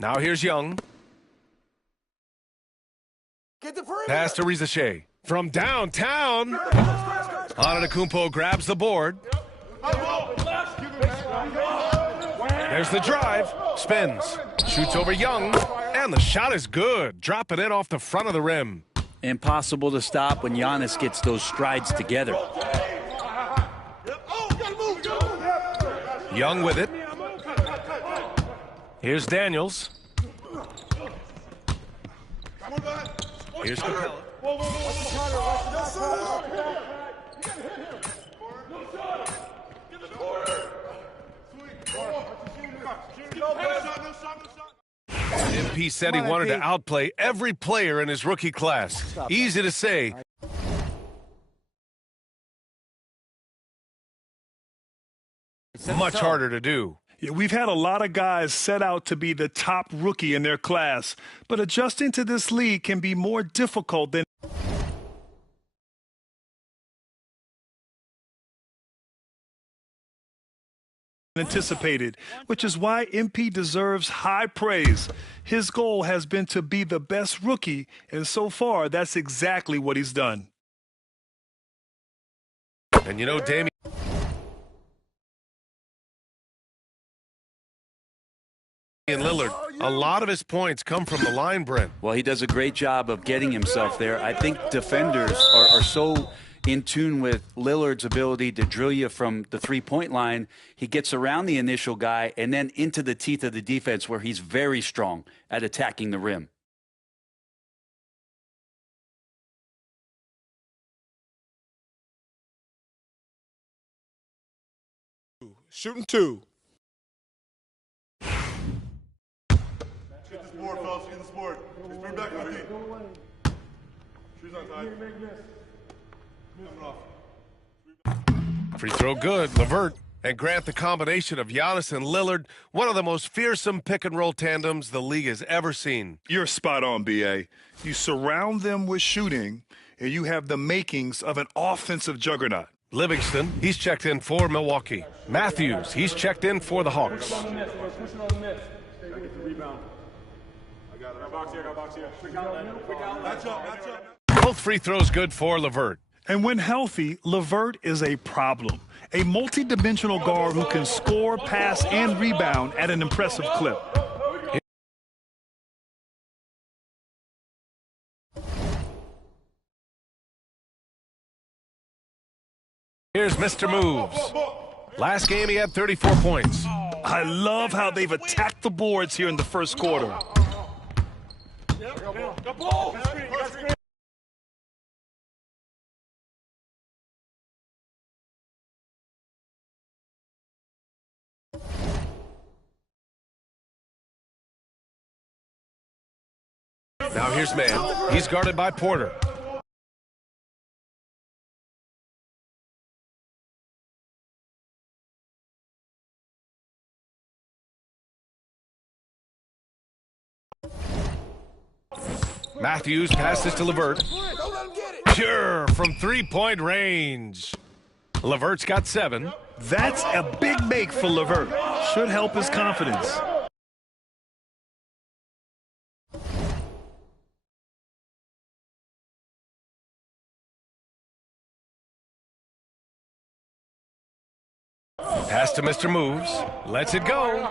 Now here's Young. Pass to Risache. From downtown, Antetokounmpo grabs the board. There's the drive, spins, shoots over Young, and the shot is good, dropping it off the front of the rim. Impossible to stop when Giannis gets those strides together. Young with it. Here's Daniels. Here's Capella. MP said he wanted to outplay every player in his rookie class. Easy to say. Much harder to do. Yeah, we've had a lot of guys set out to be the top rookie in their class, but adjusting to this league can be more difficult than anticipated, which is why MP deserves high praise. His goal has been to be the best rookie, and so far, that's exactly what he's done. And you know, Damian Lillard, a lot of his points come from the line, Brent. Well, he does a great job of getting himself there. I think defenders are so in tune with Lillard's ability to drill you from the three-point line. He gets around the initial guy and then into the teeth of the defense where he's very strong at attacking the rim. Shooting 2. Get this board, fellas. Get this board. Just bring back my feet. Shoes on tight. Free throw good. Levert and Grant, the combination of Giannis and Lillard, one of the most fearsome pick-and-roll tandems the league has ever seen. You're spot on, B.A. You surround them with shooting, and you have the makings of an offensive juggernaut. Livingston, he's checked in for Milwaukee. Matthews, he's checked in for the Hawks. Both free throws good for Levert. And when healthy, Levert is a problem. A multi-dimensional guard who can score, pass, and rebound at an impressive clip. Here's Mr. Moves. Last game, he had 34 points. I love how they've attacked the boards here in the first quarter. Now here's Man. He's guarded by Porter. Matthews passes to Levert. Pure from three-point range. Levert's got 7. That's a big make for Levert. Should help his confidence. Pass to Mr. Moves. Lets it go.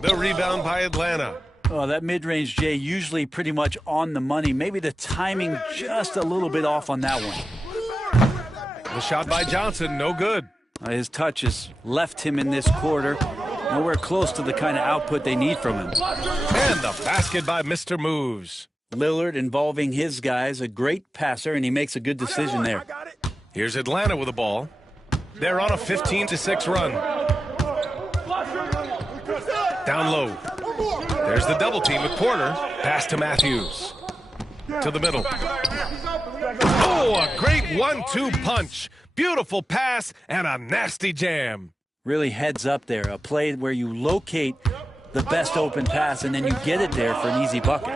The rebound by Atlanta. Oh, that mid-range, Jay, usually pretty much on the money. Maybe the timing just a little bit off on that one. The shot by Johnson, no good. His touch has left him in this quarter. Nowhere close to the kind of output they need from him. And the basket by Mr. Moves. Lillard involving his guys, a great passer, and he makes a good decision there. Here's Atlanta with the ball. They're on a 15-6 run. Down low. There's the double team with Porter. Pass to Matthews. To the middle. Oh, a great 1-2 punch. Beautiful pass and a nasty jam. Really heads up there. A play where you locate the best open pass and then you get it there for an easy bucket.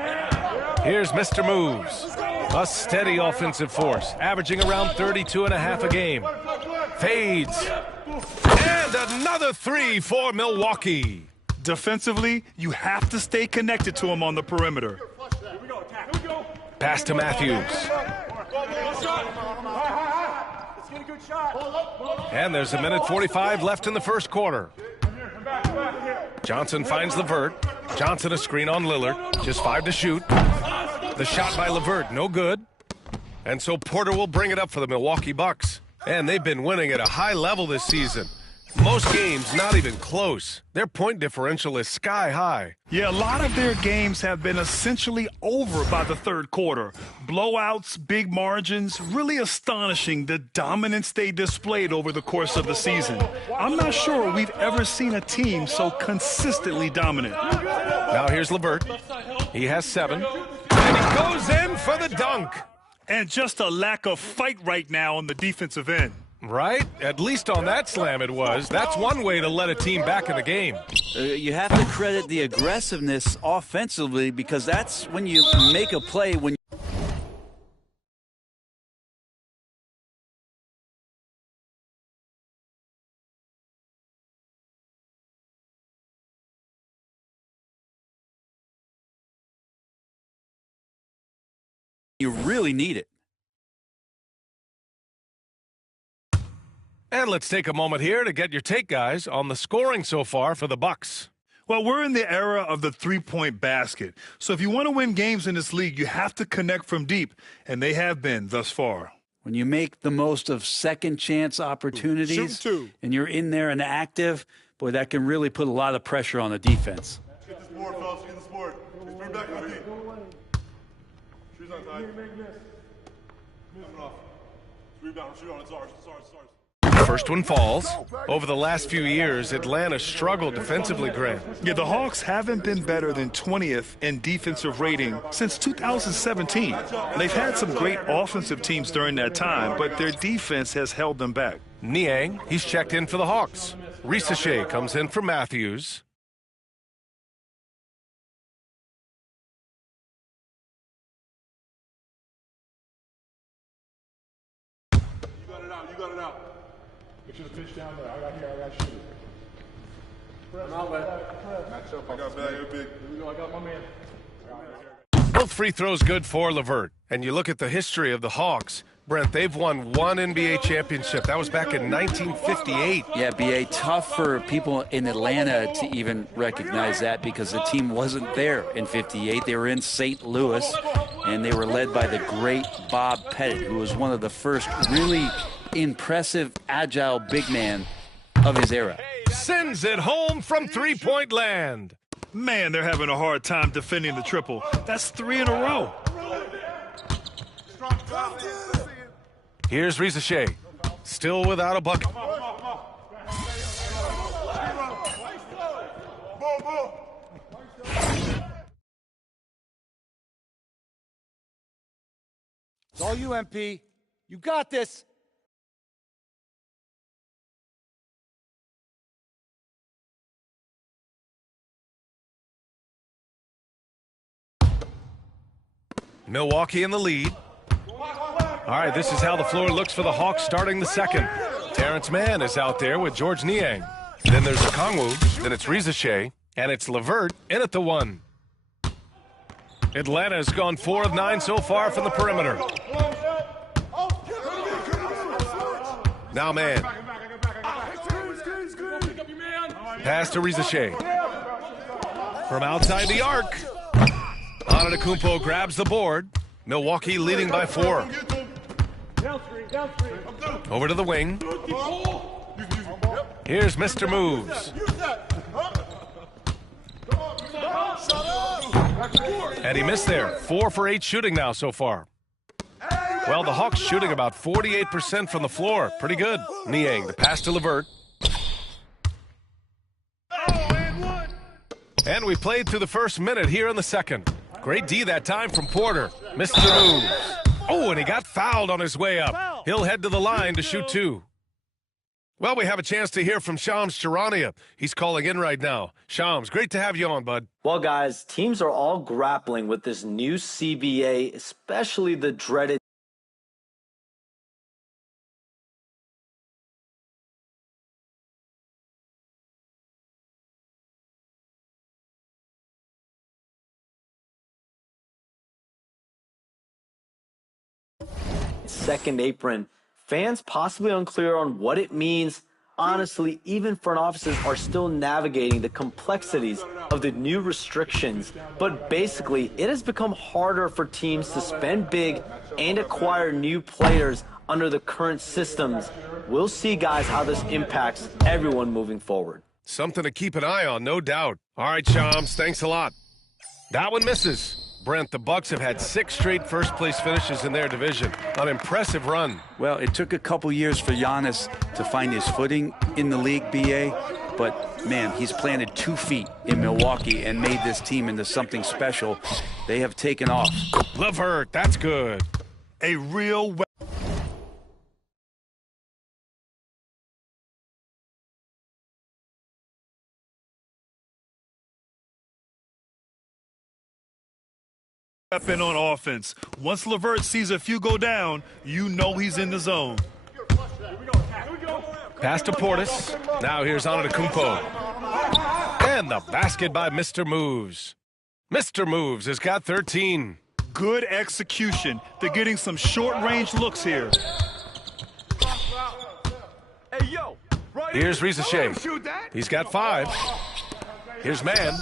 Here's Mr. Moves. A steady offensive force, averaging around 32.5 a game. Fades. And another three for Milwaukee. Defensively, you have to stay connected to him on the perimeter. Pass to Matthews. And there's a minute 45 left in the first quarter. Johnson finds LeVert. Johnson a screen on Lillard. Just 5 to shoot. The shot by LeVert, no good. And so Porter will bring it up for the Milwaukee Bucks. And they've been winning at a high level this season. Most games not even close. Their point differential is sky high. Yeah, a lot of their games have been essentially over by the third quarter. Blowouts, big margins, really astonishing the dominance they displayed over the course of the season. I'm not sure we've ever seen a team so consistently dominant. Now here's LeVert. He has 7. And he goes in for the dunk. And just a lack of fight right now on the defensive end. Right? At least on that slam it was. That's one way to let a team back in the game. You have to credit the aggressiveness offensively because that's when you make a play when you really need it. And let's take a moment here to get your take, guys, on the scoring so far for the Bucks. Well, we're in the era of the three-point basket. So if you want to win games in this league, you have to connect from deep, and they have been thus far. When you make the most of second chance opportunities and you're in there and active, boy, that can really put a lot of pressure on the defense. Get this board, fellas. Get this board. Just bring back my feet. Shoes on tight. Coming off. Rebound. Shoot on. It's ours. It's ours. It's ours. First one falls. Over the last few years, Atlanta struggled defensively, Grant. Yeah, the Hawks haven't been better than 20th in defensive rating since 2017. They've had some great offensive teams during that time, but their defense has held them back. Niang, he's checked in for the Hawks. Risache comes in for Matthews. You got it out. You got it out. Make sure the pitch down there. I got shooter. I'm outlet. Match up. I got bad. You're big. Here we go. I got my man. Both free throws good for LeVert. And you look at the history of the Hawks, Brent, they've won one NBA championship. That was back in 1958. Yeah, B.A., tough for people in Atlanta to even recognize that because the team wasn't there in 58. They were in St. Louis, and they were led by the great Bob Pettit, who was one of the first really impressive, agile big man of his era. Sends it home from three-point land. Man, they're having a hard time defending the triple. That's 3 in a row. Here's Risache, still without a bucket. It's all you, MP. You got this. Milwaukee in the lead. All right, this is how the floor looks for the Hawks starting the second. Terrence Mann is out there with George Niang. Then there's Okongwu, then it's Risache, and it's LeVert in at the 1. Atlanta has gone 4 of 9 so far from the perimeter. Now Mann. Pass to Risache. From outside the arc. Antetokounmpo grabs the board. Milwaukee leading by 4. Over to the wing. Here's Mr. Moves. And he missed there. 4 for 8 shooting now so far. Well, the Hawks shooting about 48% from the floor. Pretty good. Niang, the pass to LeVert. And we played through the first minute here in the second. Great D that time from Porter. Mr. Moves. Oh, and he got fouled on his way up. He'll head to the line to shoot two. Well, we have a chance to hear from Shams Charania. He's calling in right now. Shams, great to have you on, bud. Well, guys, teams are all grappling with this new CBA, especially the dreaded second apron. Fans possibly unclear on what it means. Honestly, even front offices are still navigating the complexities of the new restrictions. But basically, it has become harder for teams to spend big and acquire new players under the current systems. We'll see, guys, how this impacts everyone moving forward. Something to keep an eye on, no doubt. All right, Shams, thanks a lot. That one misses. Brent, the Bucks have had 6 straight first-place finishes in their division. An impressive run. Well, it took a couple years for Giannis to find his footing in the league, BA. But, man, he's planted 2 feet in Milwaukee and made this team into something special. They have taken off. LeVert, that's good. A real weapon on offense. Once LeVert sees a few go down, you know he's in the zone. Pass to Portis. Now here's Antetokounmpo. And the basket by Mr. Moves. Mr. Moves has got 13. Good execution. They're getting some short-range looks here. Here's Rizachet. He's got 5. Here's Mann.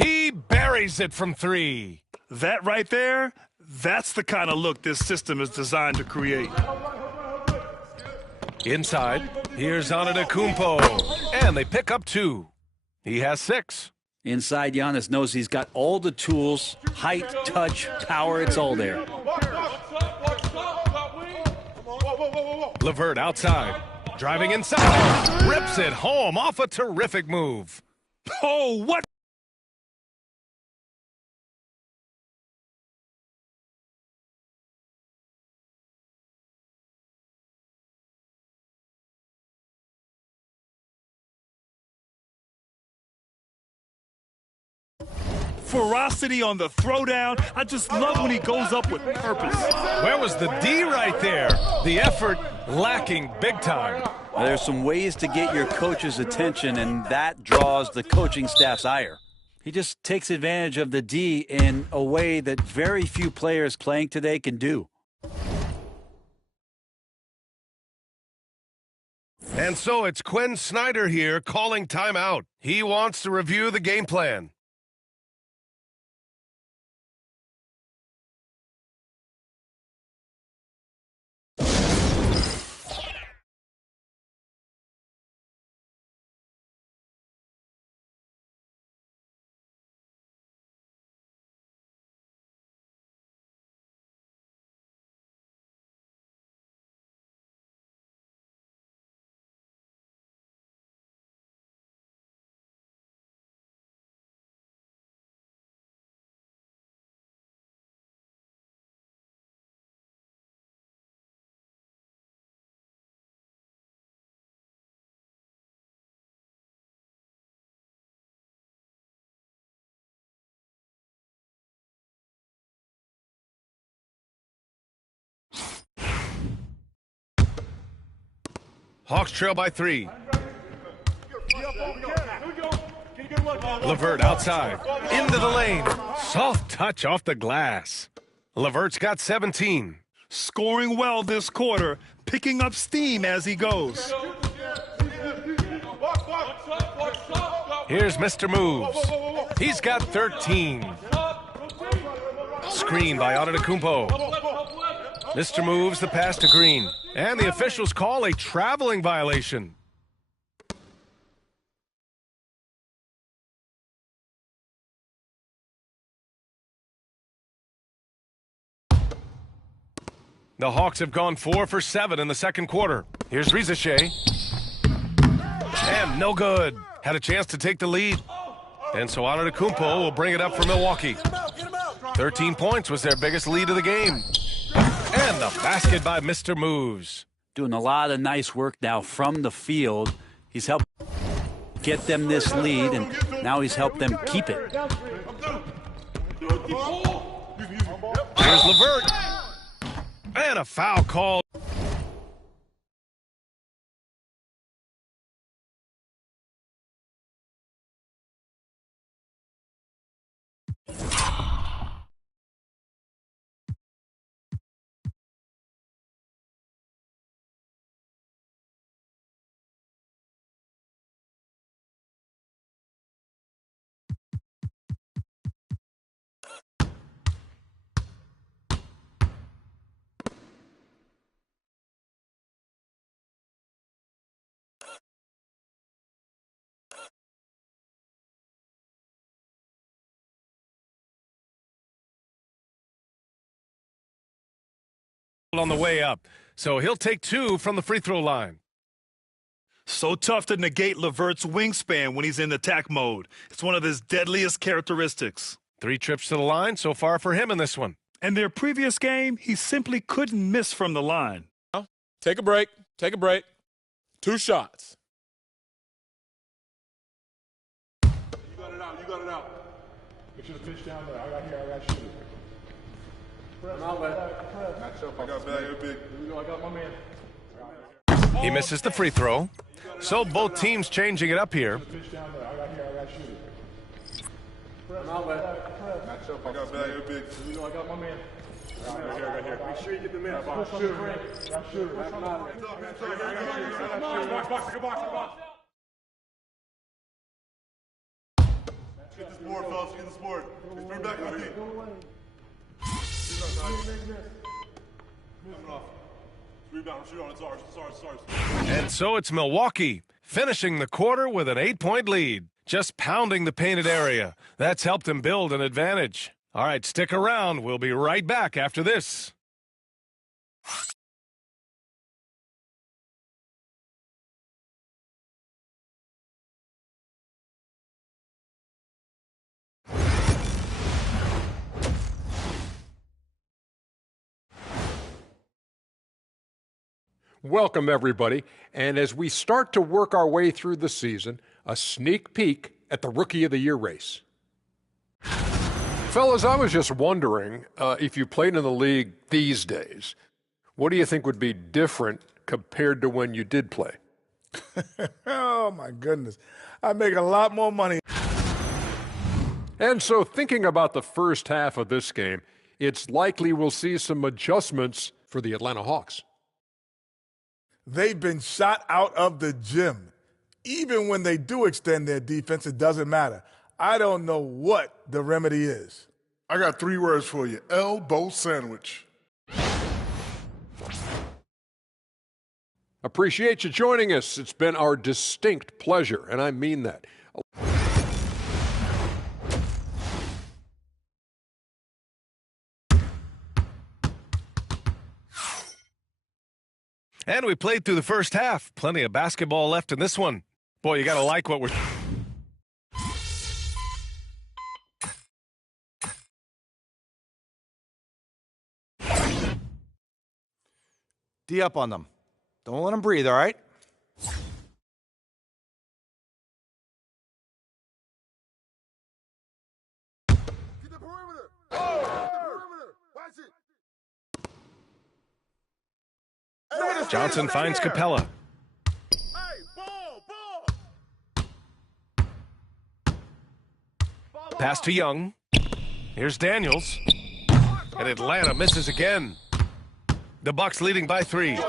He buries it from 3. That right there, that's the kind of look this system is designed to create. Inside, here's Antetokounmpo. And they pick up 2. He has 6. Inside, Giannis knows he's got all the tools, height, touch, power, it's all there. LeVert outside, driving inside, rips it home off a terrific move. Oh, what? Ferocity on the throwdown. I just love when he goes up with purpose. Where was the D right there? The effort lacking big time. Well, there's some ways to get your coach's attention, and that draws the coaching staff's ire. He just takes advantage of the D in a way that very few players playing today can do. And so it's Quinn Snyder here calling timeout. He wants to review the game plan. Hawks trail by 3. LeVert outside, into the lane. Soft touch off the glass. LeVert's got 17. Scoring well this quarter, picking up steam as he goes. Here's Mr. Moves. He's got 13. Screen by Antetokounmpo. Mr. Moves the pass to Green. And the officials call a traveling violation. The Hawks have gone 4 for 7 in the second quarter. Here's Rizashea. And no good. Had a chance to take the lead. And so Antetokounmpo will bring it up for Milwaukee. 13 points was their biggest lead of the game. And the basket by Mr. Moves. Doing a lot of nice work now from the field. He's helped get them this lead, and now he's helped them keep it. Here's LeVert. And a foul call. On the way up. So he'll take 2 from the free throw line. So tough to negate LeVert's wingspan when he's in attack mode. It's one of his deadliest characteristics. 3 trips to the line so far for him in this one. And their previous game, he simply couldn't miss from the line. Take a break. Take a break. 2 shots. You got it out. You got it out. Make sure the pitch down there. I got shooter. I got my man. He misses the free throw. So both teams changing it up here. I got my man. Right here. Make sure you get the man. Box. Get this board, fellas. Get this board. Just bring back on me. And so it's Milwaukee finishing the quarter with an 8-point lead, just pounding the painted area. That's helped him build an advantage. All right, stick around. We'll be right back after this. Welcome, everybody. And as we start to work our way through the season, a sneak peek at the Rookie of the Year race. Fellas, I was just wondering if you played in the league these days, what do you think would be different compared to when you did play? Oh, my goodness. I make a lot more money. And so thinking about the first half of this game, it's likely we'll see some adjustments for the Atlanta Hawks. They've been shot out of the gym. Even when they do extend their defense, it doesn't matter. I don't know what the remedy is. I got 3 words for you. Elbow sandwich. Appreciate you joining us. It's been our distinct pleasure, and I mean that. And we played through the first half. Plenty of basketball left in this one. Boy, you got to like what we're... D up on them. Don't let them breathe, all right? Get the perimeter. Watch it. Johnson finds Capella. Pass to Young. Here's Daniels. And Atlanta misses again. The Bucks leading by 3.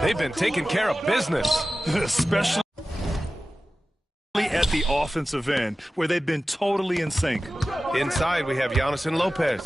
They've been taking care of business. Especially at the offensive end, where they've been totally in sync. Inside, we have Giannis and Lopez.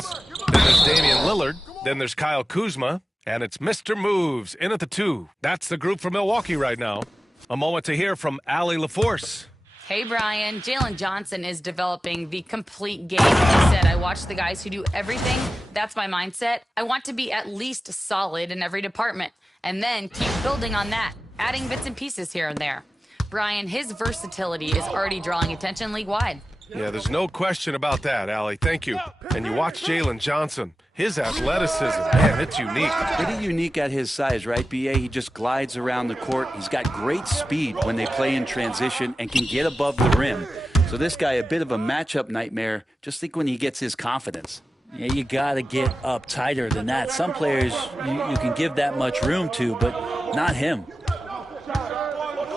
Then there's Damian Lillard. Then there's Kyle Kuzma. And it's Mr. Moves in at the 2. That's the group for Milwaukee right now. A moment to hear from Allie LaForce. Hey, Brian. Jalen Johnson is developing the complete game. He said, I watch the guys who do everything. That's my mindset. I want to be at least solid in every department and then keep building on that, adding bits and pieces here and there. Brian, his versatility is already drawing attention league-wide. Yeah, there's no question about that, Allie. Thank you. And you watch Jalen Johnson. His athleticism, man, it's unique. Pretty unique at his size, right, B.A.? He just glides around the court. He's got great speed when they play in transition and can get above the rim. So this guy, a bit of a matchup nightmare. Just think when he gets his confidence. Yeah, you got to get up tighter than that. Some players you can give that much room to, but not him.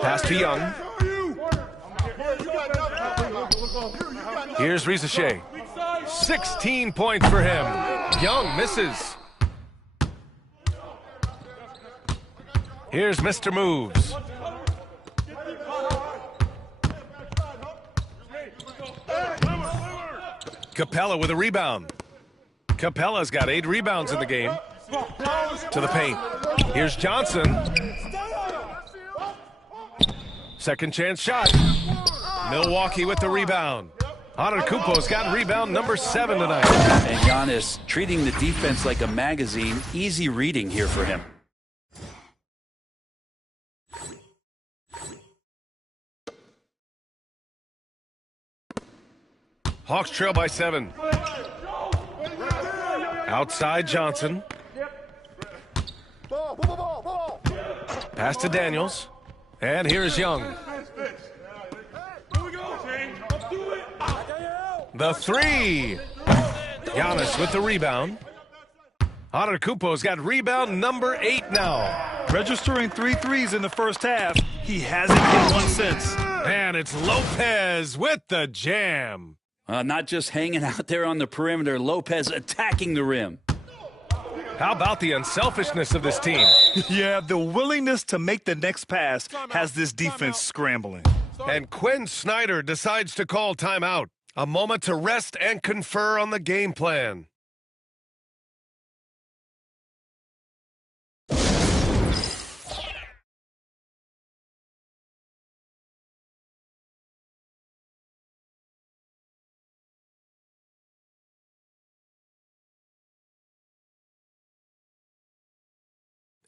Pass to Young. Here's Rizachet. 16 points for him. Young misses. Here's Mr. Moves. Capella with a rebound. Capella's got 8 rebounds in the game. To the paint. Here's Johnson. Second chance shot. Milwaukee with the rebound. Antetokounmpo's got rebound number 7 tonight. And Giannis treating the defense like a magazine. Easy reading here for him. Hawks trail by 7. Outside Johnson. Pass to Daniels. And here's Young. The 3. Giannis with the rebound. Antetokounmpo's got rebound number 8 now. Registering 3 threes in the first half. He hasn't hit one since. And it's Lopez with the jam. Not just hanging out there on the perimeter. Lopez attacking the rim. How about the unselfishness of this team? Yeah, the willingness to make the next pass has this defense scrambling. And Quinn Snyder decides to call timeout. A moment to rest and confer on the game plan.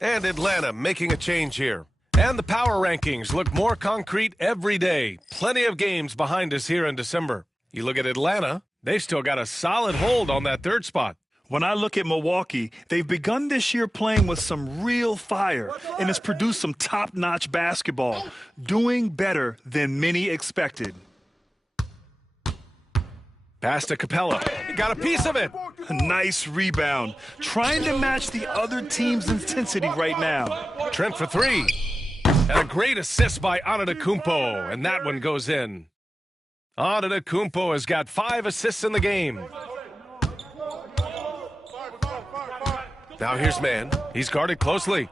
And Atlanta making a change here. And the power rankings look more concrete every day. Plenty of games behind us here in December. You look at Atlanta, they've still got a solid hold on that 3rd spot. When I look at Milwaukee, they've begun this year playing with some real fire and has produced some top-notch basketball, doing better than many expected. Pass to Capella. He got a piece of it. Nice rebound. Trying to match the other team's intensity right now. Trent for 3. And a great assist by Antetokounmpo, and that one goes in. Antetokounmpo has got 5 assists in the game. Now here's man. He's guarded closely.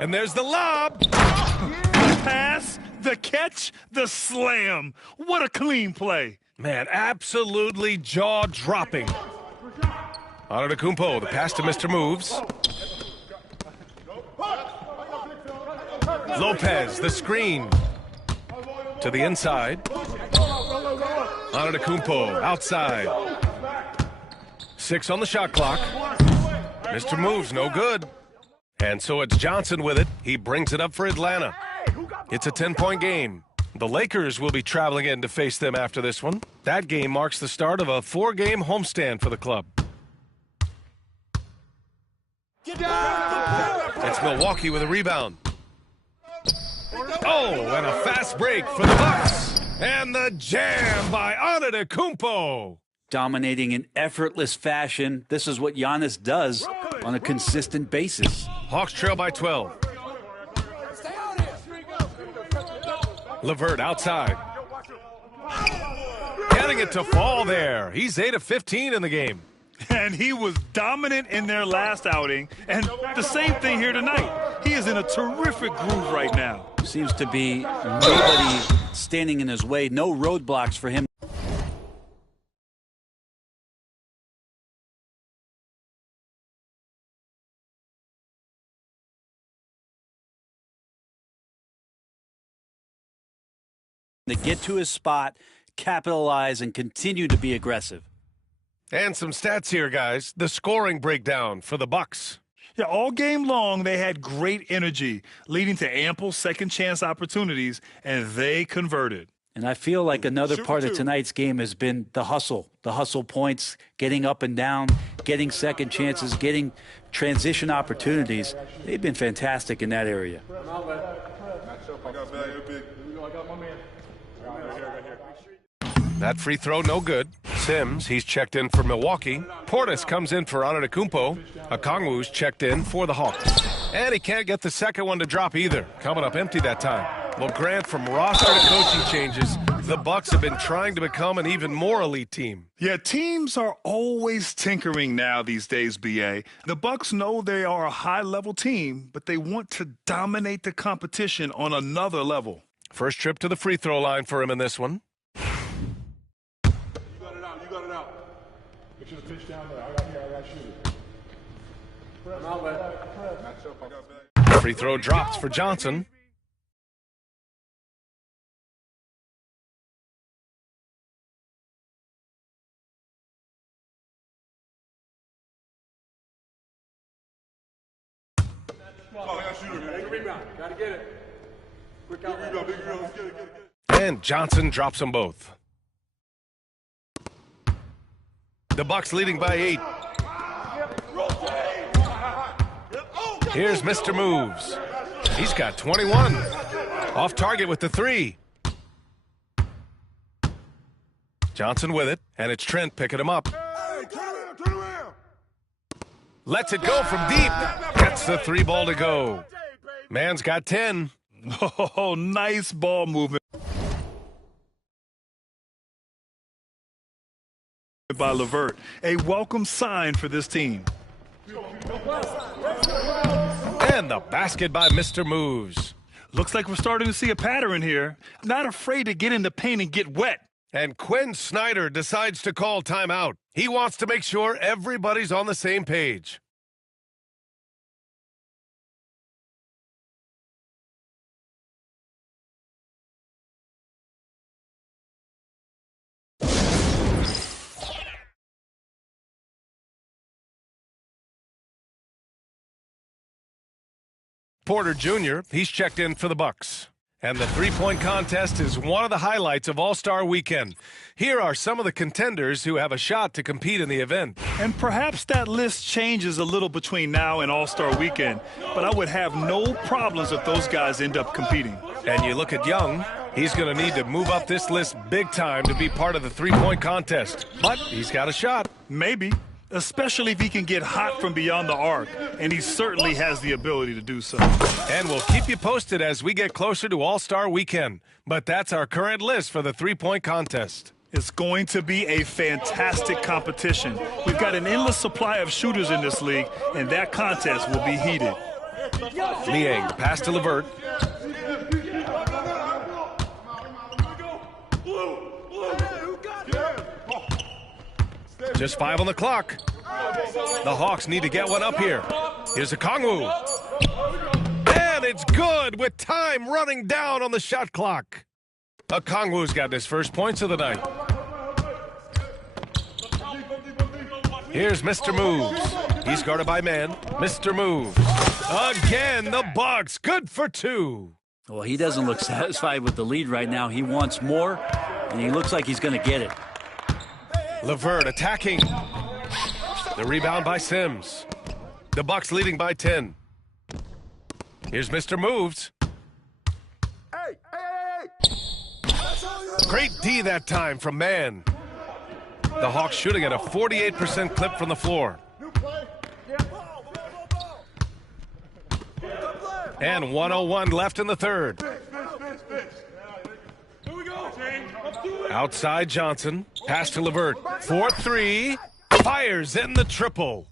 And there's the lob. The pass, the catch, the slam. What a clean play. Man, absolutely jaw-dropping. Antetokounmpo, the pass to Mr. Moves. Lopez, the screen. To the inside. Antetokounmpo, outside. 6 on the shot clock. Mr. Moves, no good. And so it's Johnson with it. He brings it up for Atlanta. It's a 10-point game. The Lakers will be traveling in to face them after this one. That game marks the start of a 4-game homestand for the club. It's Milwaukee with a rebound. Oh, and a fast break for the Bucks. And the jam by Antetokounmpo. Dominating in effortless fashion. This is what Giannis does on a consistent basis. Hawks trail by 12. LeVert outside. Getting it to fall there. He's 8 of 15 in the game. And he was dominant in their last outing. And the same thing here tonight. He is in a terrific groove right now. Seems to be nobody standing in his way. No roadblocks for him. To get to his spot, capitalize, and continue to be aggressive. And some stats here, guys. The scoring breakdown for the Bucks. Yeah, all game long, they had great energy, leading to ample second chance opportunities, and they converted. And I feel like another part of tonight's game has been the hustle points, getting up and down, getting second chances, getting transition opportunities. They've been fantastic in that area. That free throw, no good. Sims, he's checked in for Milwaukee. Portis comes in for Antetokounmpo. Okongwu's checked in for the Hawks. And he can't get the second one to drop either. Coming up empty that time. Well, Grant, from roster to coaching changes, the Bucks have been trying to become an even more elite team. Yeah, teams are always tinkering now these days, BA. The Bucks know they are a high-level team, but they want to dominate the competition on another level. First trip to the free throw line for him in this one. Free throw drops for Johnson. And Johnson drops them both. The Bucks leading by 8. Here's Mr. Moves. He's got 21. Off target with the 3. Johnson with it, and it's Trent picking him up. Lets it go from deep. Gets the 3 ball to go. Man's got 10. Oh, nice ball movement by LeVert. A welcome sign for this team. And the basket by Mr. Moves. Looks like we're starting to see a pattern here. Not afraid to get in the paint and get wet. And Quinn Snyder decides to call timeout. He wants to make sure everybody's on the same page. Porter Jr., he's checked in for the Bucks. And the three-point contest is one of the highlights of All-Star Weekend. Here are some of the contenders who have a shot to compete in the event. And perhaps that list changes a little between now and All-Star Weekend, but I would have no problems if those guys end up competing. And you look at Young, he's going to need to move up this list big time to be part of the three-point contest. But he's got a shot. Maybe. Especially if he can get hot from beyond the arc, and he certainly has the ability to do so. And we'll keep you posted as we get closer to All-Star Weekend. But that's our current list for the three-point contest. It's going to be a fantastic competition. We've got an endless supply of shooters in this league, and that contest will be heated. Liang, pass to LeVert. Just 5 on the clock. The Hawks need to get one up here. Here's Okongwu. And it's good with time running down on the shot clock. Okongwu's got his first points of the night. Here's Mr. Moves. He's guarded by man. Mr. Moves. Again, the Bucks. Good for 2. Well, he doesn't look satisfied with the lead right now. He wants more, and he looks like he's going to get it. LeVert attacking. The rebound by Sims. The Bucks leading by 10. Here's Mr. Moves. Great D that time from Man. The Hawks shooting at a 48% clip from the floor. And 1:01 left in the third. Outside Johnson. Pass to LeVert. 4-3. Fires in the triple.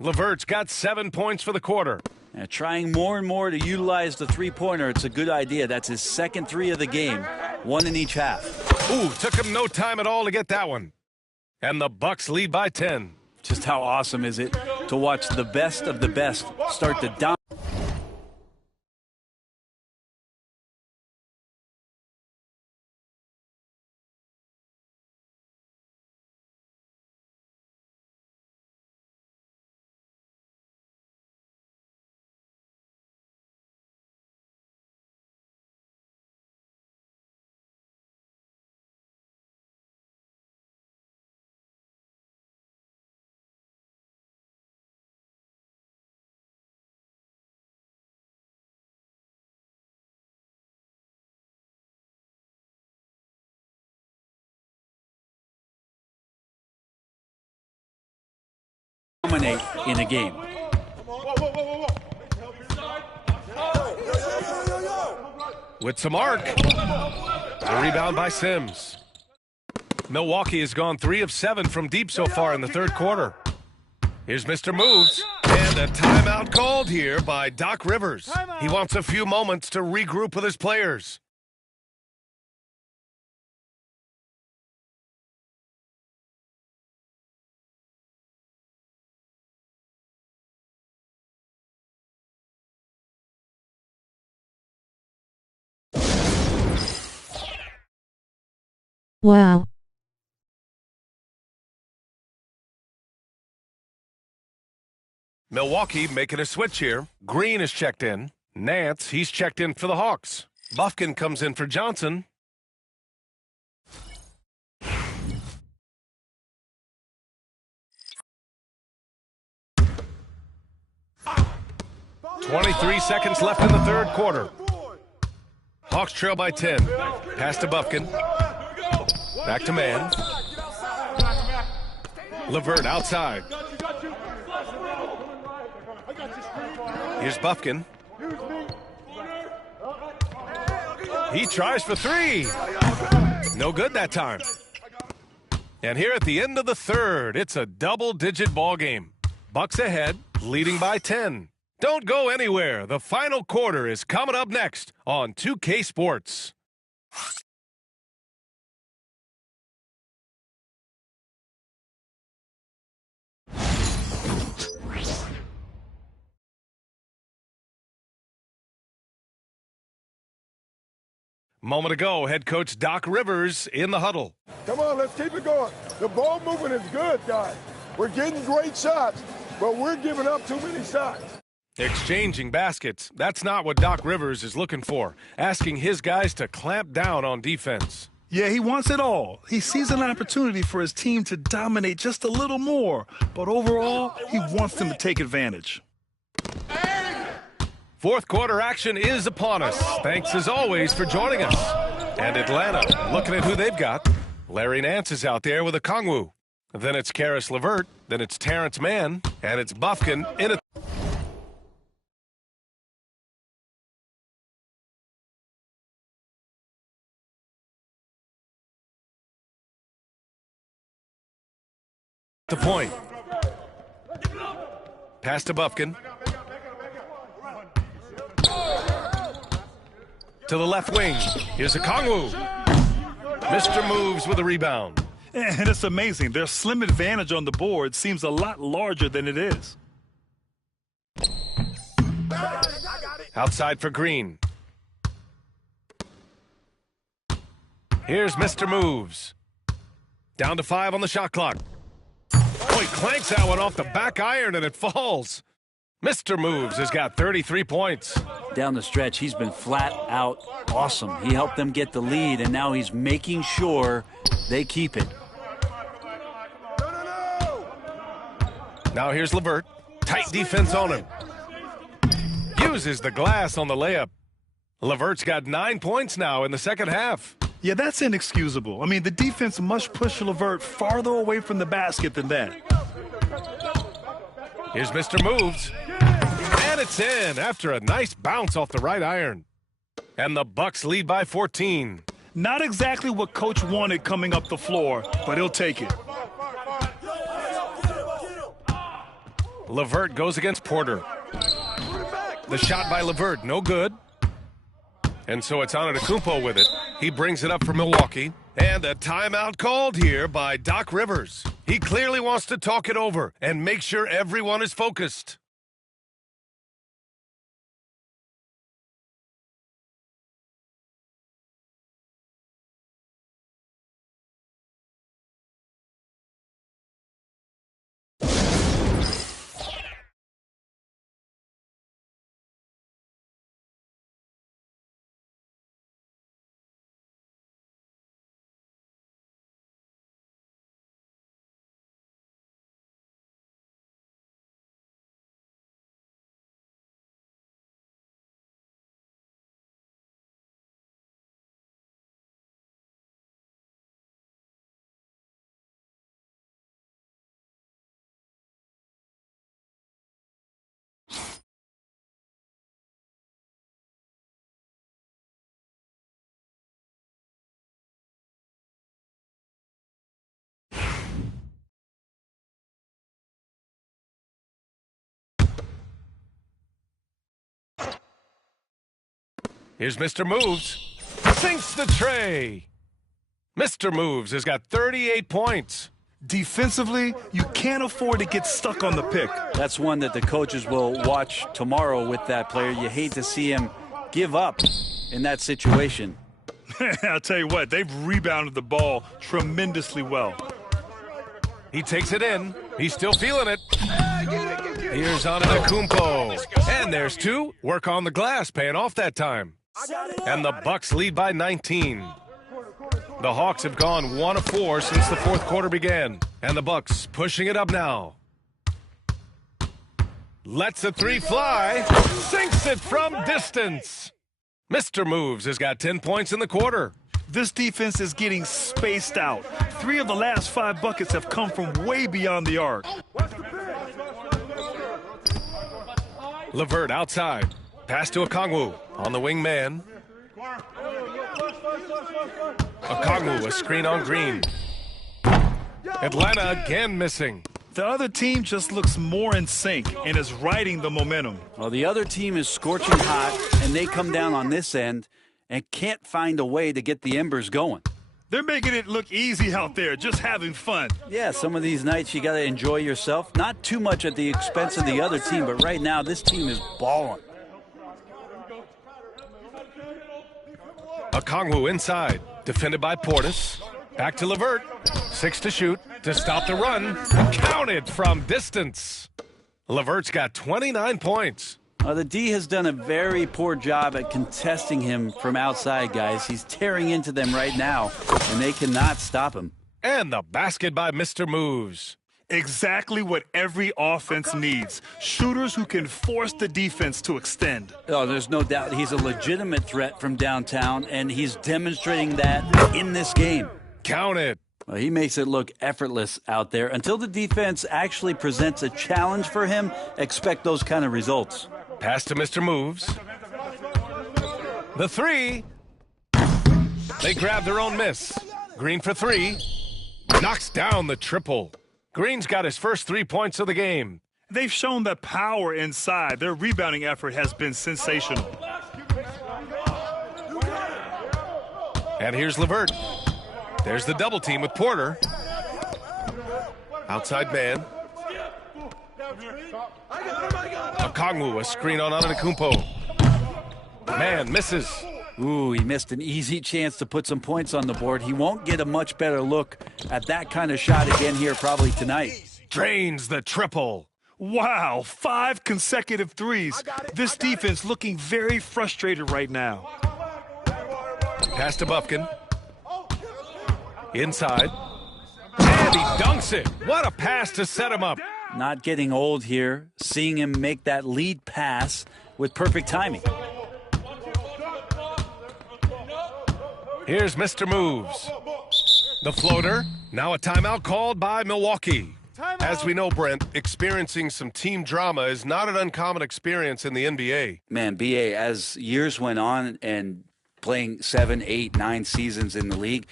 LeVert's got 7 points for the quarter. Trying more and more to utilize the three-pointer. It's a good idea. That's his second 3 of the game. 1 in each half. Ooh, took him no time at all to get that one. And the Bucks lead by 10. Just how awesome is it to watch the best of the best start to dominate? dominate in a game. With some arc. A rebound by Sims. Milwaukee has gone 3 of 7 from deep so far in the third quarter. Here's Mr. Moves. And a timeout called here by Doc Rivers. He wants a few moments to regroup with his players. Wow. Milwaukee making a switch here. Green is checked in. Nance, he's checked in for the Hawks. Bufkin comes in for Johnson. "23 seconds left in the third quarter. Hawks trail by 10. Pass to Bufkin. Back to man. Levert outside. Here's Bufkin. He tries for 3. No good that time. And here at the end of the third, it's a double-digit ball game. Bucks ahead, leading by 10. Don't go anywhere. The final quarter is coming up next on 2K Sports. Moment ago, head coach Doc Rivers in the huddle. Come on, let's keep it going. The ball movement is good, guys. We're getting great shots, but we're giving up too many shots. Exchanging baskets. That's not what Doc Rivers is looking for. Asking his guys to clamp down on defense. Yeah, he wants it all. He sees an opportunity for his team to dominate just a little more. But overall, he wants them to take advantage. Fourth quarter action is upon us. Thanks as always for joining us. And Atlanta, looking at who they've got. Larry Nance is out there with a Kongwu. Then it's Karis LeVert. Then it's Terrence Mann. And it's Bufkin in a... the point. Pass to Bufkin. To the left wing. Here's a Kongwu. Mr. Moves with a rebound. And it's amazing. Their slim advantage on the board seems a lot larger than it is. Outside for Green. Here's Mr. Moves. Down to 5 on the shot clock. Oh, he clanks that one off the back iron and it falls. Mr. Moves has got 33 points. Down the stretch, he's been flat out awesome. He helped them get the lead, and now he's making sure they keep it. Now here's LeVert. Tight defense on him. Uses the glass on the layup. LeVert's got 9 points now in the second half. Yeah, that's inexcusable. I mean, the defense must push LeVert farther away from the basket than that. Here's Mr. Moves. And it's in after a nice bounce off the right iron. And the Bucks lead by 14. Not exactly what Coach wanted coming up the floor, but he'll take it. LeVert goes against Porter. The shot by LeVert, no good. And so it's Antetokounmpo with it. He brings it up for Milwaukee. And a timeout called here by Doc Rivers. He clearly wants to talk it over and make sure everyone is focused. Here's Mr. Moves. Sinks the tray. Mr. Moves has got 38 points. Defensively, you can't afford to get stuck on the pick. That's one that the coaches will watch tomorrow with that player. You hate to see him give up in that situation. I'll tell you what, they've rebounded the ball tremendously well. He takes it in. He's still feeling it. Here's Antetokounmpo. And there's two. Work on the glass, paying off that time. And the Bucks lead by 19. The Hawks have gone 1 of 4 since the fourth quarter began. And the Bucks pushing it up now. Lets a three fly. Sinks it from distance. Mr. Moves has got 10 points in the quarter. This defense is getting spaced out. 3 of the last 5 buckets have come from way beyond the arc. LeVert outside. Pass to Okongwu on the wing man. Okongwu, a screen on Green. Atlanta again missing. The other team just looks more in sync and is riding the momentum. Well, the other team is scorching hot, and they come down on this end and can't find a way to get the embers going. They're making it look easy out there, just having fun. Yeah, some of these nights you got to enjoy yourself. Not too much at the expense of the other team, but right now this team is balling. Okongwu inside. Defended by Portis. Back to LeVert. 6 to shoot to stop the run. Counted from distance. LeVert's got 29 points. The D has done a very poor job at contesting him from outside, guys. He's tearing into them right now, and they cannot stop him. And the basket by Mr. Moves. Exactly what every offense needs. Shooters who can force the defense to extend. Oh, there's no doubt he's a legitimate threat from downtown, and he's demonstrating that in this game. Count it. Well, he makes it look effortless out there. Until the defense actually presents a challenge for him, expect those kind of results. Pass to Mr. Moves. The three. They grab their own miss. Green for 3. Knocks down the triple. Green's got his first 3 points of the game. They've shown the power inside. Their rebounding effort has been sensational. And here's LeVert. There's the double team with Porter. Outside man. Okongwu, a screen on Antetokounmpo. Man misses. Ooh, he missed an easy chance to put some points on the board. He won't get a much better look at that kind of shot again here probably tonight. Drains the triple. Wow, 5 consecutive threes. This defense looking very frustrated right now. Pass to Bufkin. Inside. And he dunks it. What a pass to set him up. Not getting old here. Seeing him make that lead pass with perfect timing. Here's Mr. Moves. The floater. Now a timeout called by Milwaukee. As we know, Brent, experiencing some team drama is not an uncommon experience in the NBA. Man, BA, as years went on and playing 7, 8, 9 seasons in the league,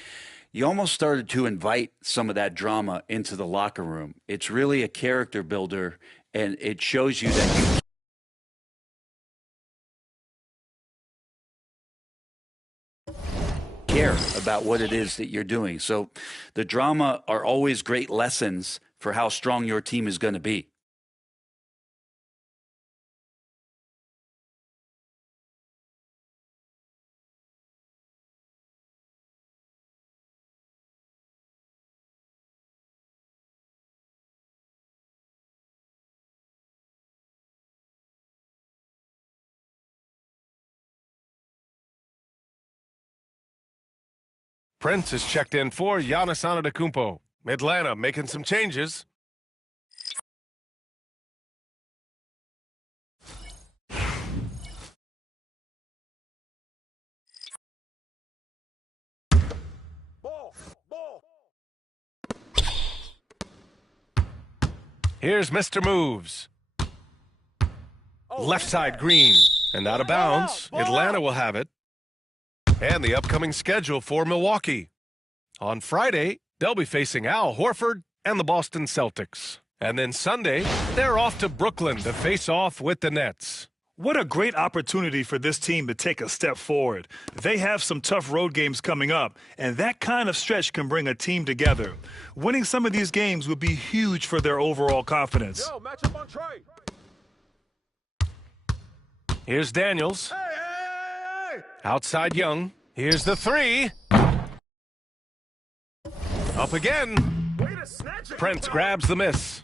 you almost started to invite some of that drama into the locker room. It's really a character builder, and it shows you that you care about what it is that you're doing. So the drama are always great lessons for how strong your team is going to be. Prince is checked in for Giannis Antetokounmpo. Atlanta making some changes. Here's Mr. Moves. Left side Green. And out of bounds. Atlanta will have it. And the upcoming schedule for Milwaukee. On Friday, they'll be facing Al Horford and the Boston Celtics. And then Sunday, they're off to Brooklyn to face off with the Nets. What a great opportunity for this team to take a step forward. They have some tough road games coming up, and that kind of stretch can bring a team together. Winning some of these games would be huge for their overall confidence. Yo, match up on Trey. Here's Daniels. Outside Young. Here's the three. Up again. Prince grabs the miss.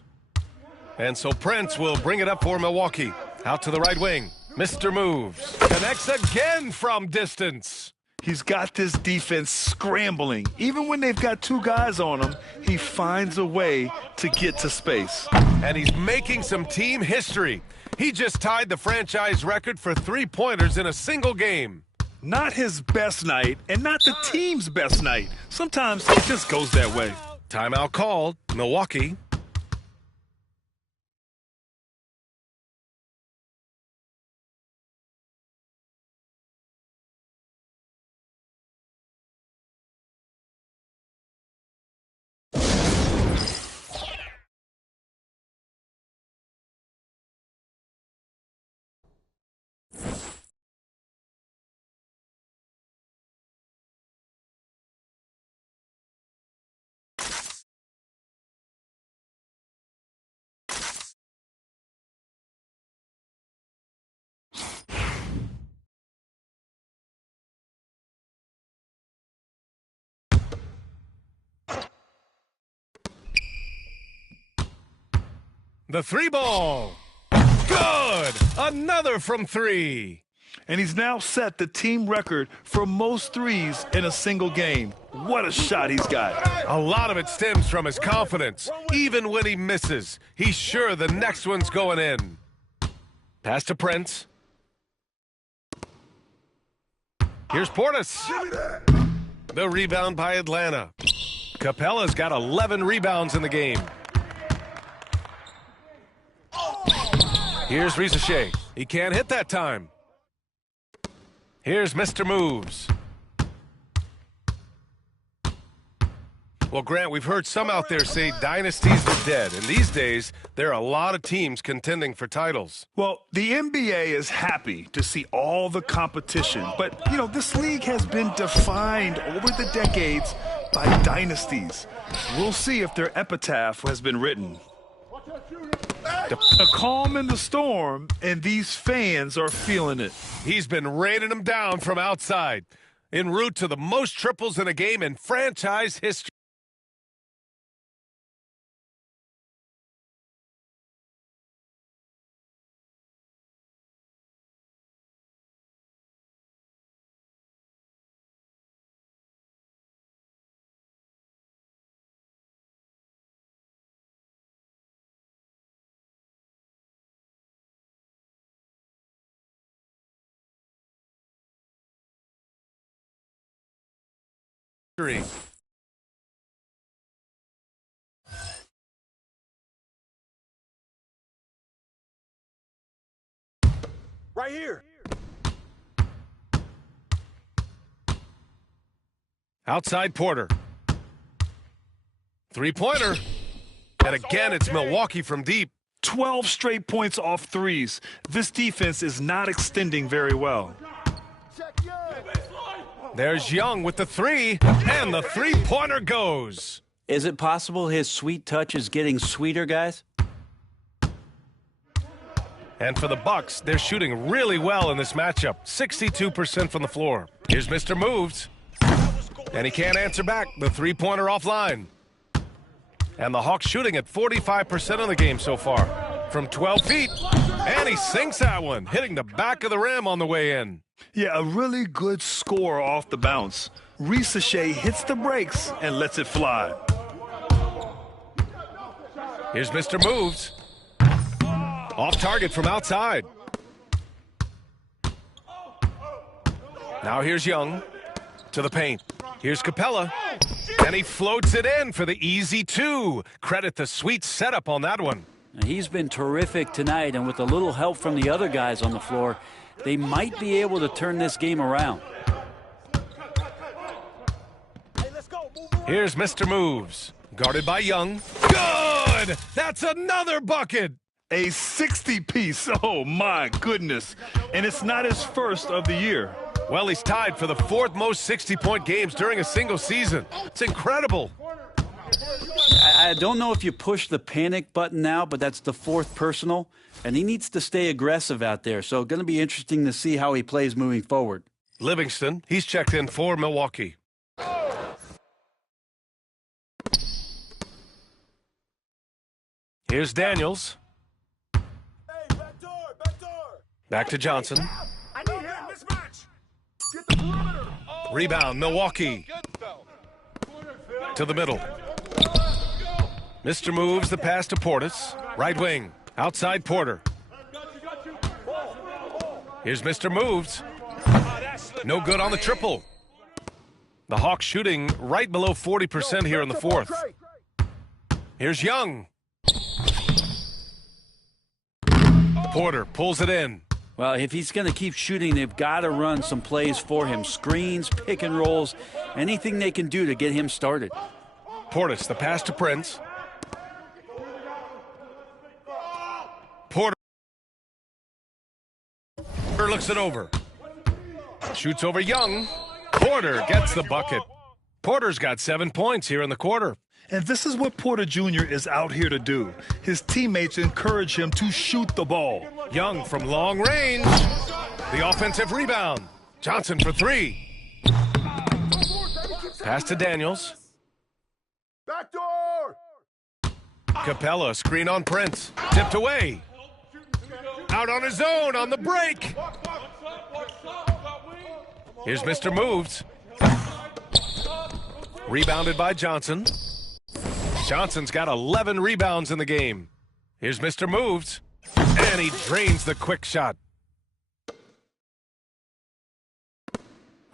And so Prince will bring it up for Milwaukee. Out to the right wing. Mr. Moves. Connects again from distance. He's got this defense scrambling. Even when they've got two guys on him, he finds a way to get to space. And he's making some team history. He just tied the franchise record for three-pointers in a single game. Not his best night, and not the team's best night. Sometimes it just goes that way. Timeout called. Milwaukee. The three ball. Good. Another from three. And he's now set the team record for most threes in a single game. What a shot he's got. A lot of it stems from his confidence. Even when he misses, he's sure the next one's going in. Pass to Prince. Here's Portis. The rebound by Atlanta. Capella's got 11 rebounds in the game. Here's Risache. He can't hit that time. Here's Mr. Moves. Well, Grant, we've heard some out there say dynasties are dead, and these days there are a lot of teams contending for titles. Well, the NBA is happy to see all the competition, but, you know, this league has been defined over the decades by dynasties. We'll see if their epitaph has been written. A calm in the storm, and these fans are feeling it. He's been raining them down from outside, en route to the most triples in a game in franchise history. Right here. Outside Porter. Three-pointer. And again, it's Milwaukee from deep. 12 straight points off threes. This defense is not extending very well. There's Young with the three, and the three-pointer goes. Is it possible his sweet touch is getting sweeter, guys? And for the Bucks, they're shooting really well in this matchup. 62% from the floor. Here's Mr. Moves. And he can't answer back. The three-pointer offline. And the Hawks shooting at 45% of the game so far. From 12 feet. And he sinks that one, hitting the back of the rim on the way in. Yeah, a really good score off the bounce. Risache hits the brakes and lets it fly. Here's Mr. Moves. Off target from outside. Now here's Young to the paint. Here's Capella. And he floats it in for the easy two. Credit the sweet setup on that one. He's been terrific tonight, and with a little help from the other guys on the floor, they might be able to turn this game around. Here's Mr. Moves. Guarded by Young. Good! That's another bucket! A 60-piece. Oh, my goodness. And it's not his first of the year. Well, he's tied for the 4th most 60-point games during a single season. It's incredible. I don't know if you push the panic button now, but that's the 4th personal, and he needs to stay aggressive out there. So going to be interesting to see how he plays moving forward. Livingston, he's checked in for Milwaukee. Here's Daniels. Back to Johnson. Rebound, Milwaukee. To the middle. Mr. Moves the pass to Portis. Right wing. Outside Porter. Here's Mr. Moves. No good on the triple. The Hawks shooting right below 40% here in the 4th. Here's Young. Porter pulls it in. Well, if he's going to keep shooting, they've got to run some plays for him. Screens, pick and rolls, anything they can do to get him started. Portis, the pass to Prince. Porter looks it over. Shoots over Young. Porter gets the bucket. Porter's got 7 points here in the quarter. And this is what Porter Jr. is out here to do. His teammates encourage him to shoot the ball. Young from long range. The offensive rebound. Johnson for 3. Pass to Daniels. Backdoor! Capella, screen on Prince. Tipped away. Out on his own on the break. Here's Mr. Moves. Rebounded by Johnson. Johnson's got 11 rebounds in the game. Here's Mr. Moves. And he drains the quick shot.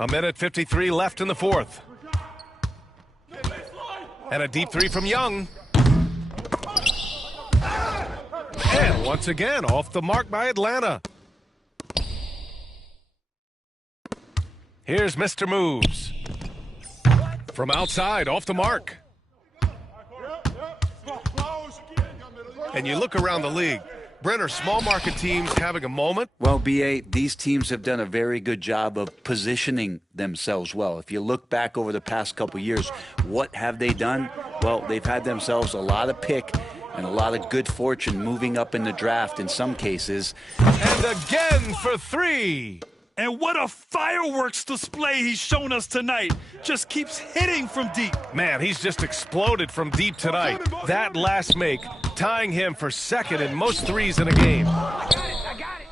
1:53 left in the 4th. And a deep 3 from Young. And once again, off the mark by Atlanta. Here's Mr. Moves. From outside, off the mark. And you look around the league. Brent, are small market teams having a moment? Well, BA, these teams have done a very good job of positioning themselves well. If you look back over the past couple years, what have they done? Well, they've had themselves a lot of pick and a lot of good fortune moving up in the draft in some cases. And again for 3. And what a fireworks display he's shown us tonight. Just keeps hitting from deep. Man, he's just exploded from deep tonight. That last make, tying him for 2nd in most threes in a game. I got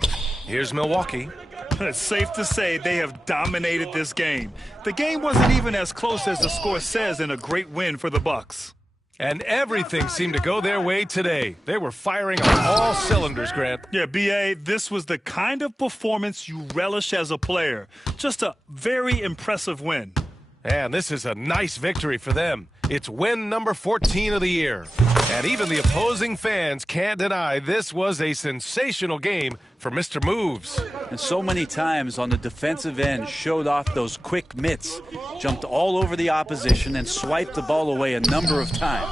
it. Here's Milwaukee. It's safe to say they have dominated this game. The game wasn't even as close as the score says in a great win for the Bucks. And everything seemed to go their way today. They were firing on all cylinders, Grant. Yeah, B.A., this was the kind of performance you relish as a player. Just a very impressive win. And this is a nice victory for them. It's win number 14 of the year. And even the opposing fans can't deny this was a sensational game for Mr. Moves. And so many times on the defensive end showed off those quick mitts, jumped all over the opposition and swiped the ball away a number of times.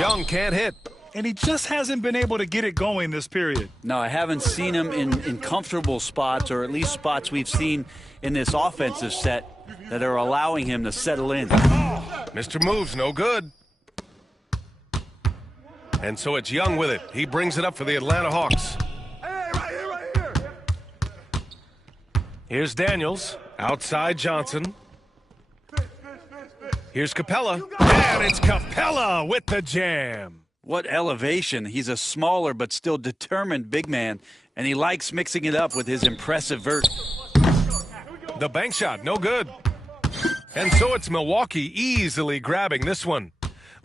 Young can't hit. And he just hasn't been able to get it going this period. No, I haven't seen him in comfortable spots, or at least spots we've seen in this offensive set that are allowing him to settle in. Mr. Moves, no good. And so it's Young with it. He brings it up for the Atlanta Hawks. Hey, right here. Here's Daniels. Outside Johnson. Here's Capella. And it's Capella with the jam. What elevation. He's a smaller but still determined big man, and he likes mixing it up with his impressive vert. The bank shot, no good. And so it's Milwaukee easily grabbing this one.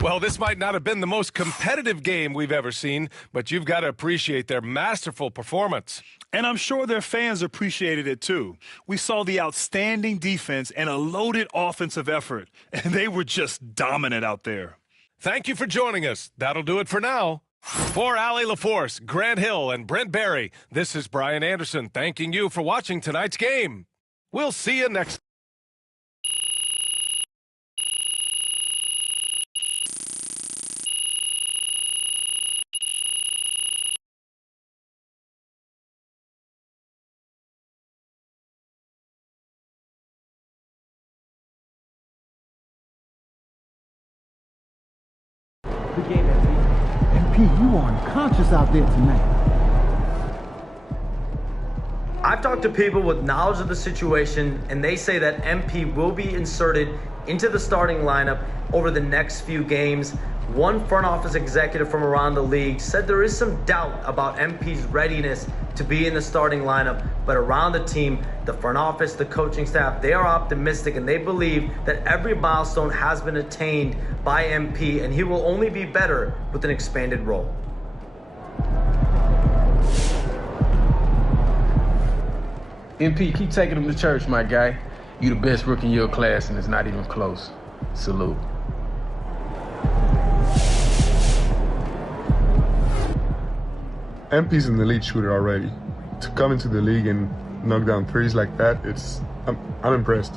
Well, this might not have been the most competitive game we've ever seen, but you've got to appreciate their masterful performance. And I'm sure their fans appreciated it too. We saw the outstanding defense and a loaded offensive effort, and they were just dominant out there. Thank you for joining us. That'll do it for now. For Allie LaForce, Grant Hill, and Brent Barry, this is Brian Anderson thanking you for watching tonight's game. We'll see you next time. Good game, MP. MP, you are unconscious out there tonight. I've talked to people with knowledge of the situation, and they say that MP will be inserted into the starting lineup over the next few games. One front office executive from around the league said there is some doubt about MP's readiness to be in the starting lineup, but around the team, the front office, the coaching staff, they are optimistic and they believe that every milestone has been attained by MP, and he will only be better with an expanded role. MP, keep taking them to church, my guy. You the best rookie in your class, and it's not even close. Salute. MP's an elite shooter already. To come into the league and knock down threes like that, I'm impressed.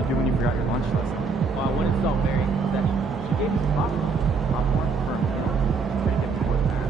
you do when you forgot your lunch last night? Well, I wouldn't tell Mary that she gave me some popcorn for a meal. Pretty different with that.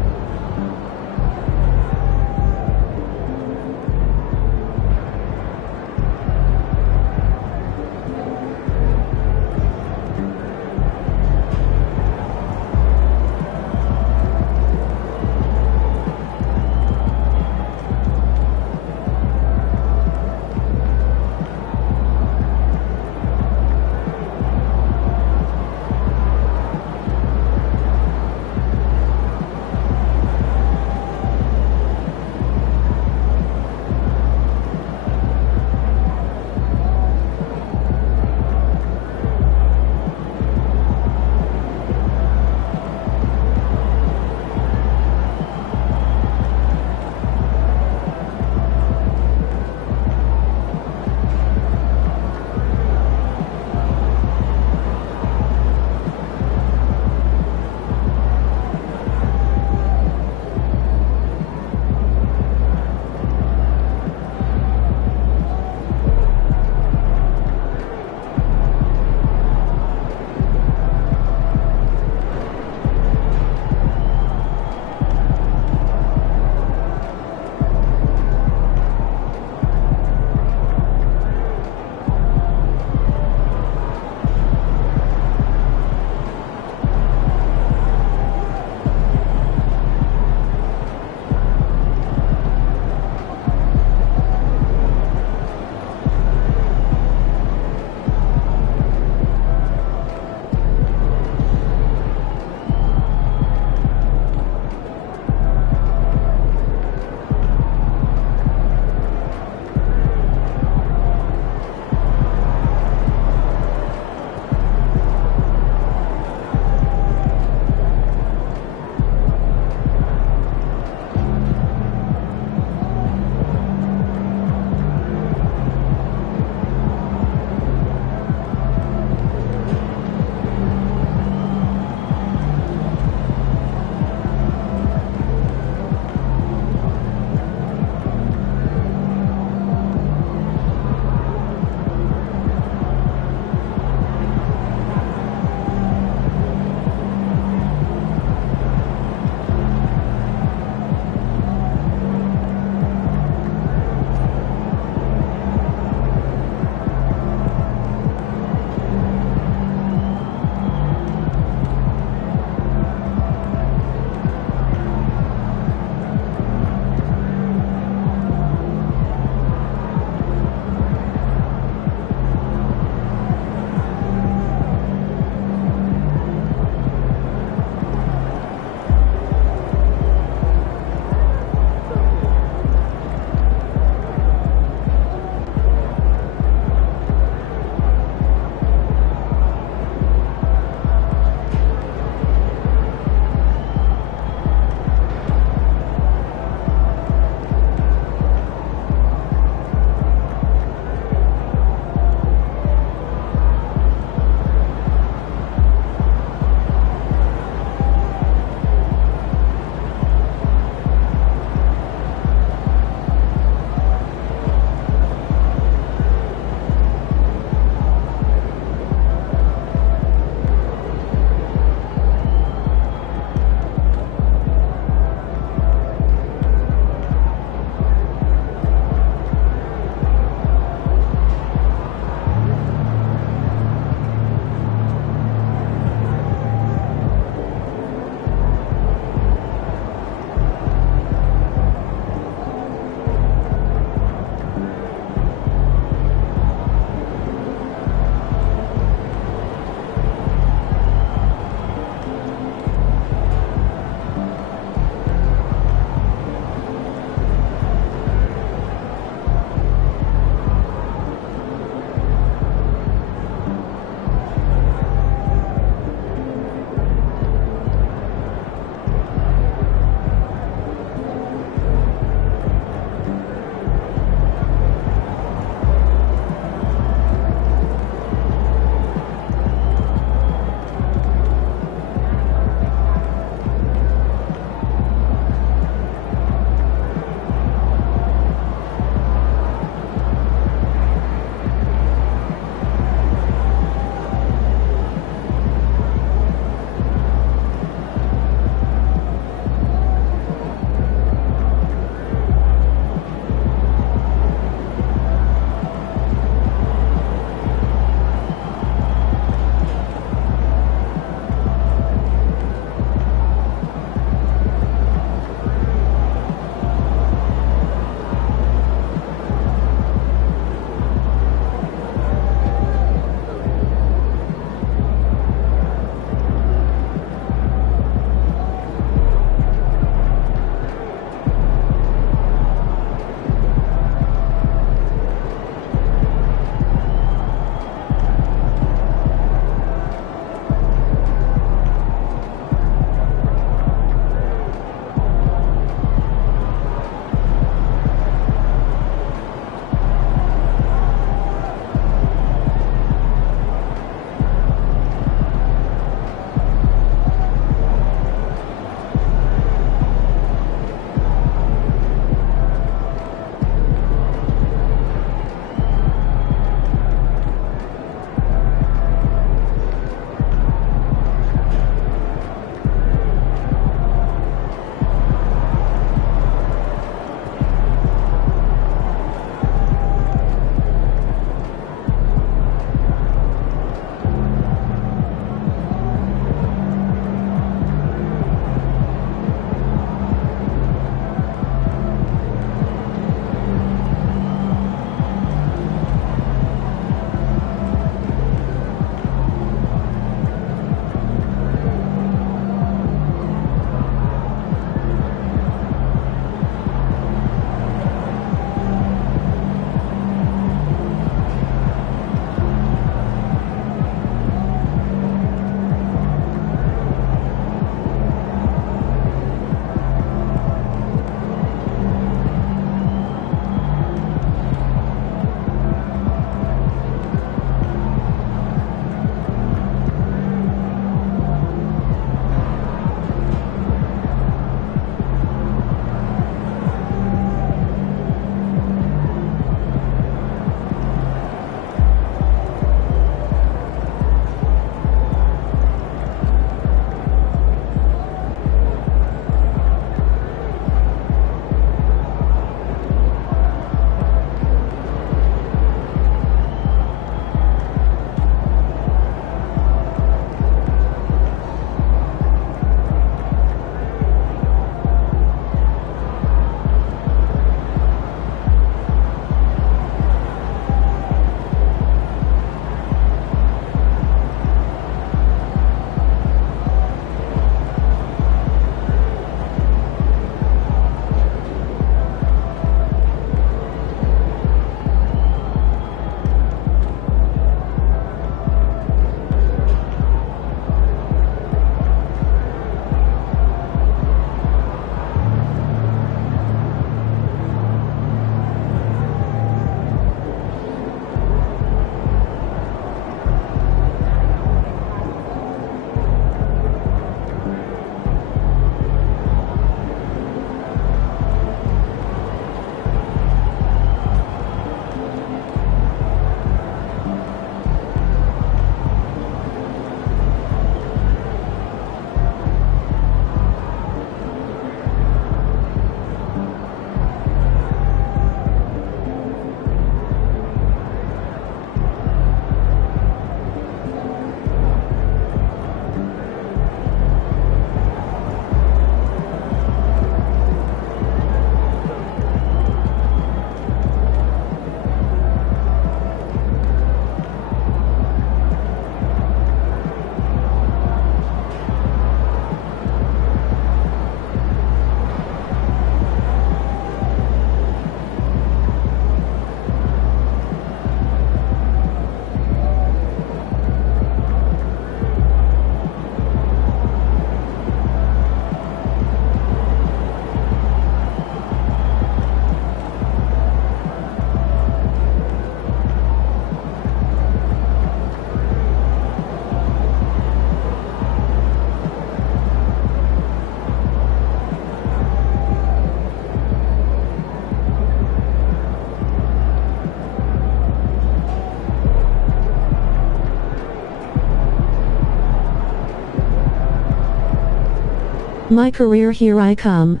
My career, here I come.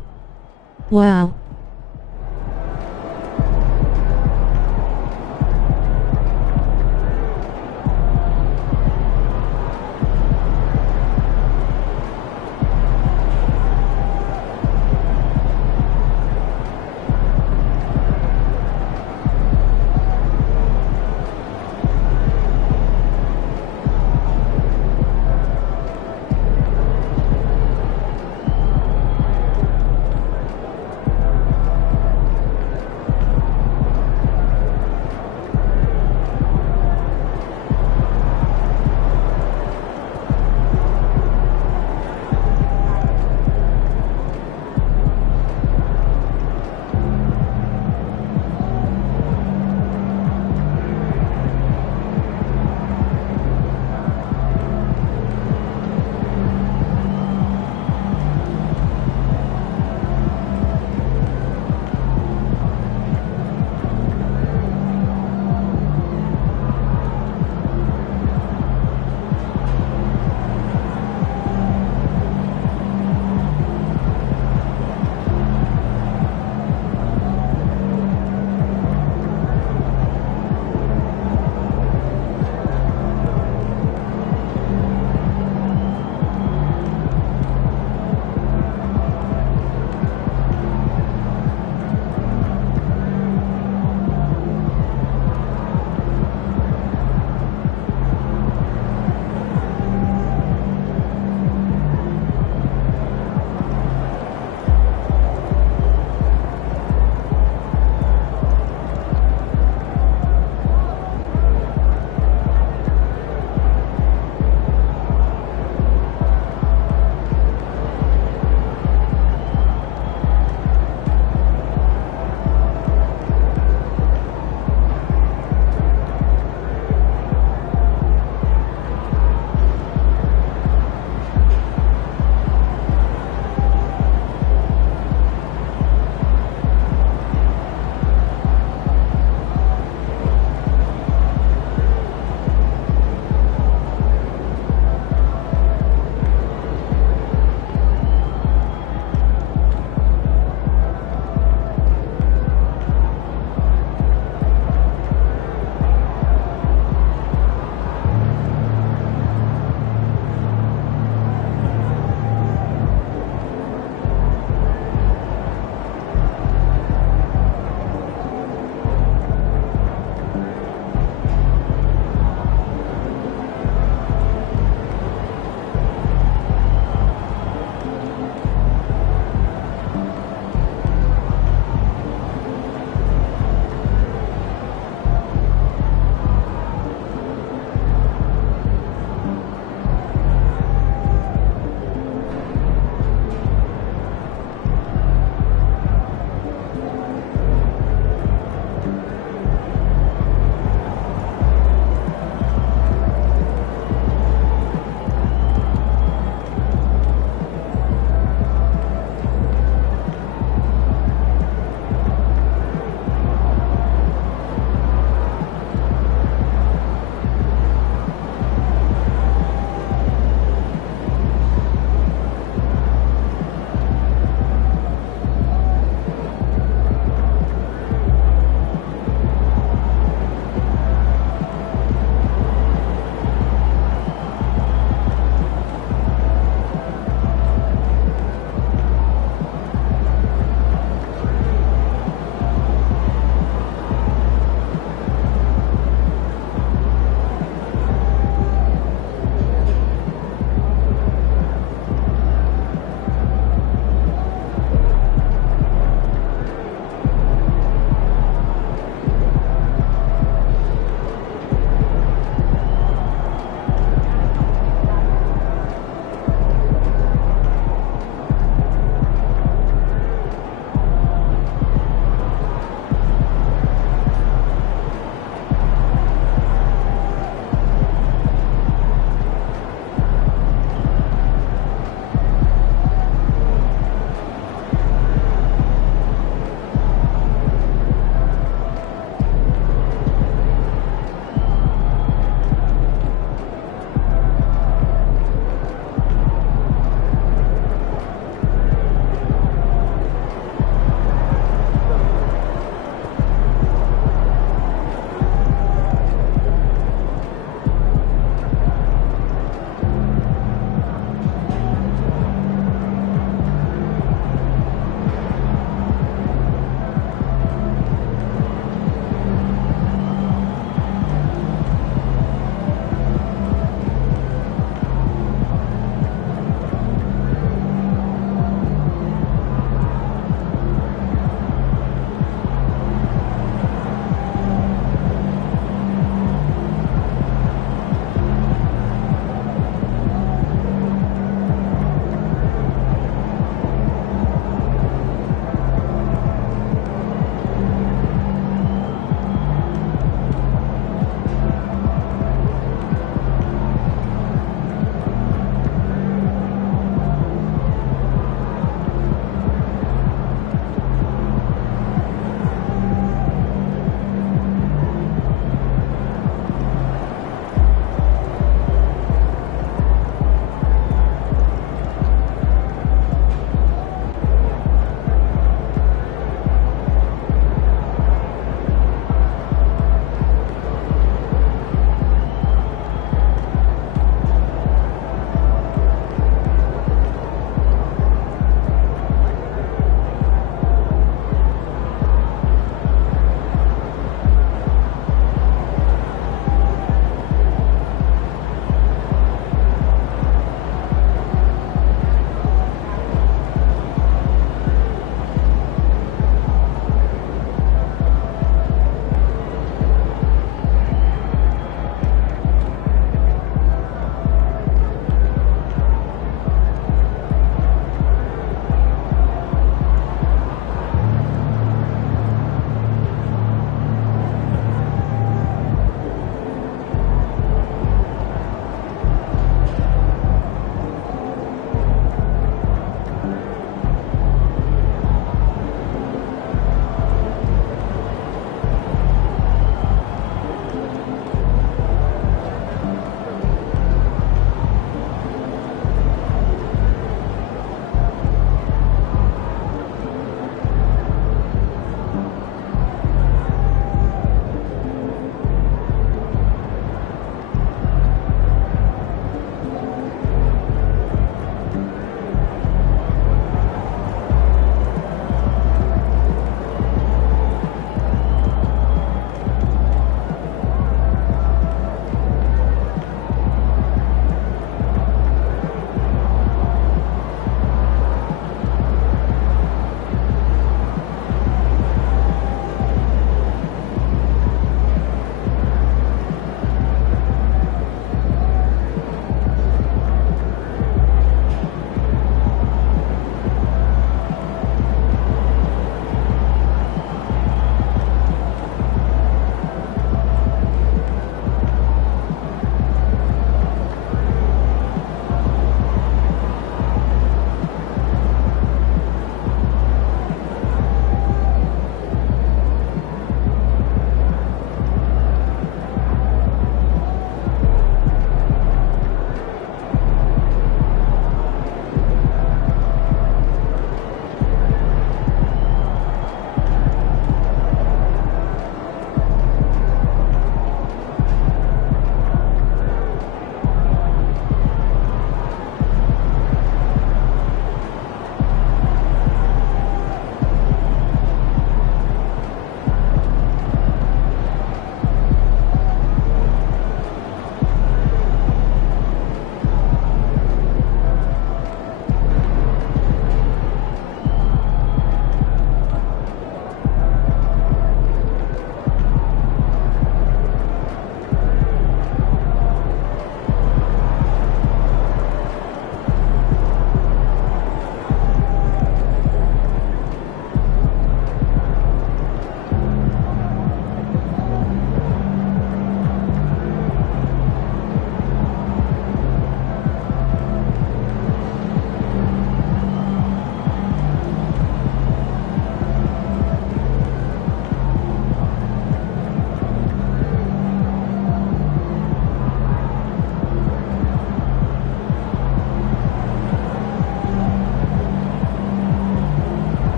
Wow.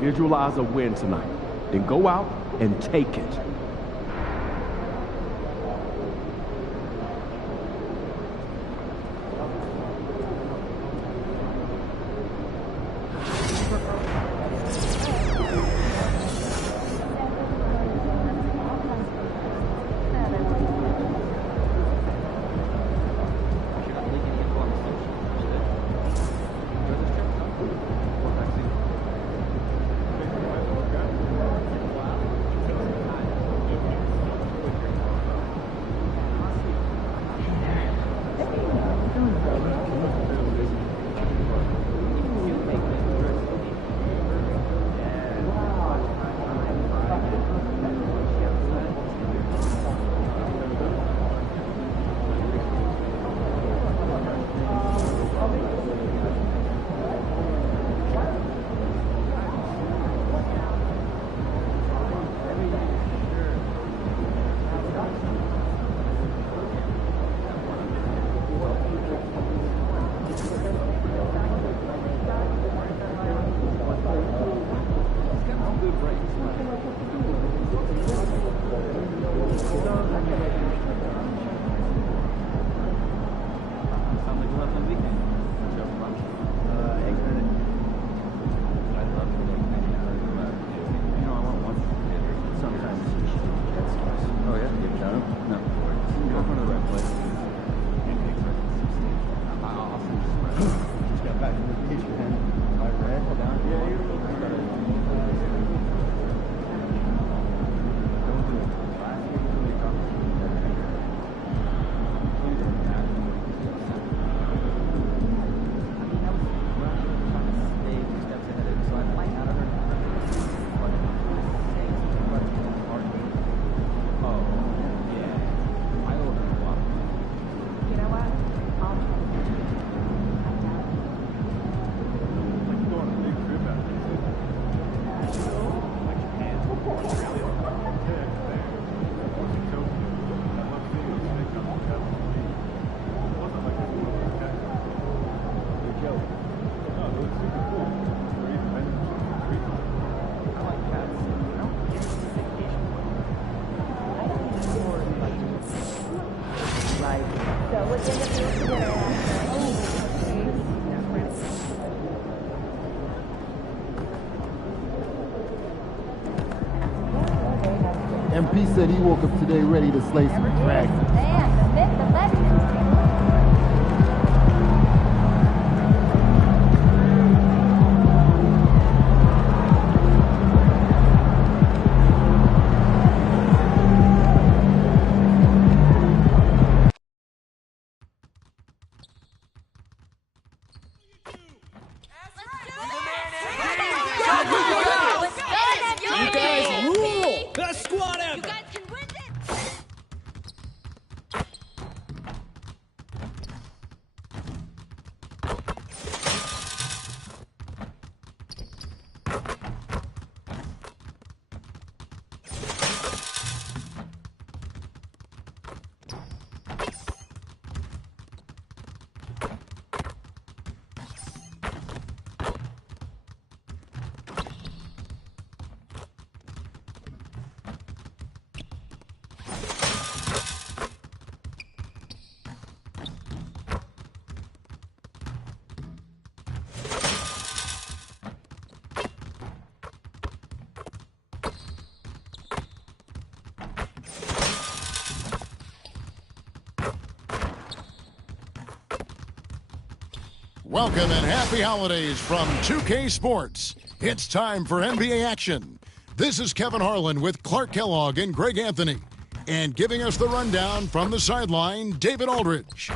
Visualize a win tonight. Then go out and take it. MP said he woke up today ready to slay some dragons. You guys rule! Best squad ever! Welcome and happy holidays from 2K Sports. It's time for NBA action. This is Kevin Harlan with Clark Kellogg and Greg Anthony. And giving us the rundown from the sideline, David Aldridge.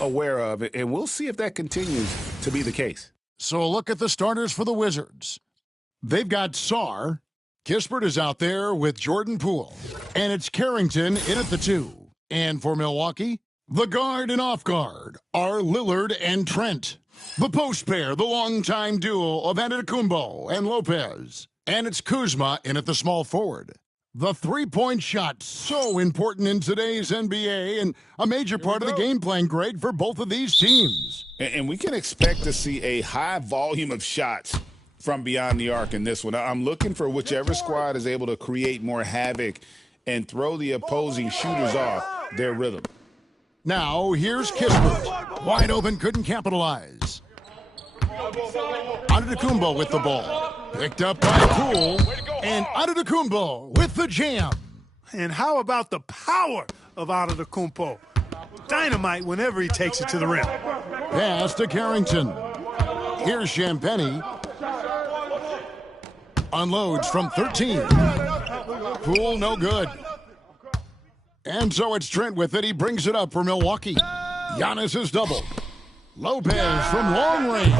aware of it, and we'll see if that continues to be the case. So look at the starters for the Wizards. They've got Sarr. Kispert is out there with Jordan Poole. And it's Carrington in at the 2. And for Milwaukee, the guard and off guard are Lillard and Trent. The post pair, the longtime duo of Antetokounmpo and Lopez. And it's Kuzma in at the small forward. The three-point shot, so important in today's NBA and a major part of the game plan, Greg, for both of these teams. And we can expect to see a high volume of shots from beyond the arc in this one. I'm looking for whichever squad is able to create more havoc and throw the opposing shooters off their rhythm. Now, here's Kispert. Wide open, couldn't capitalize. Antetokounmpo with the ball. Picked up by Poole. And Antetokounmpo with the jam. And how about the power of Antetokounmpo? Dynamite whenever he takes it to the rim. Pass to Carrington. Here's Champagny. Unloads from 13. Poole no good. And so it's Trent with it. He brings it up for Milwaukee. Giannis is doubled. Lopez from long range.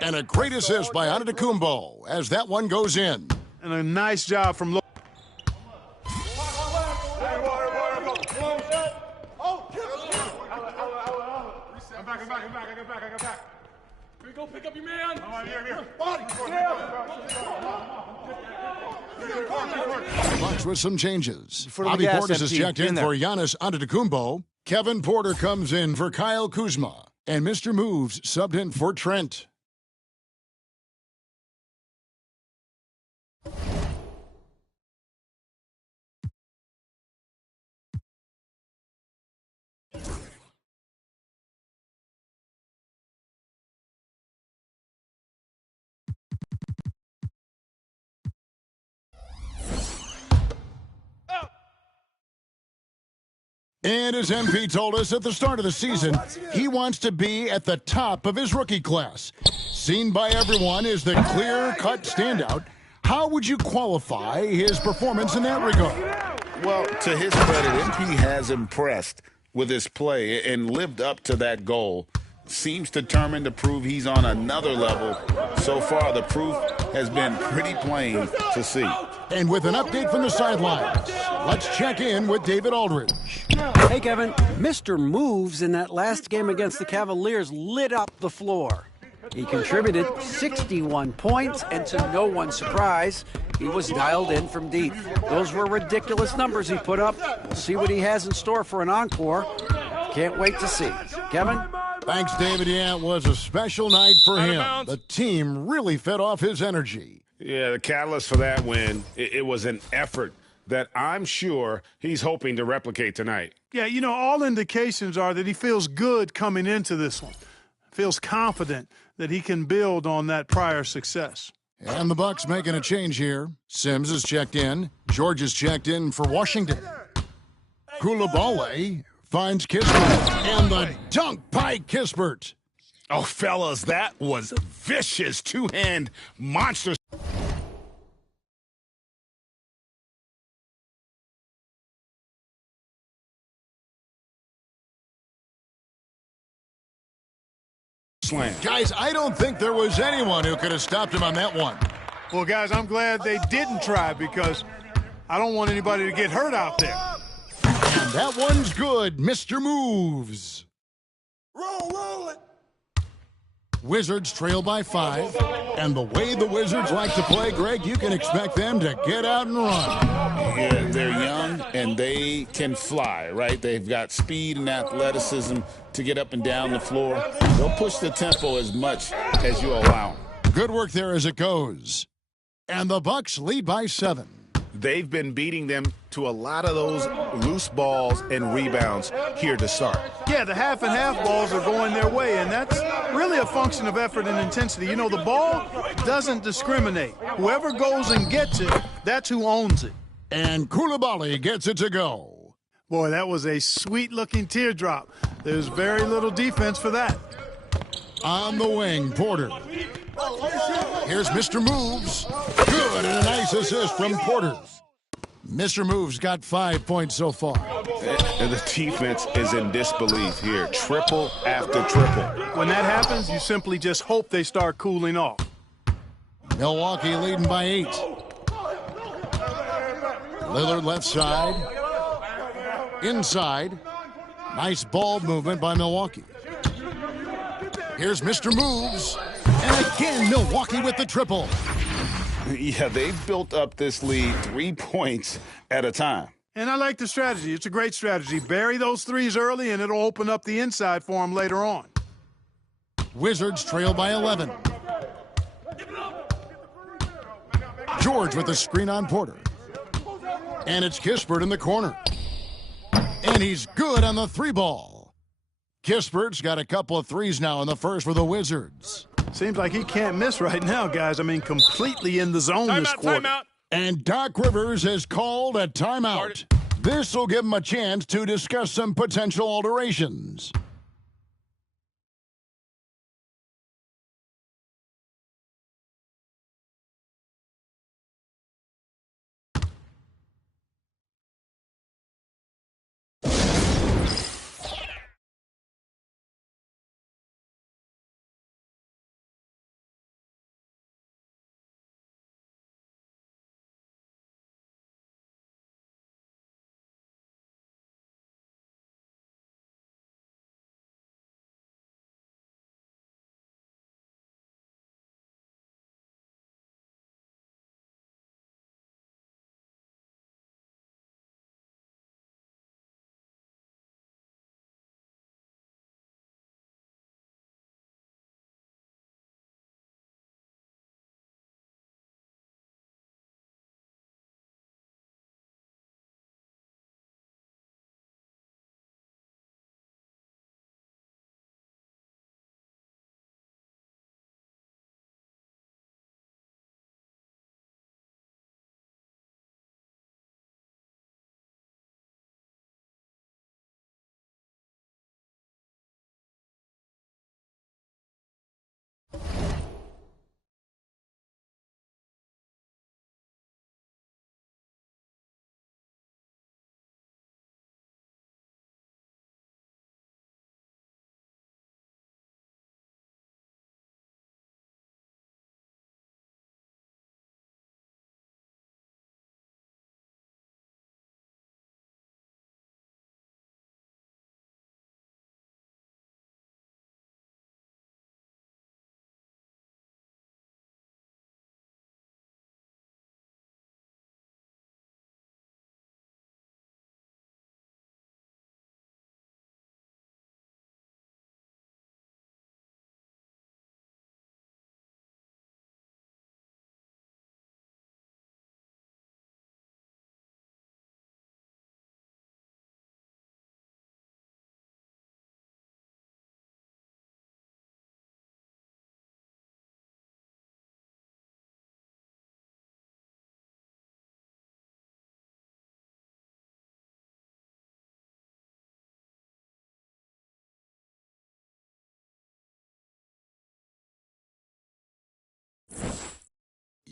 And a great assist by Antetokounmpo as that one goes in. And a nice job from Lopez. Go pick up your man. Bucks with some changes. Bobby Portis is checked in for Giannis Antetokounmpo. Kevin Porter comes in for Kyle Kuzma. And Mr. Moves subbed in for Trent. And as MP told us at the start of the season, he wants to be at the top of his rookie class. Seen by everyone as the clear-cut standout, how would you qualify his performance in that regard? Well, to his credit, MP has impressed with his play and lived up to that goal. Seems determined to prove he's on another level. So far, the proof has been pretty plain to see. And with an update from the sidelines, let's check in with David Aldridge. Hey, Kevin. Mr. Moves in that last game against the Cavaliers lit up the floor. He contributed 61 points, and to no one's surprise, he was dialed in from deep. Those were ridiculous numbers he put up. We'll see what he has in store for an encore. Can't wait to see. Kevin? Thanks, David. Yeah, it was a special night for him. The team really fed off his energy. Yeah, the catalyst for that win, it was an effort that I'm sure he's hoping to replicate tonight. Yeah, you know, all indications are that he feels good coming into this one. Feels confident that he can build on that prior success. And the Bucks making a change here. Sims is checked in. George is checked in for Washington. Koulibaly finds Kispert. And the dunk by Kispert. Oh, fellas, that was vicious two-hand monster. Slam. Guys, I don't think there was anyone who could have stopped him on that one. Well, guys, I'm glad they didn't try because I don't want anybody to get hurt out there. And that one's good, Mr. Moves. Roll it. Wizards trail by 5. And the way the Wizards like to play, Greg, you can expect them to get out and run. Yeah, they're young and they can fly, right? They've got speed and athleticism to get up and down the floor. They'll push the tempo as much as you allow them. Good work there as it goes. And the Bucks lead by 7. They've been beating them to a lot of those loose balls and rebounds here to start. Yeah, the half and half balls are going their way, and that's really a function of effort and intensity. You know, the ball doesn't discriminate. Whoever goes and gets it, that's who owns it. And Koulibaly gets it to go. Boy, that was a sweet-looking teardrop. There's very little defense for that. On the wing, Porter. Here's Mr. Moves. Good, and a nice assist from Porter. Mr. Moves got 5 points so far. And the defense is in disbelief here. Triple after triple. When that happens, you simply just hope they start cooling off. Milwaukee leading by 8. Lillard left side. Inside. Nice ball movement by Milwaukee. Here's Mr. Moves. And again, Milwaukee with the triple. Yeah, they've built up this lead 3 points at a time. And I like the strategy. It's a great strategy. Bury those threes early, and it'll open up the inside for them later on. Wizards trail by 11. George with the screen on Porter. And it's Kispert in the corner. And he's good on the 3-ball. Kispert's got a couple of threes now in the first for the Wizards. Seems like he can't miss right now, guys. I mean, completely in the zone this quarter. Timeout. And Doc Rivers has called a timeout. This will give him a chance to discuss some potential alterations.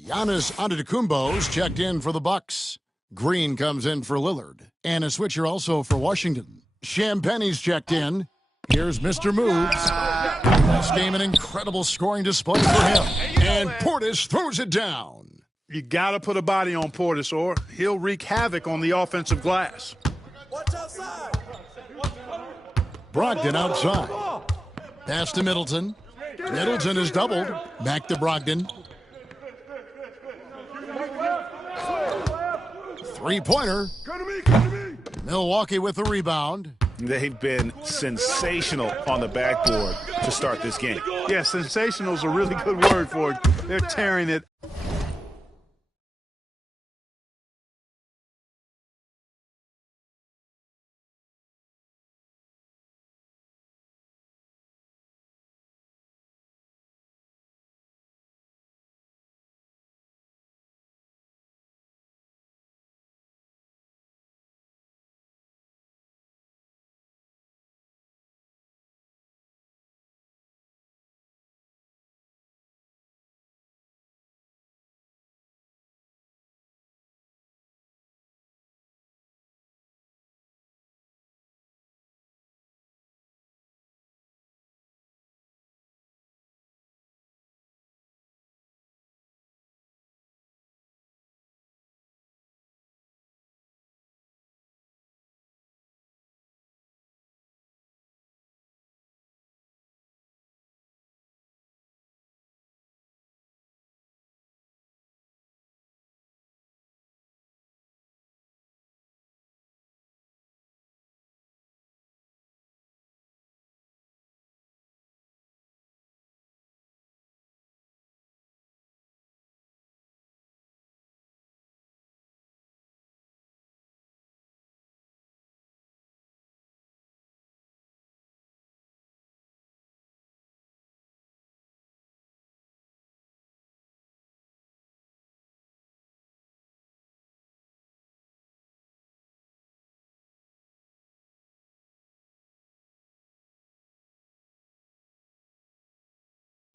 Giannis Antetokounmpo's checked in for the Bucks. Green comes in for Lillard. And a switcher also for Washington. Champagne's checked in. Here's Mr. Moves. This game an incredible scoring display for him. And Portis throws it down. You got to put a body on Portis, or he'll wreak havoc on the offensive glass. Brogdon outside. Pass to Middleton. Middleton is doubled. Back to Brogdon. Three-pointer. Milwaukee with the rebound. They've been sensational on the backboard to start this game. Yeah, sensational is a really good word for it. They're tearing it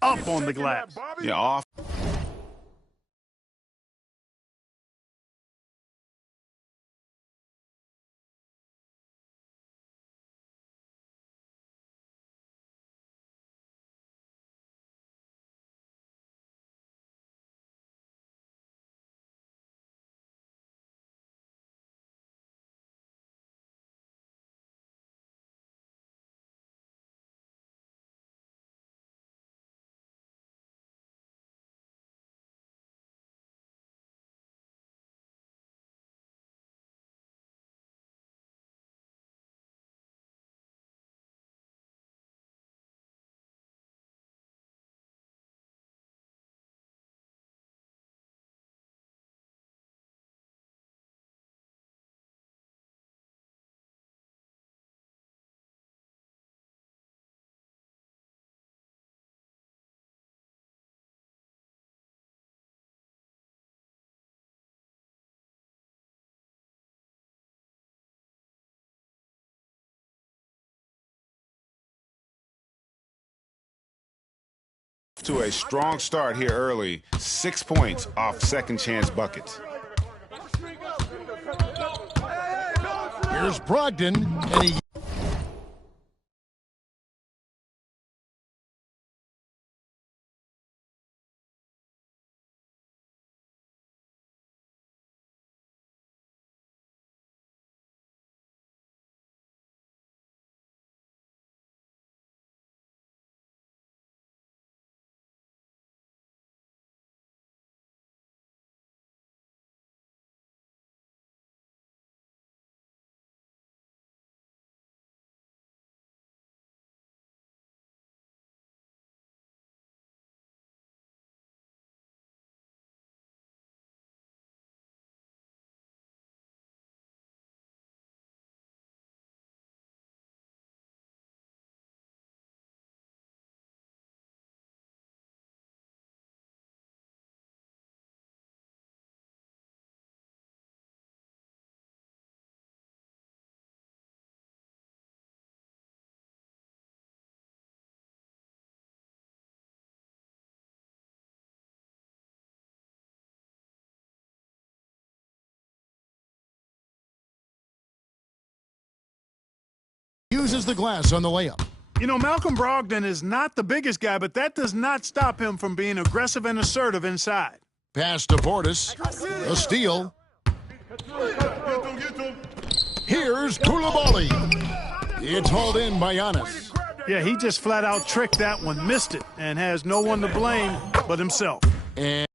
up on the glass. Yeah, off. To a strong start here early. 6 points off second chance buckets. Here's Brogdon, and he... uses the glass on the layup. You know, Malcolm Brogdon is not the biggest guy, but that does not stop him from being aggressive and assertive inside. Pass to Portis. A steal. Here's Koulibaly. It's hauled in by Giannis. Yeah, he just flat out tricked that one, missed it, and has no one to blame but himself. And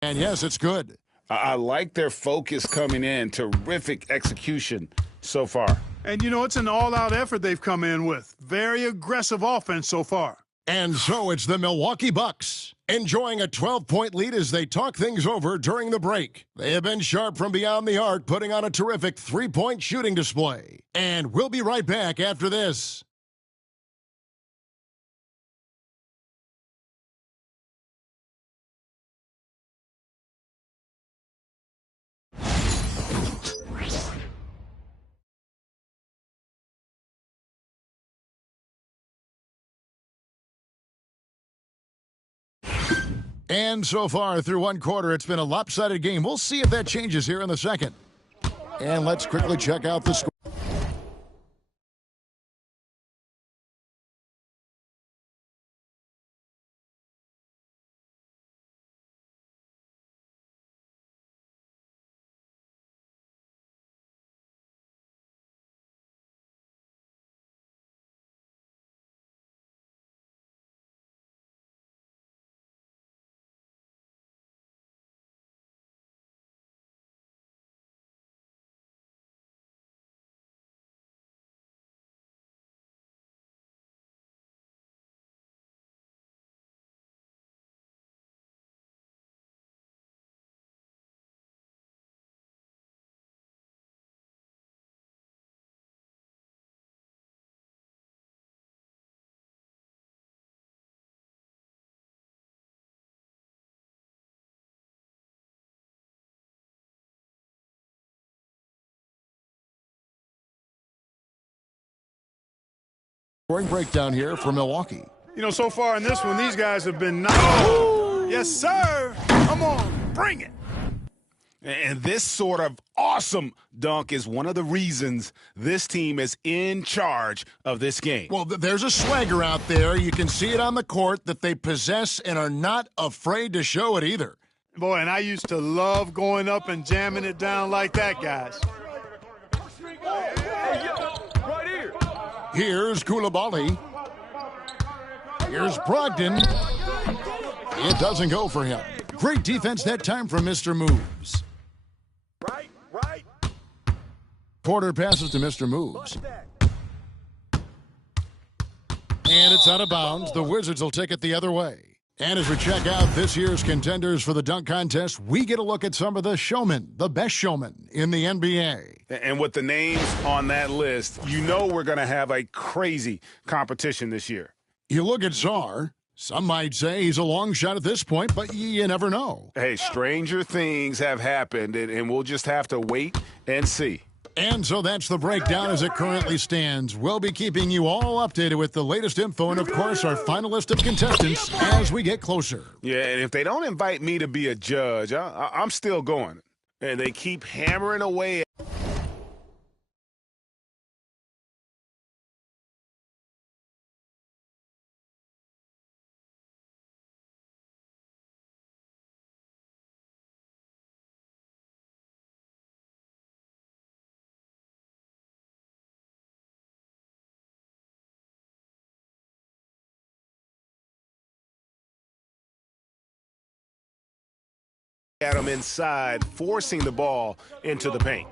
And yes, it's good. I like their focus coming in. Terrific execution so far. And, you know, it's an all-out effort they've come in with. Very aggressive offense so far. And so it's the Milwaukee Bucks, enjoying a 12-point lead as they talk things over during the break. They have been sharp from beyond the arc, putting on a terrific three-point shooting display. And we'll be right back after this. And so far, through one quarter, it's been a lopsided game. We'll see if that changes here in the second. And let's quickly check out the score. Scoring breakdown here for Milwaukee. You know, so far in this one, these guys have been nice. Yes, sir. Come on, bring it. And this sort of awesome dunk is one of the reasons this team is in charge of this game. Well, there's a swagger out there. You can see it on the court that they possess and are not afraid to show it either. Boy, and I used to love going up and jamming it down like that, guys. Here's Koulibaly. Here's Brogdon. It doesn't go for him. Great defense that time from Mr. Moves. Right. Porter passes to Mr. Moves. And it's out of bounds. The Wizards will take it the other way. And as we check out this year's contenders for the dunk contest, we get a look at some of the showmen, the best showmen in the NBA. And with the names on that list, you know we're going to have a crazy competition this year. You look at Czar. Some might say he's a long shot at this point, but you never know. Hey, stranger things have happened, and we'll just have to wait and see. And so that's the breakdown as it currently stands. We'll be keeping you all updated with the latest info and, of course, our final list of contestants as we get closer. Yeah, and if they don't invite me to be a judge, I'm still going. And they keep hammering away. At him inside, forcing the ball into the paint.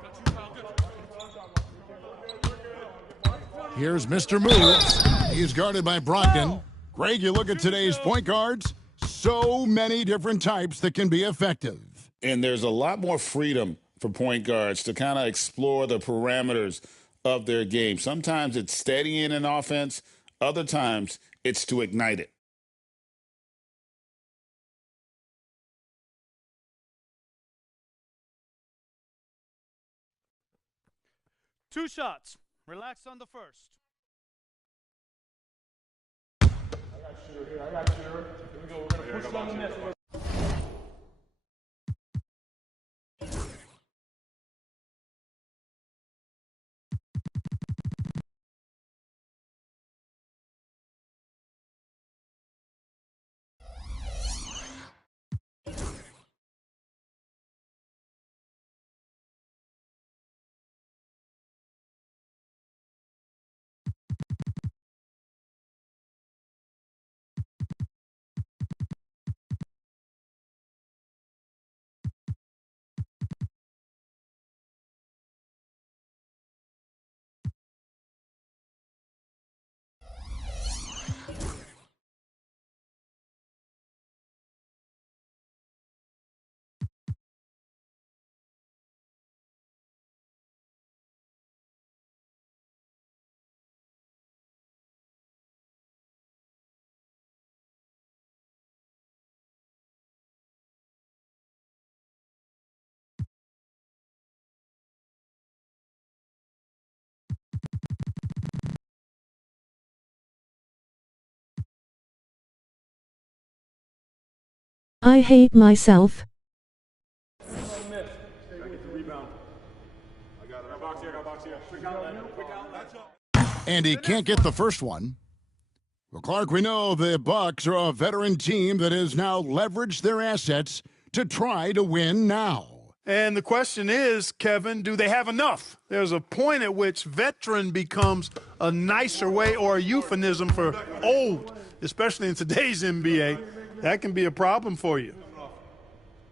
Here's Mr. Moves. He's guarded by Brogdon. Greg, you look at today's point guards, so many different types that can be effective. And there's a lot more freedom for point guards to kind of explore the parameters of their game. Sometimes it's steadying an offense. Other times it's to ignite it. Two shots. Relax on the first. I got shooter here. Here we go. We're going to push it on the net. I hate myself. And he can't get the first one. Well, Clark, we know the Bucks are a veteran team that has now leveraged their assets to try to win now. And the question is, Kevin, do they have enough? There's a point at which veteran becomes a nicer way or a euphemism for old, especially in today's NBA. That can be a problem for you.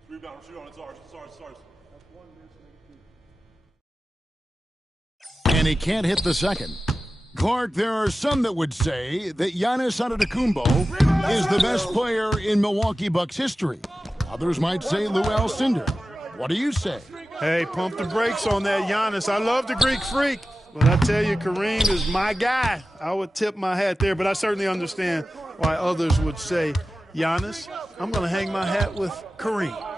Rebound, shoot on, it's ours. And he can't hit the second. Clark, there are some that would say that Giannis Antetokounmpo is the best player in Milwaukee Bucks history. Others might say Lou Alcindor. What do you say? Hey, pump the brakes on that Giannis. I love the Greek Freak, but I tell you, Kareem is my guy. I would tip my hat there, but I certainly understand why others would say Giannis. I'm going to hang my hat with Kareem.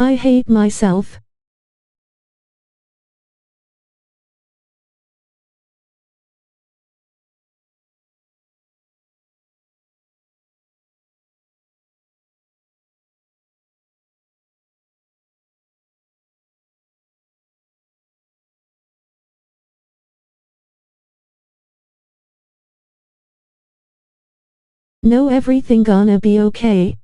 I hate myself. Know everything gonna be okay.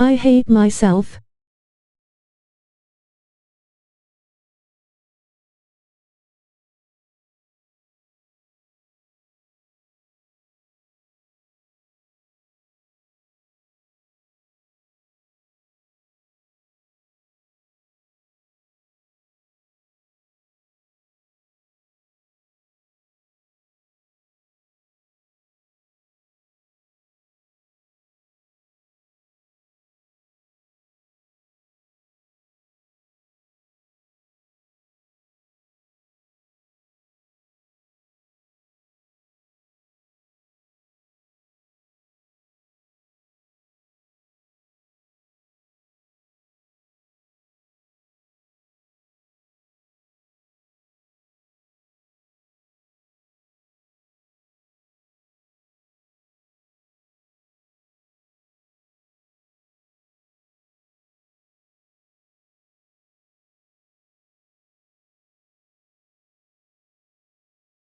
I hate myself.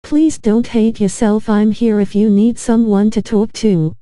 Please don't hate yourself. I'm here if you need someone to talk to.